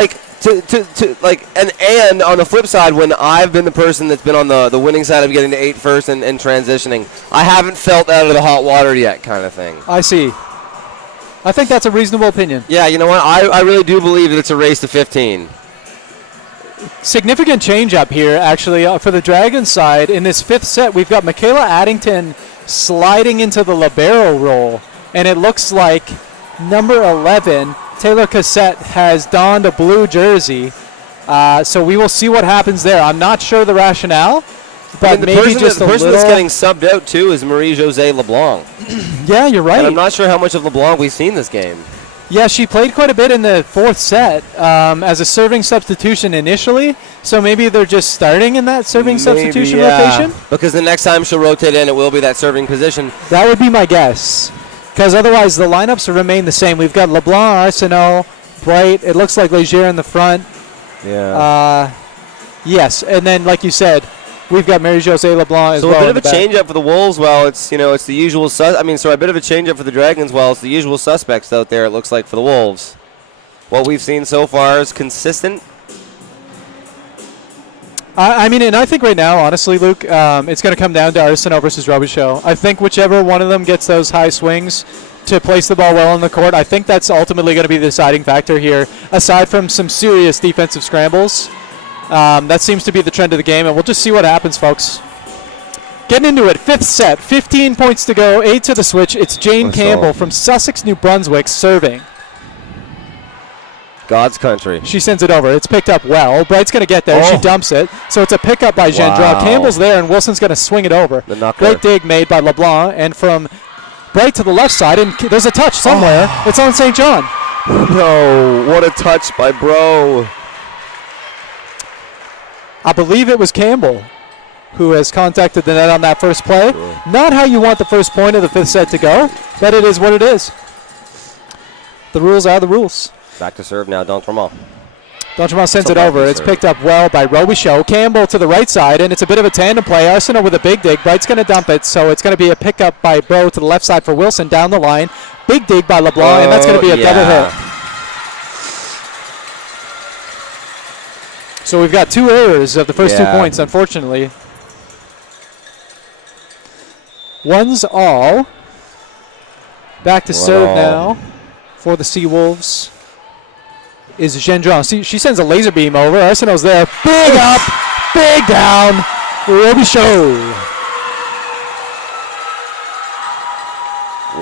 on the flip side, when I've been the person that's been on the winning side of getting to 8 first and transitioning, I haven't felt out of the hot water yet, kind of thing. I see. I think that's a reasonable opinion. Yeah, you know what? I really do believe that it's a race to 15. Significant change up here, actually, for the Dragons side. In this 5th set, we've got Michaela Addington sliding into the libero role, and it looks like number 11, Taylor Cassette, has donned a blue jersey. So we will see what happens there. I'm not sure the rationale, but maybe just the person that's getting subbed out, too, is Marie-Josée LeBlanc. Yeah, you're right. And I'm not sure how much of LeBlanc we've seen this game. Yeah, she played quite a bit in the 4th set as a serving substitution initially, so maybe they're just starting in that serving substitution rotation? Because the next time she'll rotate in, it will be that serving position. That would be my guess, because otherwise the lineups remain the same. We've got LeBlanc, Arsenault, Bright, it looks like Leger in the front. Yeah. Yes, and then, like you said, we've got Marie-Josée LeBlanc as well. So a bit of a change-up for the Wolves. Well, it's the usual. A bit of a change-up for the Dragons. Well, it's the usual suspects out there. It looks like for the Wolves. What we've seen so far is consistent. And I think right now, honestly, Luke, it's going to come down to Arsenault versus Robichaud. I think whichever one of them gets those high swings to place the ball well on the court, I think that's ultimately going to be the deciding factor here. Aside from some serious defensive scrambles. That seems to be the trend of the game, and we'll just see what happens, folks. Getting into it, 5th set, 15 points to go, 8 to the switch. It's Jane Campbell from Sussex, New Brunswick, serving. God's country. She sends it over. It's picked up well. Bright's going to get there. She dumps it. So it's a pickup by Gendron. Campbell's there, and Wilson's going to swing it over. Great dig made by LeBlanc, and from Bright to the left side, and there's a touch somewhere. It's on St. John. No, what a touch by Bro. I believe it was Campbell who has contacted the net on that first play. Sure. Not how you want the first point of the 5th set to go, but it is what it is. The rules are the rules. Back to serve now, D'Entremont. D'Entremont sends it over. It's picked up well by Robichaud. Campbell to the right side, and it's a bit of a tandem play. Arsenault with a big dig. Bright's going to dump it, so it's going to be a pickup by Bro to the left side for Wilson down the line. Big dig by LeBlanc, and that's going to be a double hit. So we've got 2 errors of the first 2 points, unfortunately. 1's all. Back to serve now for the Seawolves is Gendron. She sends a laser beam over. Arsenault's there. Big up, big down. Robichaud.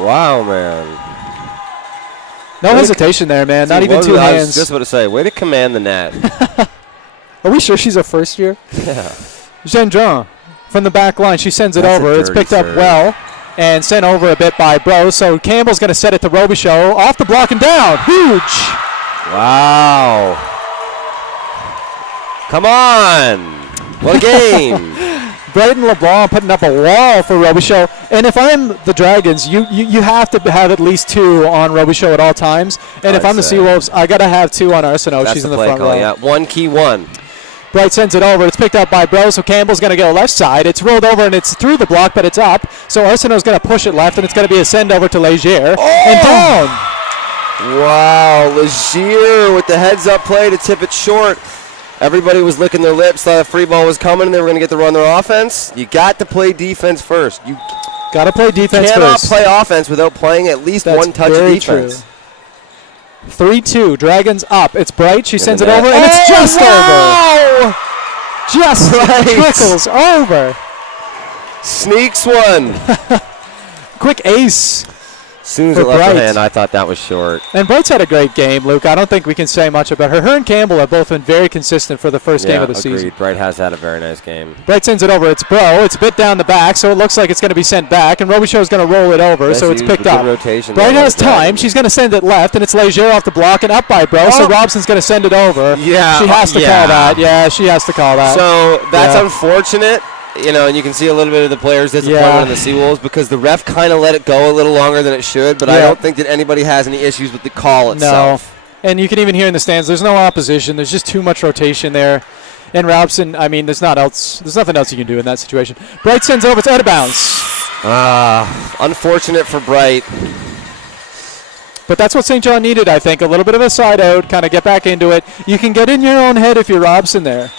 Wow, man. No hesitation there, man. Not even two I hands. was just about to say, way to command the net. Are we sure she's a first year? Yeah. Zheng Zhang from the back line. She sends it That's over. It's picked up well and sent over a bit by Bro. So Campbell's going to set it to Robichaud. Off the block and down. Huge. Wow. Come on. What a game. Brayden LeBlanc putting up a wall for Robichaud. And if I'm the Dragons, you have to have at least two on Robichaud at all times. And if I'm the Seawolves, I got to have two on Arsenault. She's in the front row. Yeah. One key one. Bright sends it over. It's picked up by Bro, so Campbell's going to go left side. It's rolled over, and it's through the block, but it's up. So Arsenault's going to push it left, and it's going to be a send over to Leger. And down. Wow. Leger with the heads-up play to tip it short. Everybody was licking their lips, thought a free ball was coming, and they were going to get to run their offense. You got to play defense first. You got to play defense first. Cannot play offense without playing at least one touch of defense. True. 3-2, Dragons up. It's Bright. She sends it over, and it's just over. Just trickles over. Sneaks one. Quick ace. As soon as it left her hand, I thought that was short. And Bright's had a great game, Luke. I don't think we can say much about her. Her and Campbell have both been very consistent for the first game of the season. Bright has had a very nice game. Bright sends it over. It's Bro. It's a bit down the back, so it looks like it's going to be sent back. And Robichaud's going to roll it over, so it's picked up. Bright has time. She's going to send it left, and it's Leger off the block and up by Bro. So Robson's going to send it over. Yeah. She has to call that. Yeah, she has to call that. So that's unfortunate. You know, and you can see a little bit of the players' disappointment in the Seawolves because the ref kind of let it go a little longer than it should, but I don't think that anybody has any issues with the call itself. No. And you can even hear in the stands, there's no opposition. There's just too much rotation there. And Robson, I mean, there's nothing else you can do in that situation. Bright sends over. It's out of bounds. Unfortunate for Bright. But that's what St. John needed, I think. A little bit of a side out, kind of get back into it. You can get in your own head if you're Robson there.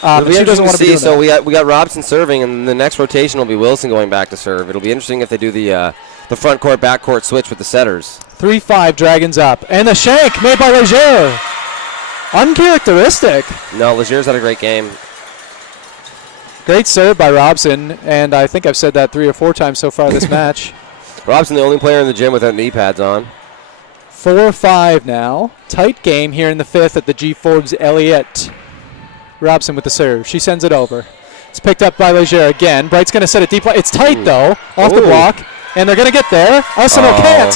She doesn't want to be doing that. We got Robson serving, and the next rotation will be Wilson going back to serve. It'll be interesting if they do the front court, back court switch with the setters. 3-5 Dragons up. And the shank made by Leger. Uncharacteristic. No, Leger's had a great game. Great serve by Robson, and I think I've said that 3 or 4 times so far this match. Robson, the only player in the gym without knee pads on. 4-5 now. Tight game here in the 5th at the G. Forbes Elliott. Robson with the serve. She sends it over. It's picked up by Leger again. Bright's going to set it deep. It's tight, though, off the block, and they're going to get there. Arsenault can't.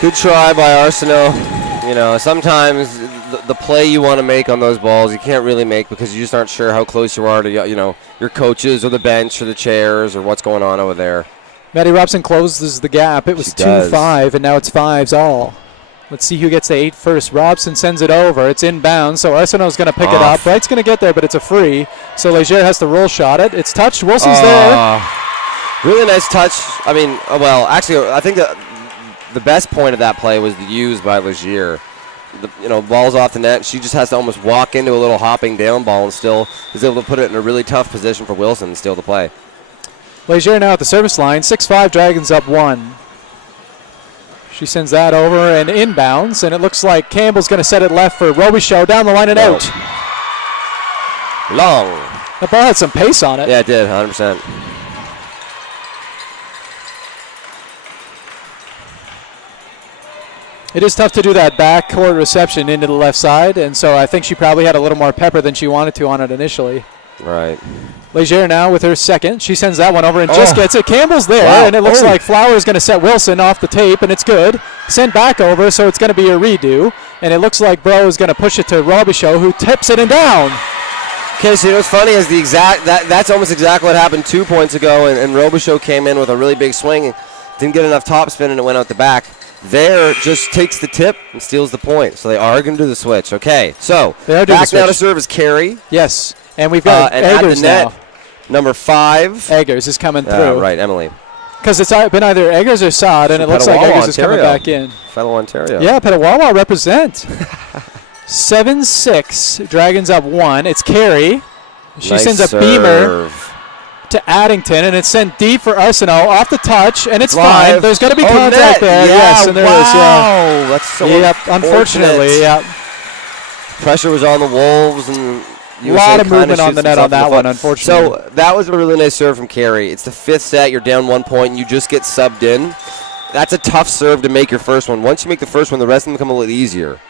Good try by Arsenault. You know, sometimes the play you want to make on those balls, you can't really make because you just aren't sure how close you are to, your coaches or the bench or the chairs or what's going on over there. Maddie Robson closes the gap. It was 2-5, and now it's 5s all. Let's see who gets the 8 first. Robson sends it over. It's inbounds, so Arsenault's going to pick it up. Bright's going to get there, but it's a free. So Leger has to roll shot it. It's touched. Wilson's there. Really nice touch. I mean, actually, I think the best point of that play was the use by Leger. Ball's off the net. She just has to almost walk into a little hopping down ball and still is able to put it in a really tough position for Wilson and steal the play. Leger now at the service line. 6-5 Dragons up 1. She sends that over and inbounds, and it looks like Campbell's going to set it left for Robichaud down the line and out. Long. The ball had some pace on it. Yeah, it did, 100%. It is tough to do that backcourt reception into the left side, and so I think she probably had a little more pepper than she wanted to on it initially. Right. Leger now with her second. She sends that one over and just gets it. Campbell's there, and it looks like Flower's going to set Wilson off the tape, and it's good. Sent back over, so it's going to be a redo, and it looks like Bro is going to push it to Robichaud, who tips it and down. Okay, so what's funny is that's almost exactly what happened 2 points ago, and Robichaud came in with a really big swing, didn't get enough topspin, and it went out the back. There just takes the tip and steals the point, so they are going to do the switch. Okay, so back now to serve is Carey. Yes. And we've got Eggers now. Number 5. Eggers is coming through. Right, Emily. Because it's been either Eggers or Sod, and it looks like Eggers is coming back in. Fellow Ontario. Yeah, Petawawa represent. 7-6. Dragons up 1. It's Carey. She sends a beamer to Addington, and it's sent deep for Arsenault off the touch, and it's fine. There's going to be contact there. Yeah, yes, and there is. Yeah. That's so unfortunately, yeah. Pressure was on the Wolves, and a lot of movement on the net on that one, unfortunately. So that was a really nice serve from Carey. It's the 5th set. You're down 1 point, and you just get subbed in. that's a tough serve to make your first one. Once you make the first one, the rest of them become a little easier.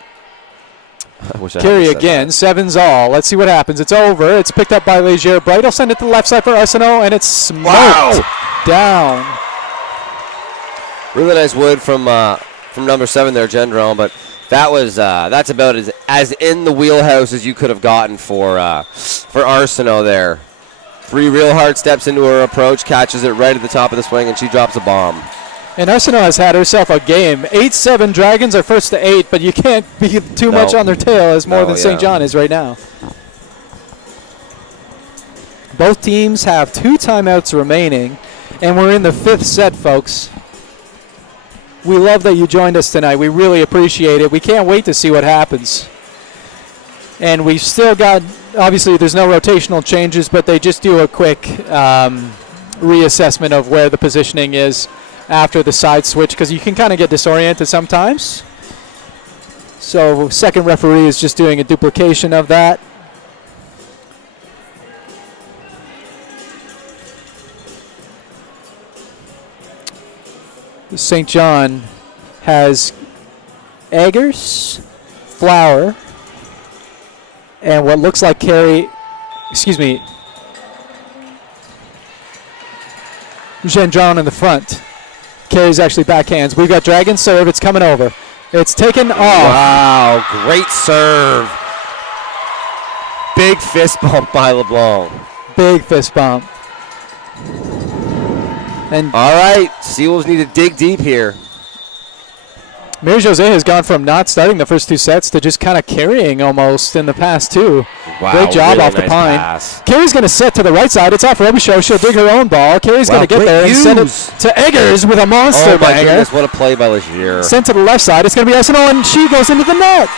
I wish I Carey hadn't said again, that. 7's all. Let's see what happens. It's over. It's picked up by Leger. Bright will send it to the left side for Arsenault, and it's smoked down. Really nice wood from number 7 there, Gendron, but that was that's about as in the wheelhouse as you could have gotten for Arsenault there. 3 real hard steps into her approach, catches it right at the top of the swing, and she drops a bomb. And Arsenault has had herself a game. 8-7 Dragons are first to 8, but you can't be too much on their tail as more than St. John is right now. Both teams have 2 timeouts remaining, and we're in the 5th set, folks. We love that you joined us tonight. We really appreciate it. We can't wait to see what happens. And we've still got, obviously there's no rotational changes, but they just do a quick reassessment of where the positioning is after the side switch, because you can kind of get disoriented sometimes. So second referee is just doing a duplication of that. St. John has Eggers, Flower, and what looks like Gendron in the front. Carey's actually backhands. We've got Dragon serve. It's coming over. It's taken off. Wow, great serve. Big fist bump by LeBlanc. Big fist bump. And all right, Seawolves need to dig deep here. Marie-José has gone from not starting the first 2 sets to just kind of carrying almost in the past 2. Wow, great job really off the nice pine. pass. Carey's going to set to the right side. It's off Robichaud. She'll dig her own ball. Carey's going to get there and send it to Eggers with a monster Oh my banger. goodness, what a play by Leger. Sent to the left side. It's going to be Arsenault, and she goes into the net.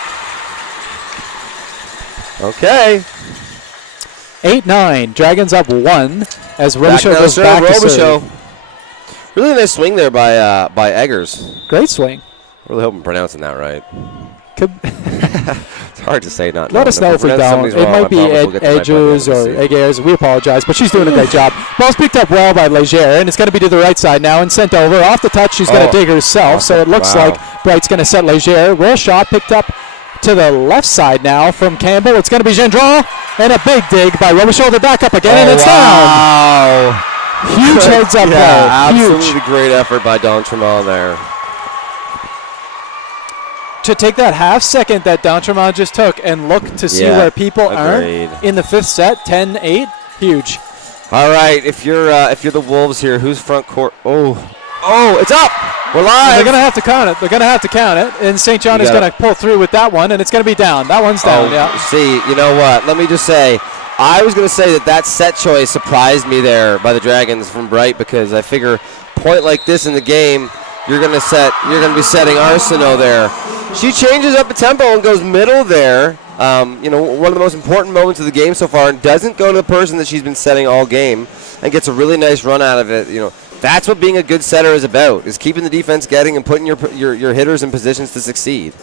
Okay. 8-9. Dragons up 1 as Robichaud goes back to serve. Really nice swing there by Eggers. Great swing. Really hope I'm pronouncing that right. It's hard to say. Not. Let us know if we don't. It might be Edgers or Eggers. We apologize, but she's doing a great job. Ball's picked up well by Leger, and it's going to be to the right side now and sent over. Off the touch, she's going to dig herself, so it looks like Bright's going to set Leger. Real shot picked up to the left side now from Campbell. It's going to be Gendron, and a big dig by Robichaud. They're back up again, and it's down. Huge heads up play. Absolutely great effort by D'Entremont there. To take that half second that D'Entremont just took and look to see where people are in the 5th set, 10-8, huge. All right, if you're the Wolves here, who's front court? Oh, it's up. We're live. They're going to have to count it. And St. John is going to pull through with that one, and it's going to be down. That one's down, See, you know what? Let me just say, I was going to say that set choice surprised me there by the Dragons from Bright, because I figure point like this in the game, you're going to be setting Arsenault there. She changes up the tempo and goes middle there. One of the most important moments of the game so far, and doesn't go to the person that she's been setting all game, and gets a really nice run out of it. That's what being a good setter is about, is keeping the defense getting and putting your hitters in positions to succeed.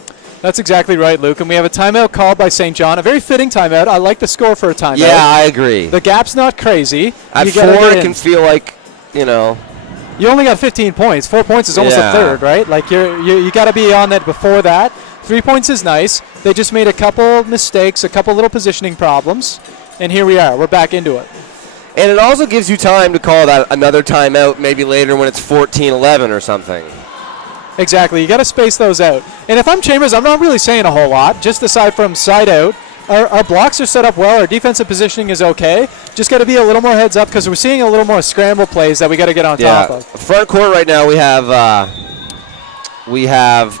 That's exactly right, Luke. And we have a timeout called by St. John. A very fitting timeout. I like the score for a timeout. Yeah, I agree. The gap's not crazy. At 4, it can feel like, You only got 15 points. 4 points is almost a third, right? Like you got to be on that before that. 3 points is nice. They just made a couple mistakes, a couple little positioning problems, and here we are. We're back into it. And it also gives you time to call that another timeout maybe later when it's 14-11 or something. Exactly. You got to space those out. And if I'm Chambers, I'm not really saying a whole lot, just aside from side out. Our blocks are set up well. Our defensive positioning is okay. Just got to be a little more heads up, because we're seeing a little more scramble plays that we got to get on top of. Front court right now we have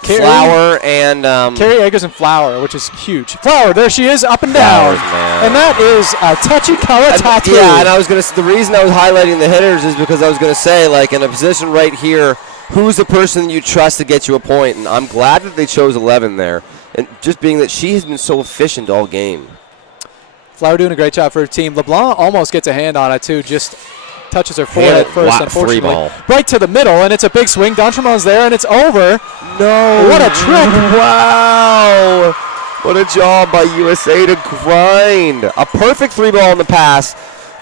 Carey, Flower and Carey, Eggers, and Flower, which is huge. Flower, there she is, up and down. Flowers, man. And that is a touchy color tattoo. Yeah, and I was gonna. The reason I was highlighting the hitters is because I was gonna say, like, in a position right here, who's the person you trust to get you a point? And I'm glad that they chose 11 there. And just being that she has been so efficient all game. Flower doing a great job for her team. LeBlanc almost gets a hand on it, too. Just touches her forehead first, unfortunately. Ball. Right to the middle, and it's a big swing. D'Entremont's there, and it's over. No. What a trick. Wow. What a job by USA to grind. A perfect 3-ball on the pass.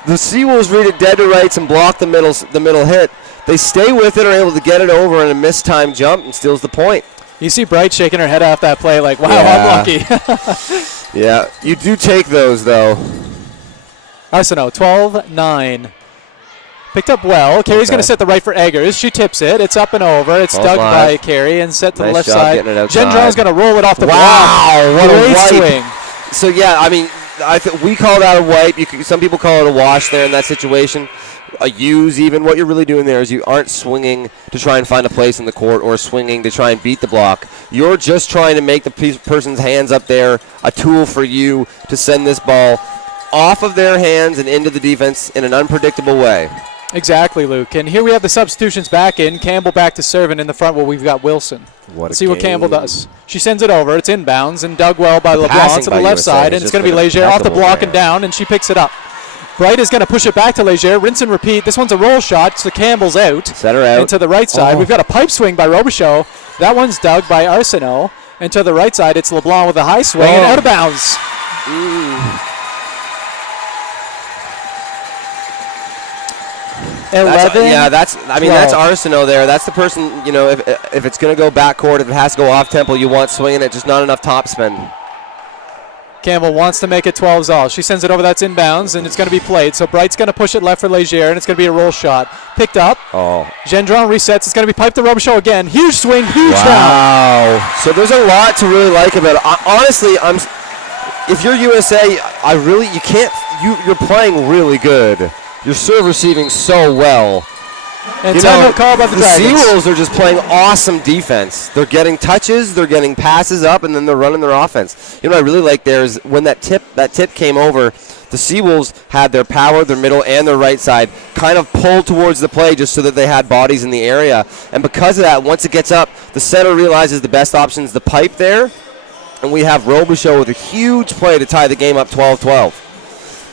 The Seawolves read it dead to rights and block the middle hit. they stay with it, are able to get it over in a mistimed jump and steals the point. You see Bright shaking her head off that play like, wow, Yeah. I'm lucky. Yeah, you do take those, though. Arsenault, 12-9. Picked up well. Carey's going to set the right for Eggers. She tips it. It's up and over. It's dug by Carey and set to the Nice left job side. getting it outside. Gendron's going to roll it off the block. Wow, what a Great wipe. swing. So, yeah, I mean, we call that a wipe. Some people call it a wash there in that situation. A use even. What you're really doing there is you aren't swinging to try and find a place in the court or swinging to try and beat the block. You're just trying to make the person's hands up there a tool for you to send this ball off of their hands and into the defense in an unpredictable way. Exactly, Luke. And here we have the substitutions back in. Campbell back to serve, and in the front where we've got Wilson. Let's see what Campbell does. She sends it over. It's inbounds and dug well by LeBlanc to the left side, and it's going to be Leger off the block and down, and she picks it up. Bright is going to push it back to Leger. Rinse and repeat. This one's a roll shot, so Campbell's out. Set her out. And to the right side, we've got a pipe swing by Robichaud. That one's dug by Arsenault. And to the right side, it's LeBlanc with a high swing and out of bounds. 11. That's Arsenault there. That's the person, if it's going to go backcourt, if it has to go off tempo, you want swinging it, just not enough topspin. Campbell wants to make it 12s all. She sends it over. That's inbounds, and it's going to be played. So Bright's going to push it left for Leger, and it's going to be a roll shot. Picked up. Gendron resets. It's going to be piped to Robichaud again. Huge swing, huge down. Wow. So there's a lot to really like about it. Honestly, if you're USA, you're playing really good. Your serve receiving so well. And timeout call by the Dragons. Seawolves are just playing awesome defense. They're getting touches, they're getting passes up, and then they're running their offense. You know what I really like there is when that tip came over, the Seawolves had their power, their middle, and their right side kind of pulled towards the play just so that they had bodies in the area. And because of that, once it gets up, the center realizes the best option is the pipe there, and we have Robichaud with a huge play to tie the game up 12-12.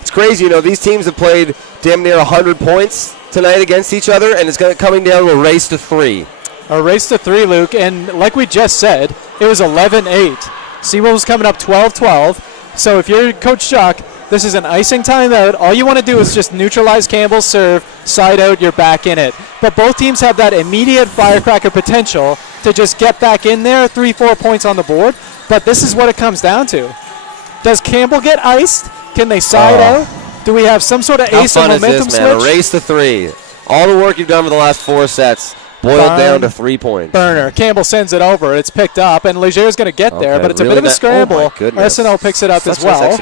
It's crazy, these teams have played damn near 100 points tonight against each other, and it's coming down to a race to 3. A race to 3, Luke, and like we just said, it was 11-8. Seawolves coming up 12-12. So if you're Coach Chuck, this is an icing timeout. All you want to do is just neutralize Campbell's serve, side out, you're back in it. But both teams have that immediate firecracker potential to just get back in there, 3-4 points on the board. But this is what it comes down to. Does Campbell get iced? Can they side out? Do we have some sort of ace or momentum switch? A race to 3. All the work you've done for the last 4 sets boiled down to 3 points. Burner. Campbell sends it over. It's picked up, and Leger's going to get there, but it's a bit of a scramble. Arsenault picks it up as well.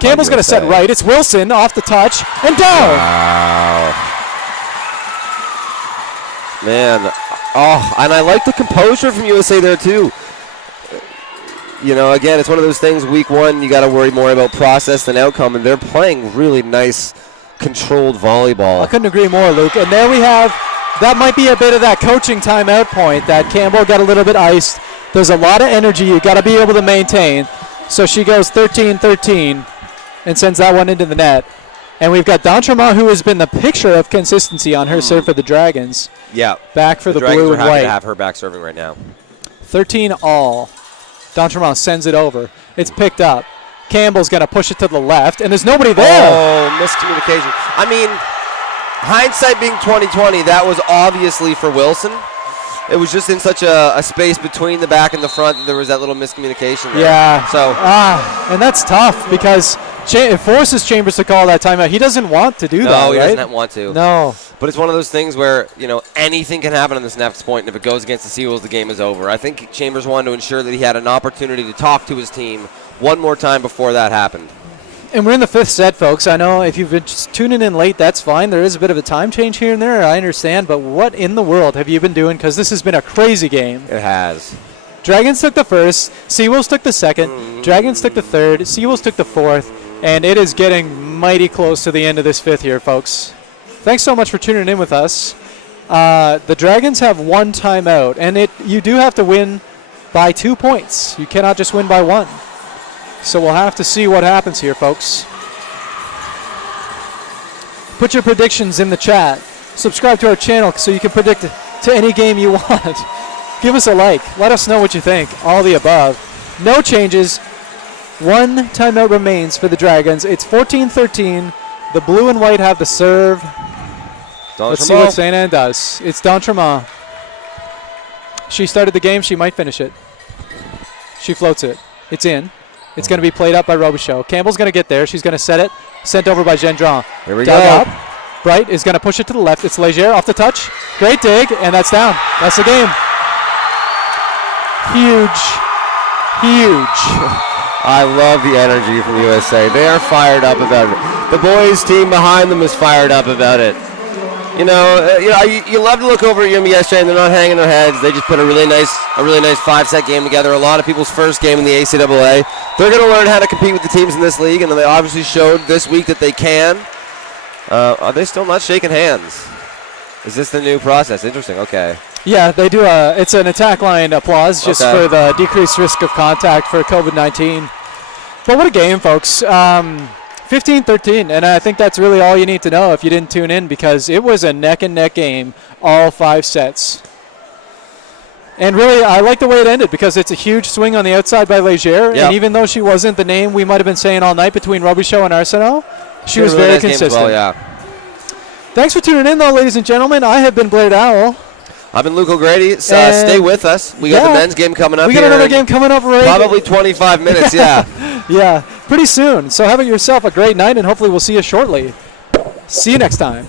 Campbell's going to set right. It's Wilson off the touch and down. Wow. Man. And I like the composure from USA there, too. Again, it's one of those things, week 1, you got to worry more about process than outcome, and they're playing really nice, controlled volleyball. I couldn't agree more, Luke. And there we have, that might be a bit of that coaching timeout point that Campbell got a little bit iced. There's a lot of energy you got to be able to maintain. So she goes 13-13 and sends that one into the net. And we've got D'Entremont, who has been the picture of consistency on her serve for the Dragons. Yeah. Back for the Dragons blue are and happy white. to have her back serving right now. 13 all. D'Entremont sends it over. It's picked up. Campbell's going to push it to the left, and there's nobody there. Oh, miscommunication. I mean, hindsight being 20/20, that was obviously for Wilson. It was just in such a space between the back and the front that there was that little miscommunication there. Yeah. So. And that's tough because it forces Chambers to call that timeout. He doesn't want to do that, No, he right? doesn't want to. No. But it's one of those things where, anything can happen on this next point, and if it goes against the Seawolves, the game is over. I think Chambers wanted to ensure that he had an opportunity to talk to his team one more time before that happened. And we're in the 5th set, folks. I know if you've been just tuning in late, that's fine. There is a bit of a time change here and there. I understand. But what in the world have you been doing? Because this has been a crazy game. It has. Dragons took the first. Seawolves took the second. Dragons took the third. Seawolves took the fourth. And it is getting mighty close to the end of this 5th here, folks. Thanks so much for tuning in with us. The Dragons have 1 timeout. And you do have to win by 2 points. You cannot just win by 1. So we'll have to see what happens here, folks. Put your predictions in the chat. Subscribe to our channel so you can predict to any game you want. Give us a like. Let us know what you think. All the above. No changes. 1 timeout remains for the Dragons. It's 14-13. The blue and white have the serve. Let's see what St. Anne does. It's D'Entremont. She started the game. She might finish it. She floats it. It's in. It's going to be played up by Robichaud. Campbell's going to get there. She's going to set it. Sent over by Gendron. Here we Dug go. up. Bright is going to push it to the left. It's Leger off the touch. Great dig, and that's down. That's the game. Huge. I love the energy from USA. They are fired up about it. The boys' team behind them is fired up about it. You love to look over at UNBSJ and they're not hanging their heads. They just put a really nice 5-set game together. A lot of people's first game in the ACAA. They're going to learn how to compete with the teams in this league, and they obviously showed this week that they can. Are they still not shaking hands? Is this the new process? Interesting. Okay. Yeah, they do. It's an attack line applause just for the decreased risk of contact for COVID-19. But what a game, folks. 15-13, and I think that's really all you need to know if you didn't tune in, because it was a neck-and-neck game, all 5 sets. And really, I like the way it ended, because it's a huge swing on the outside by Leger, and even though she wasn't the name we might have been saying all night between Robichaud and Arsenault, she was very consistent. Well, yeah. Thanks for tuning in, though, ladies and gentlemen. I have been Blair Dowell. I've been Luke O'Grady. Stay with us. We got the men's game coming up. We got another game coming up right. Probably 25 minutes, yeah. Yeah, pretty soon. So have yourself a great night, and hopefully we'll see you shortly. See you next time.